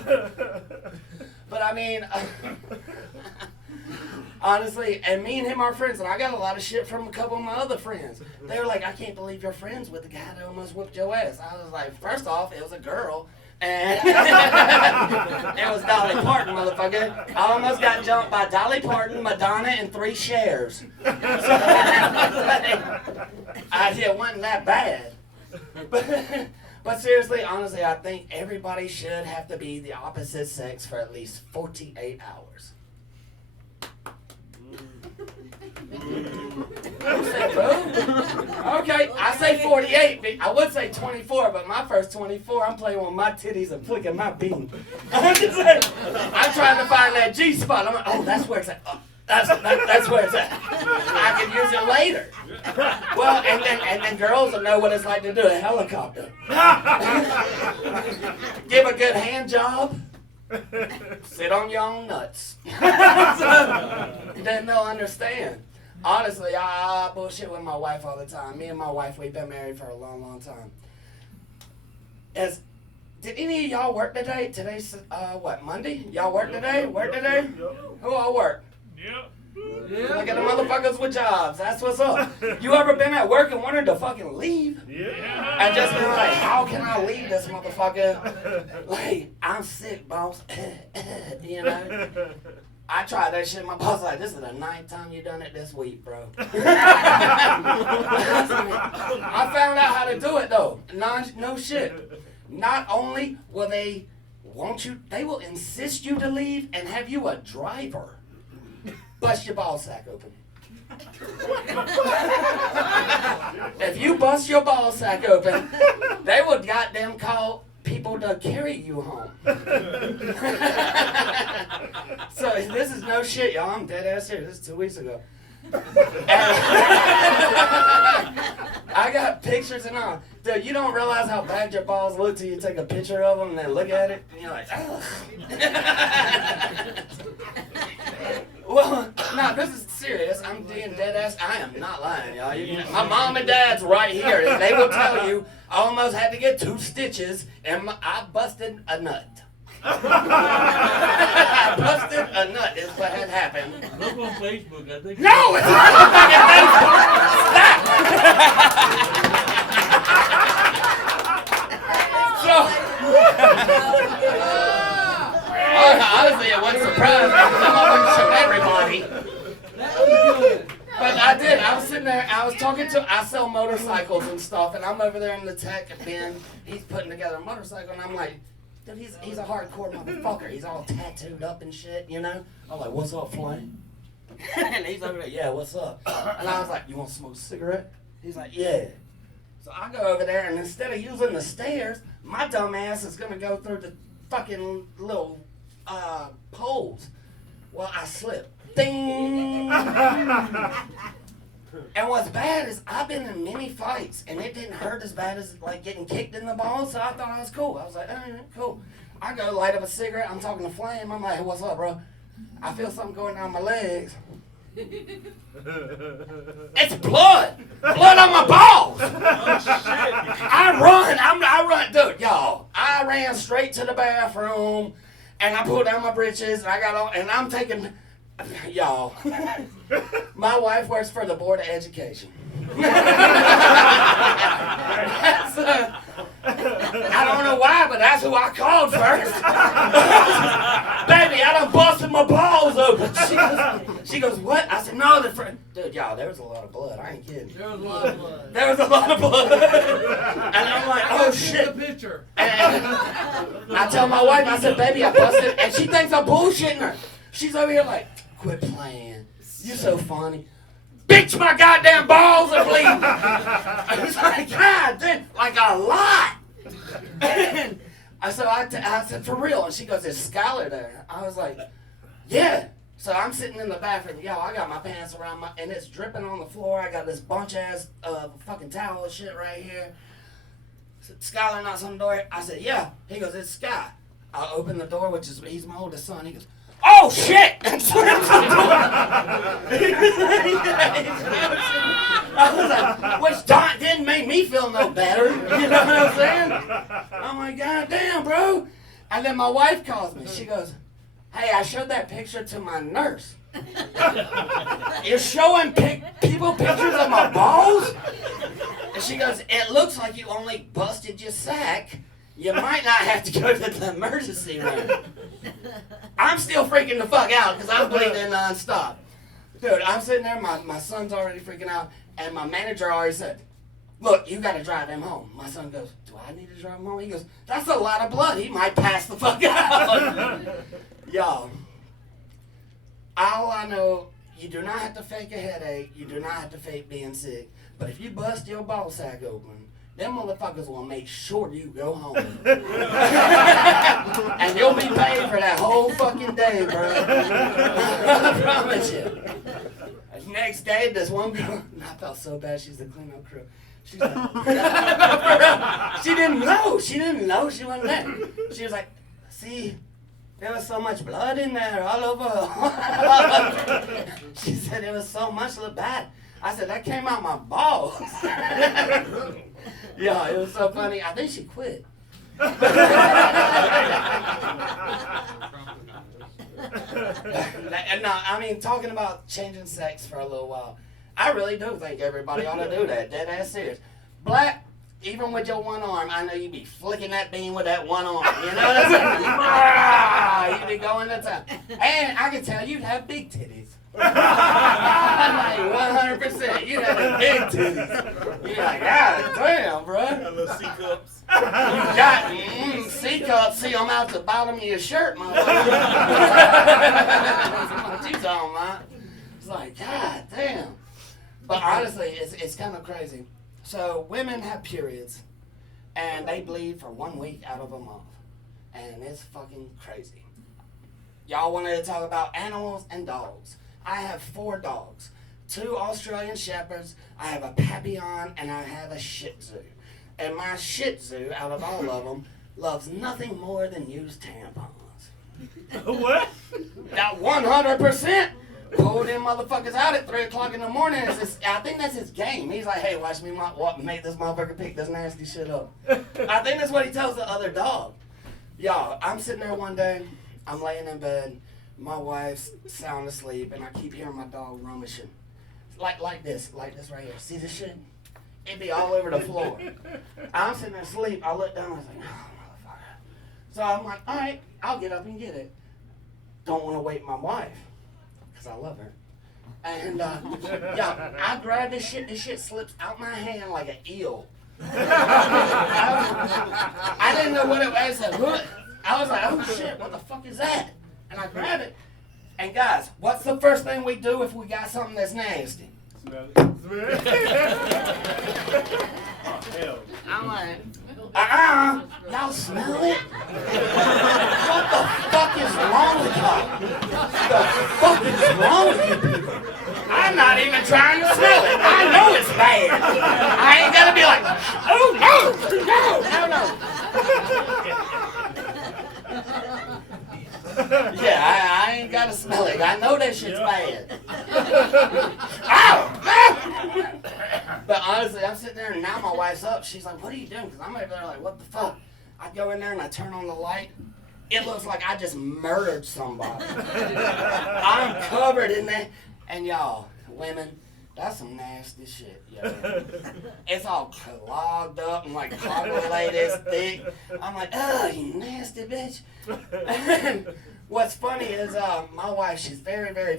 But I mean, honestly, and me and him are friends, and I got a lot of shit from a couple of my other friends. They were like, I can't believe you're friends with the guy that almost whooped your ass. I was like, first off, it was a girl. And it was Dolly Parton, motherfucker. I almost got jumped by Dolly Parton, Madonna, and 3 Shares. So, it wasn't that bad. But seriously, honestly, I think everybody should have to be the opposite sex for at least 48 hours. Okay, I say 48. I would say 24, but my first 24, I'm playing with my titties and flicking my bean. I'm just like, I'm trying to find that G spot. I'm like, oh, that's where it's at. Oh, that's where it's at. I can use it later. Well, and then girls will know what it's like to do a helicopter. Give a good hand job. Sit on your own nuts. Then they'll understand. Honestly, I bullshit with my wife all the time. Me and my wife, we've been married for a long, long time. Did any of y'all work today? Today's, what, Monday? Y'all work today? Work today? Who all work? Yep. Look at the motherfuckers with jobs. That's what's up. You ever been at work and wanted to fucking leave? Yeah. And just been like, how can I leave this motherfucker? Like, I'm sick, boss. You know? I tried that shit. My boss was like, this is the 9th time you done it this week, bro. I found out how to do it, though. No shit. Not only will they want you, they will insist you to leave and have you a driver bust your ball sack open. If you bust your ball sack open, they will goddamn call people to carry you home. So this is no shit, y'all. I'm dead ass serious. This is 2 weeks ago. I got pictures and all. Dude, you don't realize how bad your balls look till you take a picture of them and then look at it and you're like, ugh. Well, no, this is serious. I'm being dead ass. I am not lying, y'all. My mom and dad's right here. And they will tell you I almost had to get 2 stitches and I busted a nut. I busted a nut is what had happened. Look on Facebook, I think. No, it's not on fucking Facebook. Stop. Honestly, it wasn't surprising. I'm not going to show everybody. But I did. I was sitting there. I was talking to. I sell motorcycles and stuff, and I'm over there in the tech bin. He's putting together a motorcycle, and I'm like, dude, he's a hardcore motherfucker. He's all tattooed up and shit, you know. I'm like, what's up, Flame? And he's over there, yeah, what's up? And I was like, you want to smoke a cigarette? He's like, yeah. So I go over there, and instead of using the stairs, my dumb ass is gonna go through the fucking little poles. Well, I slipped. Ding! And what's bad is I've been in many fights, and it didn't hurt as bad as like getting kicked in the balls, so I thought I was cool. I was like, all right, cool. I go light up a cigarette. I'm talking to Flame. I'm like, hey, what's up, bro? I feel something going down my legs. It's blood! Blood on my balls! I run, dude, y'all. I ran straight to the bathroom, and I pulled down my britches, and I got on, and I'm taking, y'all. My wife works for the Board of Education. I don't know why, but that's who I called first. Baby, I I done busted my balls open. She goes, what? I said, no, dude, y'all, there was a lot of blood. I ain't kidding. There was a lot of blood. There was a lot of blood. And I'm like, oh shit. The picture. And I tell my wife, I said, baby, I busted. And she thinks I'm bullshitting her. She's over here like, quit playing. You're so funny. Bitch, my goddamn balls are bleeding. I was like, God damn, like a lot. And I said, for real? And she goes, is Skylar there? I was like, yeah. So I'm sitting in the bathroom. Yo, I got my pants around and it's dripping on the floor. I got this bunch ass fucking towel and shit right here. Skylar knocks on the door. I said, yeah. He goes, it's Sky. I open the door, he's my oldest son. He goes, oh shit! And slams the door. I was like, which didn't make me feel no better. You know what I'm saying? I'm like, God damn, bro. And then my wife calls me. She goes, hey, I showed that picture to my nurse. You're showing people pictures of my balls? And she goes, it looks like you only busted your sack. You might not have to go to the emergency room. I'm still freaking the fuck out because I'm bleeding nonstop. Dude, I'm sitting there, my son's already freaking out, and my manager already said, look, you gotta drive him home. My son goes, do I need to drive him home? He goes, that's a lot of blood. He might pass the fuck out. Y'all, all I know, you do not have to fake a headache. You do not have to fake being sick. But if you bust your ball sack open, them motherfuckers will make sure you go home. And you'll be paid for that whole fucking day, bro. I promise you. Next day, this one girl, I felt so bad, she's the cleanup crew. She's like, she didn't know. She didn't know she wasn't there. She was like, see, there was so much blood in there all over. She said it was so much, look bad. I said, that came out my balls. Yeah, it was so funny. I think she quit. No, I mean, talking about changing sex for a little while, I really do think everybody ought to do that. Dead ass serious. Black, even with your one arm, I know you be flicking that bean with that one arm. You know what I'm saying? You be going to town. And I can tell you'd have big titties. Like 100%. You'd have big titties. You're like, God damn, bro. Little C cups. You got C cups. See them out the bottom of your shirt, motherfucker. What you talking about? It's like, God damn. But honestly, it's kind of crazy. So women have periods, and they bleed for 1 week out of a month, and it's fucking crazy. Y'all wanted to talk about animals and dogs. I have 4 dogs, 2 Australian Shepherds, I have a Papillon, and I have a Shih Tzu. And my Shih Tzu, out of all of them, loves nothing more than used tampons. What? Not 100%. Pull them motherfuckers out at 3 o'clock in the morning. I think that's his game. He's like, hey, watch me make this motherfucker pick this nasty shit up. I think that's what he tells the other dog. Y'all, I'm sitting there one day, I'm laying in bed, my wife's sound asleep, and I keep hearing my dog rummaging. Like this right here. See this shit? It'd be all over the floor. I'm sitting there asleep, I look down, I was like, oh, motherfucker. So I'm like, all right, I'll get up and get it. Don't want to wake my wife. I love her. And yeah, I grab this shit slips out my hand like an eel. I didn't know what it was. I was like, oh shit, what the fuck is that? And I grab it. And guys, what's the first thing we do if we got something that's nasty? Smell it. Oh, hell. I'm like, y'all smell it? What the fuck is wrong with y'all? What the fuck is wrong with you people? I'm not even trying to smell it. I know it's bad. I ain't gonna be like, oh no. Yeah, I ain't gotta smell it. I know that shit's bad. Ow! But honestly, I'm sitting there and now my wife's up. She's like, what are you doing? Because I'm over there like, what the fuck? I go in there and I turn on the light. It looks like I just murdered somebody. I'm covered in that. And y'all, women, That's some nasty shit, yo. It's all clogged up and like coagulated, thick. I'm like, oh, you nasty bitch. And what's funny is my wife, she's very, very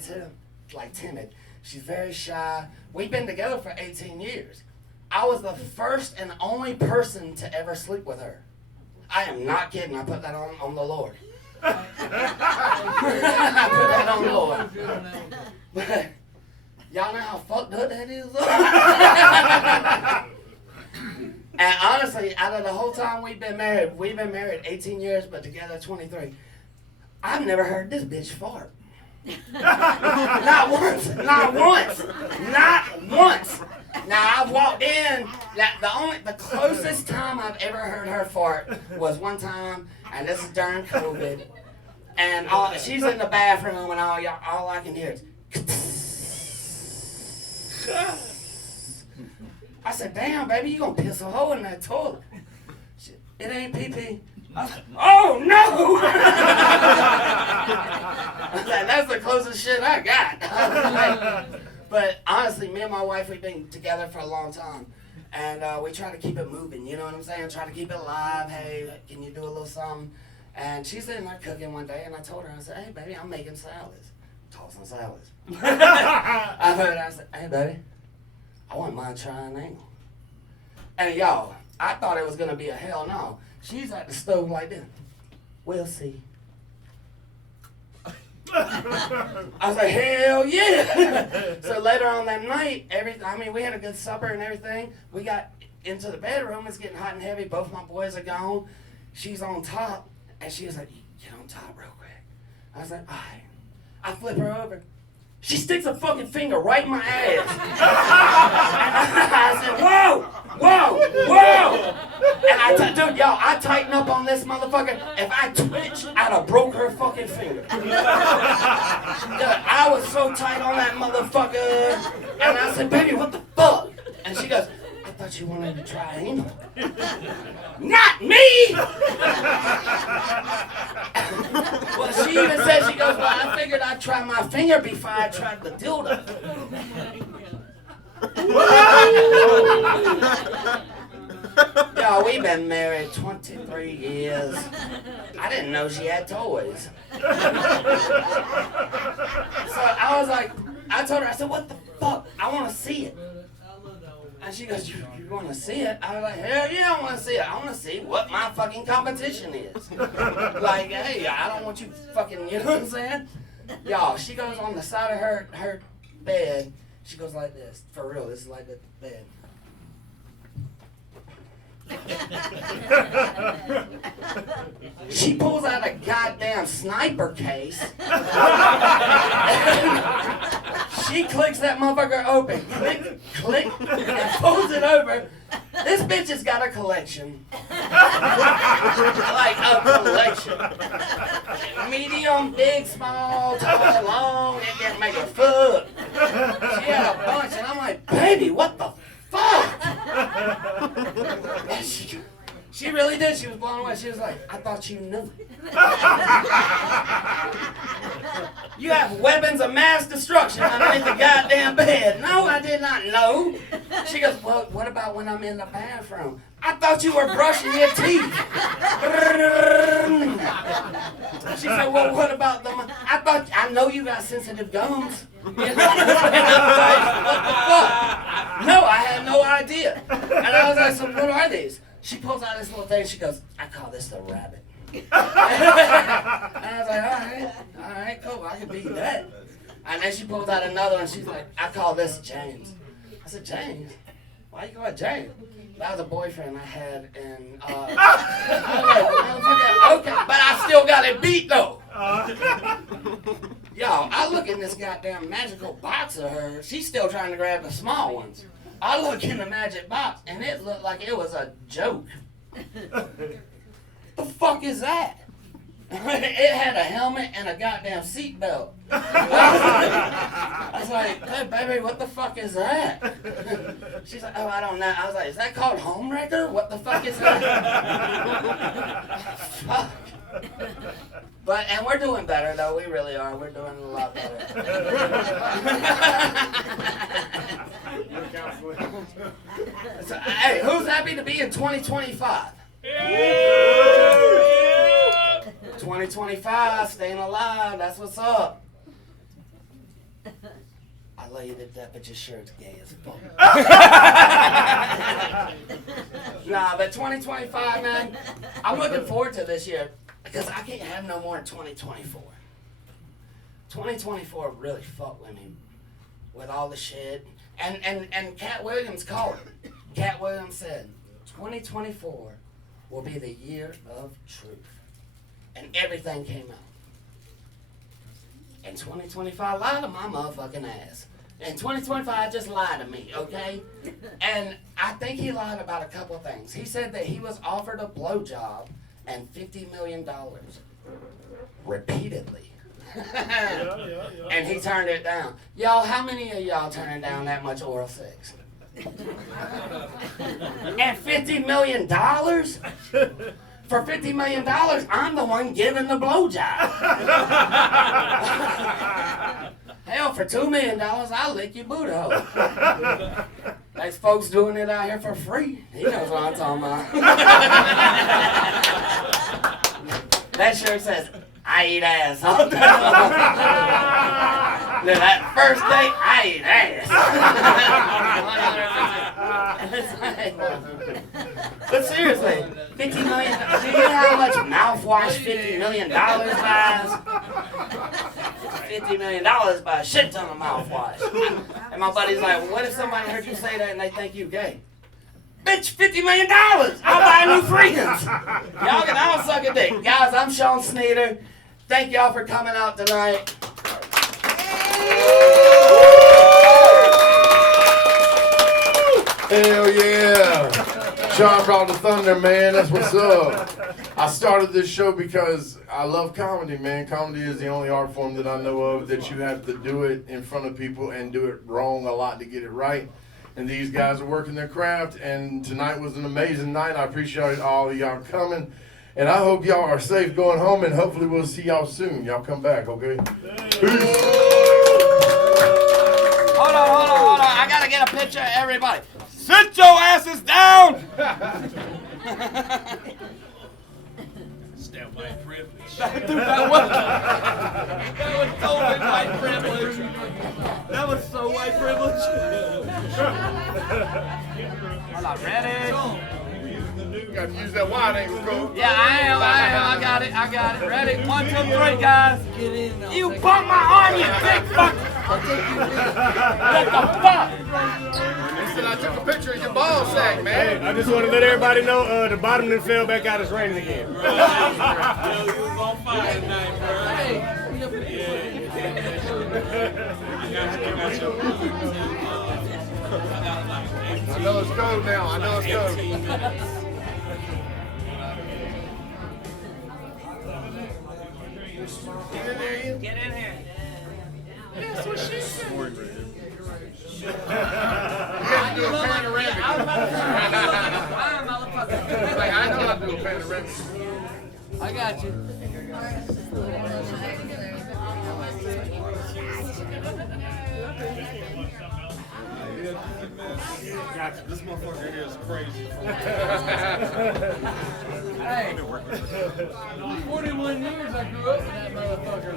timid. She's very shy. We've been together for 18 years. I was the first and only person to ever sleep with her. I am not kidding. I put that on the Lord. I put that on the Lord. But y'all know how fucked up that is? And honestly, out of the whole time we've been married 18 years, but together 23, I've never heard this bitch fart. Not once. Not once. Not once. Now I've walked in. The closest time I've ever heard her fart was one time, and this is during COVID. And she's in the bathroom, and all I can hear is. I said, "Damn, baby, you gonna piss a hole in that toilet?" She, it ain't pee-pee. I was like, "Oh no!" I was like, "That's the closest shit I got." But honestly, me and my wife, we've been together for a long time. And we try to keep it moving, you know what I'm saying? Try to keep it alive. Hey, can you do a little something? And she's sitting there cooking one day, and I told her, I said, "Hey, baby, I'm making salads. Tossing salads." I heard her, I said, "Hey, baby, I wouldn't mind trying an angle." And y'all, I thought it was going to be a hell no. She's at the stove like this. "We'll see." I was like, hell yeah. So later on that night, we had a good supper and everything. We got into the bedroom. It's getting hot and heavy. Both my boys are gone. She's on top, and she was like, "Get on top real quick." I was like, all right. I flip her over. She sticks a fucking finger right in my ass. I said, "Whoa, whoa, whoa." And I tighten up on this motherfucker. If I twitch, I'd have broke her fucking finger. Dude, I was so tight on that motherfucker. And I said, "Baby, what the fuck?" And she goes, "I thought you wanted to try anal." Not me! Well, she even said, she goes, "Well, I figured I'd try my finger before I tried the dildo." Yo, we've been married 23 years. I didn't know she had toys. So I was like, I told her, I said, "What the fuck? I want to see it." And she goes, you want to see it? I was like, hell yeah, I want to see it. I want to see what my fucking competition is. Like, hey, I don't want you fucking, you know what I'm saying? Y'all, she goes on the side of her bed. She goes like this. For real, this is like the bed. She pulls out a goddamn sniper case. She clicks that motherfucker open. Click, click, and pulls it over. This bitch has got a collection. Like a collection. Medium, big, small, tall, long. It didn't make a foot. She had a bunch, and I'm like, "Baby, what the fuck?" And she really did. She was blown away. She was like, "I thought you knew." You have weapons of mass destruction underneath the goddamn bed. No, I did not know. She goes, "Well, what about when I'm in the bathroom?" I thought you were brushing your teeth. She said, "Well, what about I know you got sensitive gums." You know? I was like, "What the fuck?" No, I had no idea. And I was like, "So what are these?" She pulls out this little thing. She goes, "I call this the rabbit." And I was like, all right, cool. I can beat that. And then she pulls out another one. She's like, "I call this James." I said, "James? Why you call it James?" That was a boyfriend I had, and I was like, "Okay, but I still got it beat though." Y'all, I look in this goddamn magical box of hers. She's still trying to grab the small ones. I look in the magic box, and it looked like it was a joke. The fuck is that? It had a helmet and a goddamn seatbelt. I was like, "Hey, baby, what the fuck is that?" She's like, "Oh, I don't know." I was like, "Is that called Homewrecker? What the fuck is that?" Fuck. And we're doing better, though. We really are. We're doing a lot better. So, hey, who's happy to be in 2025? 2025, staying alive, that's what's up. I love you to death, but your shirt's gay as fuck. Nah, but 2025, man, I'm looking forward to this year because I can't have no more in 2024. 2024 really fucked with me with all the shit. And Cat Williams called it. Cat Williams said, 2024 will be the year of truth. And everything came out. And 2025 lied to my motherfucking ass. And 2025 just lied to me, okay? And I think he lied about a couple of things. He said that he was offered a blowjob and $50 million repeatedly. And he turned it down. Y'all, how many of y'all turning down that much oral sex? And $50 million? For $50 million, I'm the one giving the blowjob. Hell, for $2 million, I'll lick your booty hole. There's folks doing it out here for free. He knows what I'm talking about. That shirt says, I eat ass all day long. That first date, I eat ass. But seriously, $50 million, do you know how much mouthwash $50 million buys? $50 million buys a shit ton of mouthwash. And my buddy's like, well, what if somebody heard you say that and they think you gay? Bitch, $50 million! I'll buy new friends! Y'all can all suck a dick. Guys, I'm Shawn Sneeder. Thank y'all for coming out tonight. Hell yeah. Shawn brought the thunder, man. That's what's up. I started this show because I love comedy, man. Comedy is the only art form that I know of that you have to do it in front of people and do it wrong a lot to get it right. And these guys are working their craft, and tonight was an amazing night. I appreciate all of y'all coming. And I hope y'all are safe going home, and hopefully we'll see y'all soon. Y'all come back, okay? Peace. Hold on. I gotta get a picture of everybody. Sit your asses down! That white privilege. Dude, that was totally white privilege. That was so white privilege. Hold on, ready? You gotta use that wide angle, Cole. Yeah, I am. I got it. Ready? 1, 2, 3, guys. You bumped my arm, you big fuck. What the fuck? He said I took a picture of your ball sack, man. Hey, I just want to let everybody know the bottom done fell back out. It's raining again. You was on fire tonight, bro. I know it's cold now. I know it's cold. Get in here. That's what she said. I was about to say, Like, I know how to do a panoramic. I got you. Gotcha. This motherfucker here is crazy. Hey, 41 years I grew up with that motherfucker.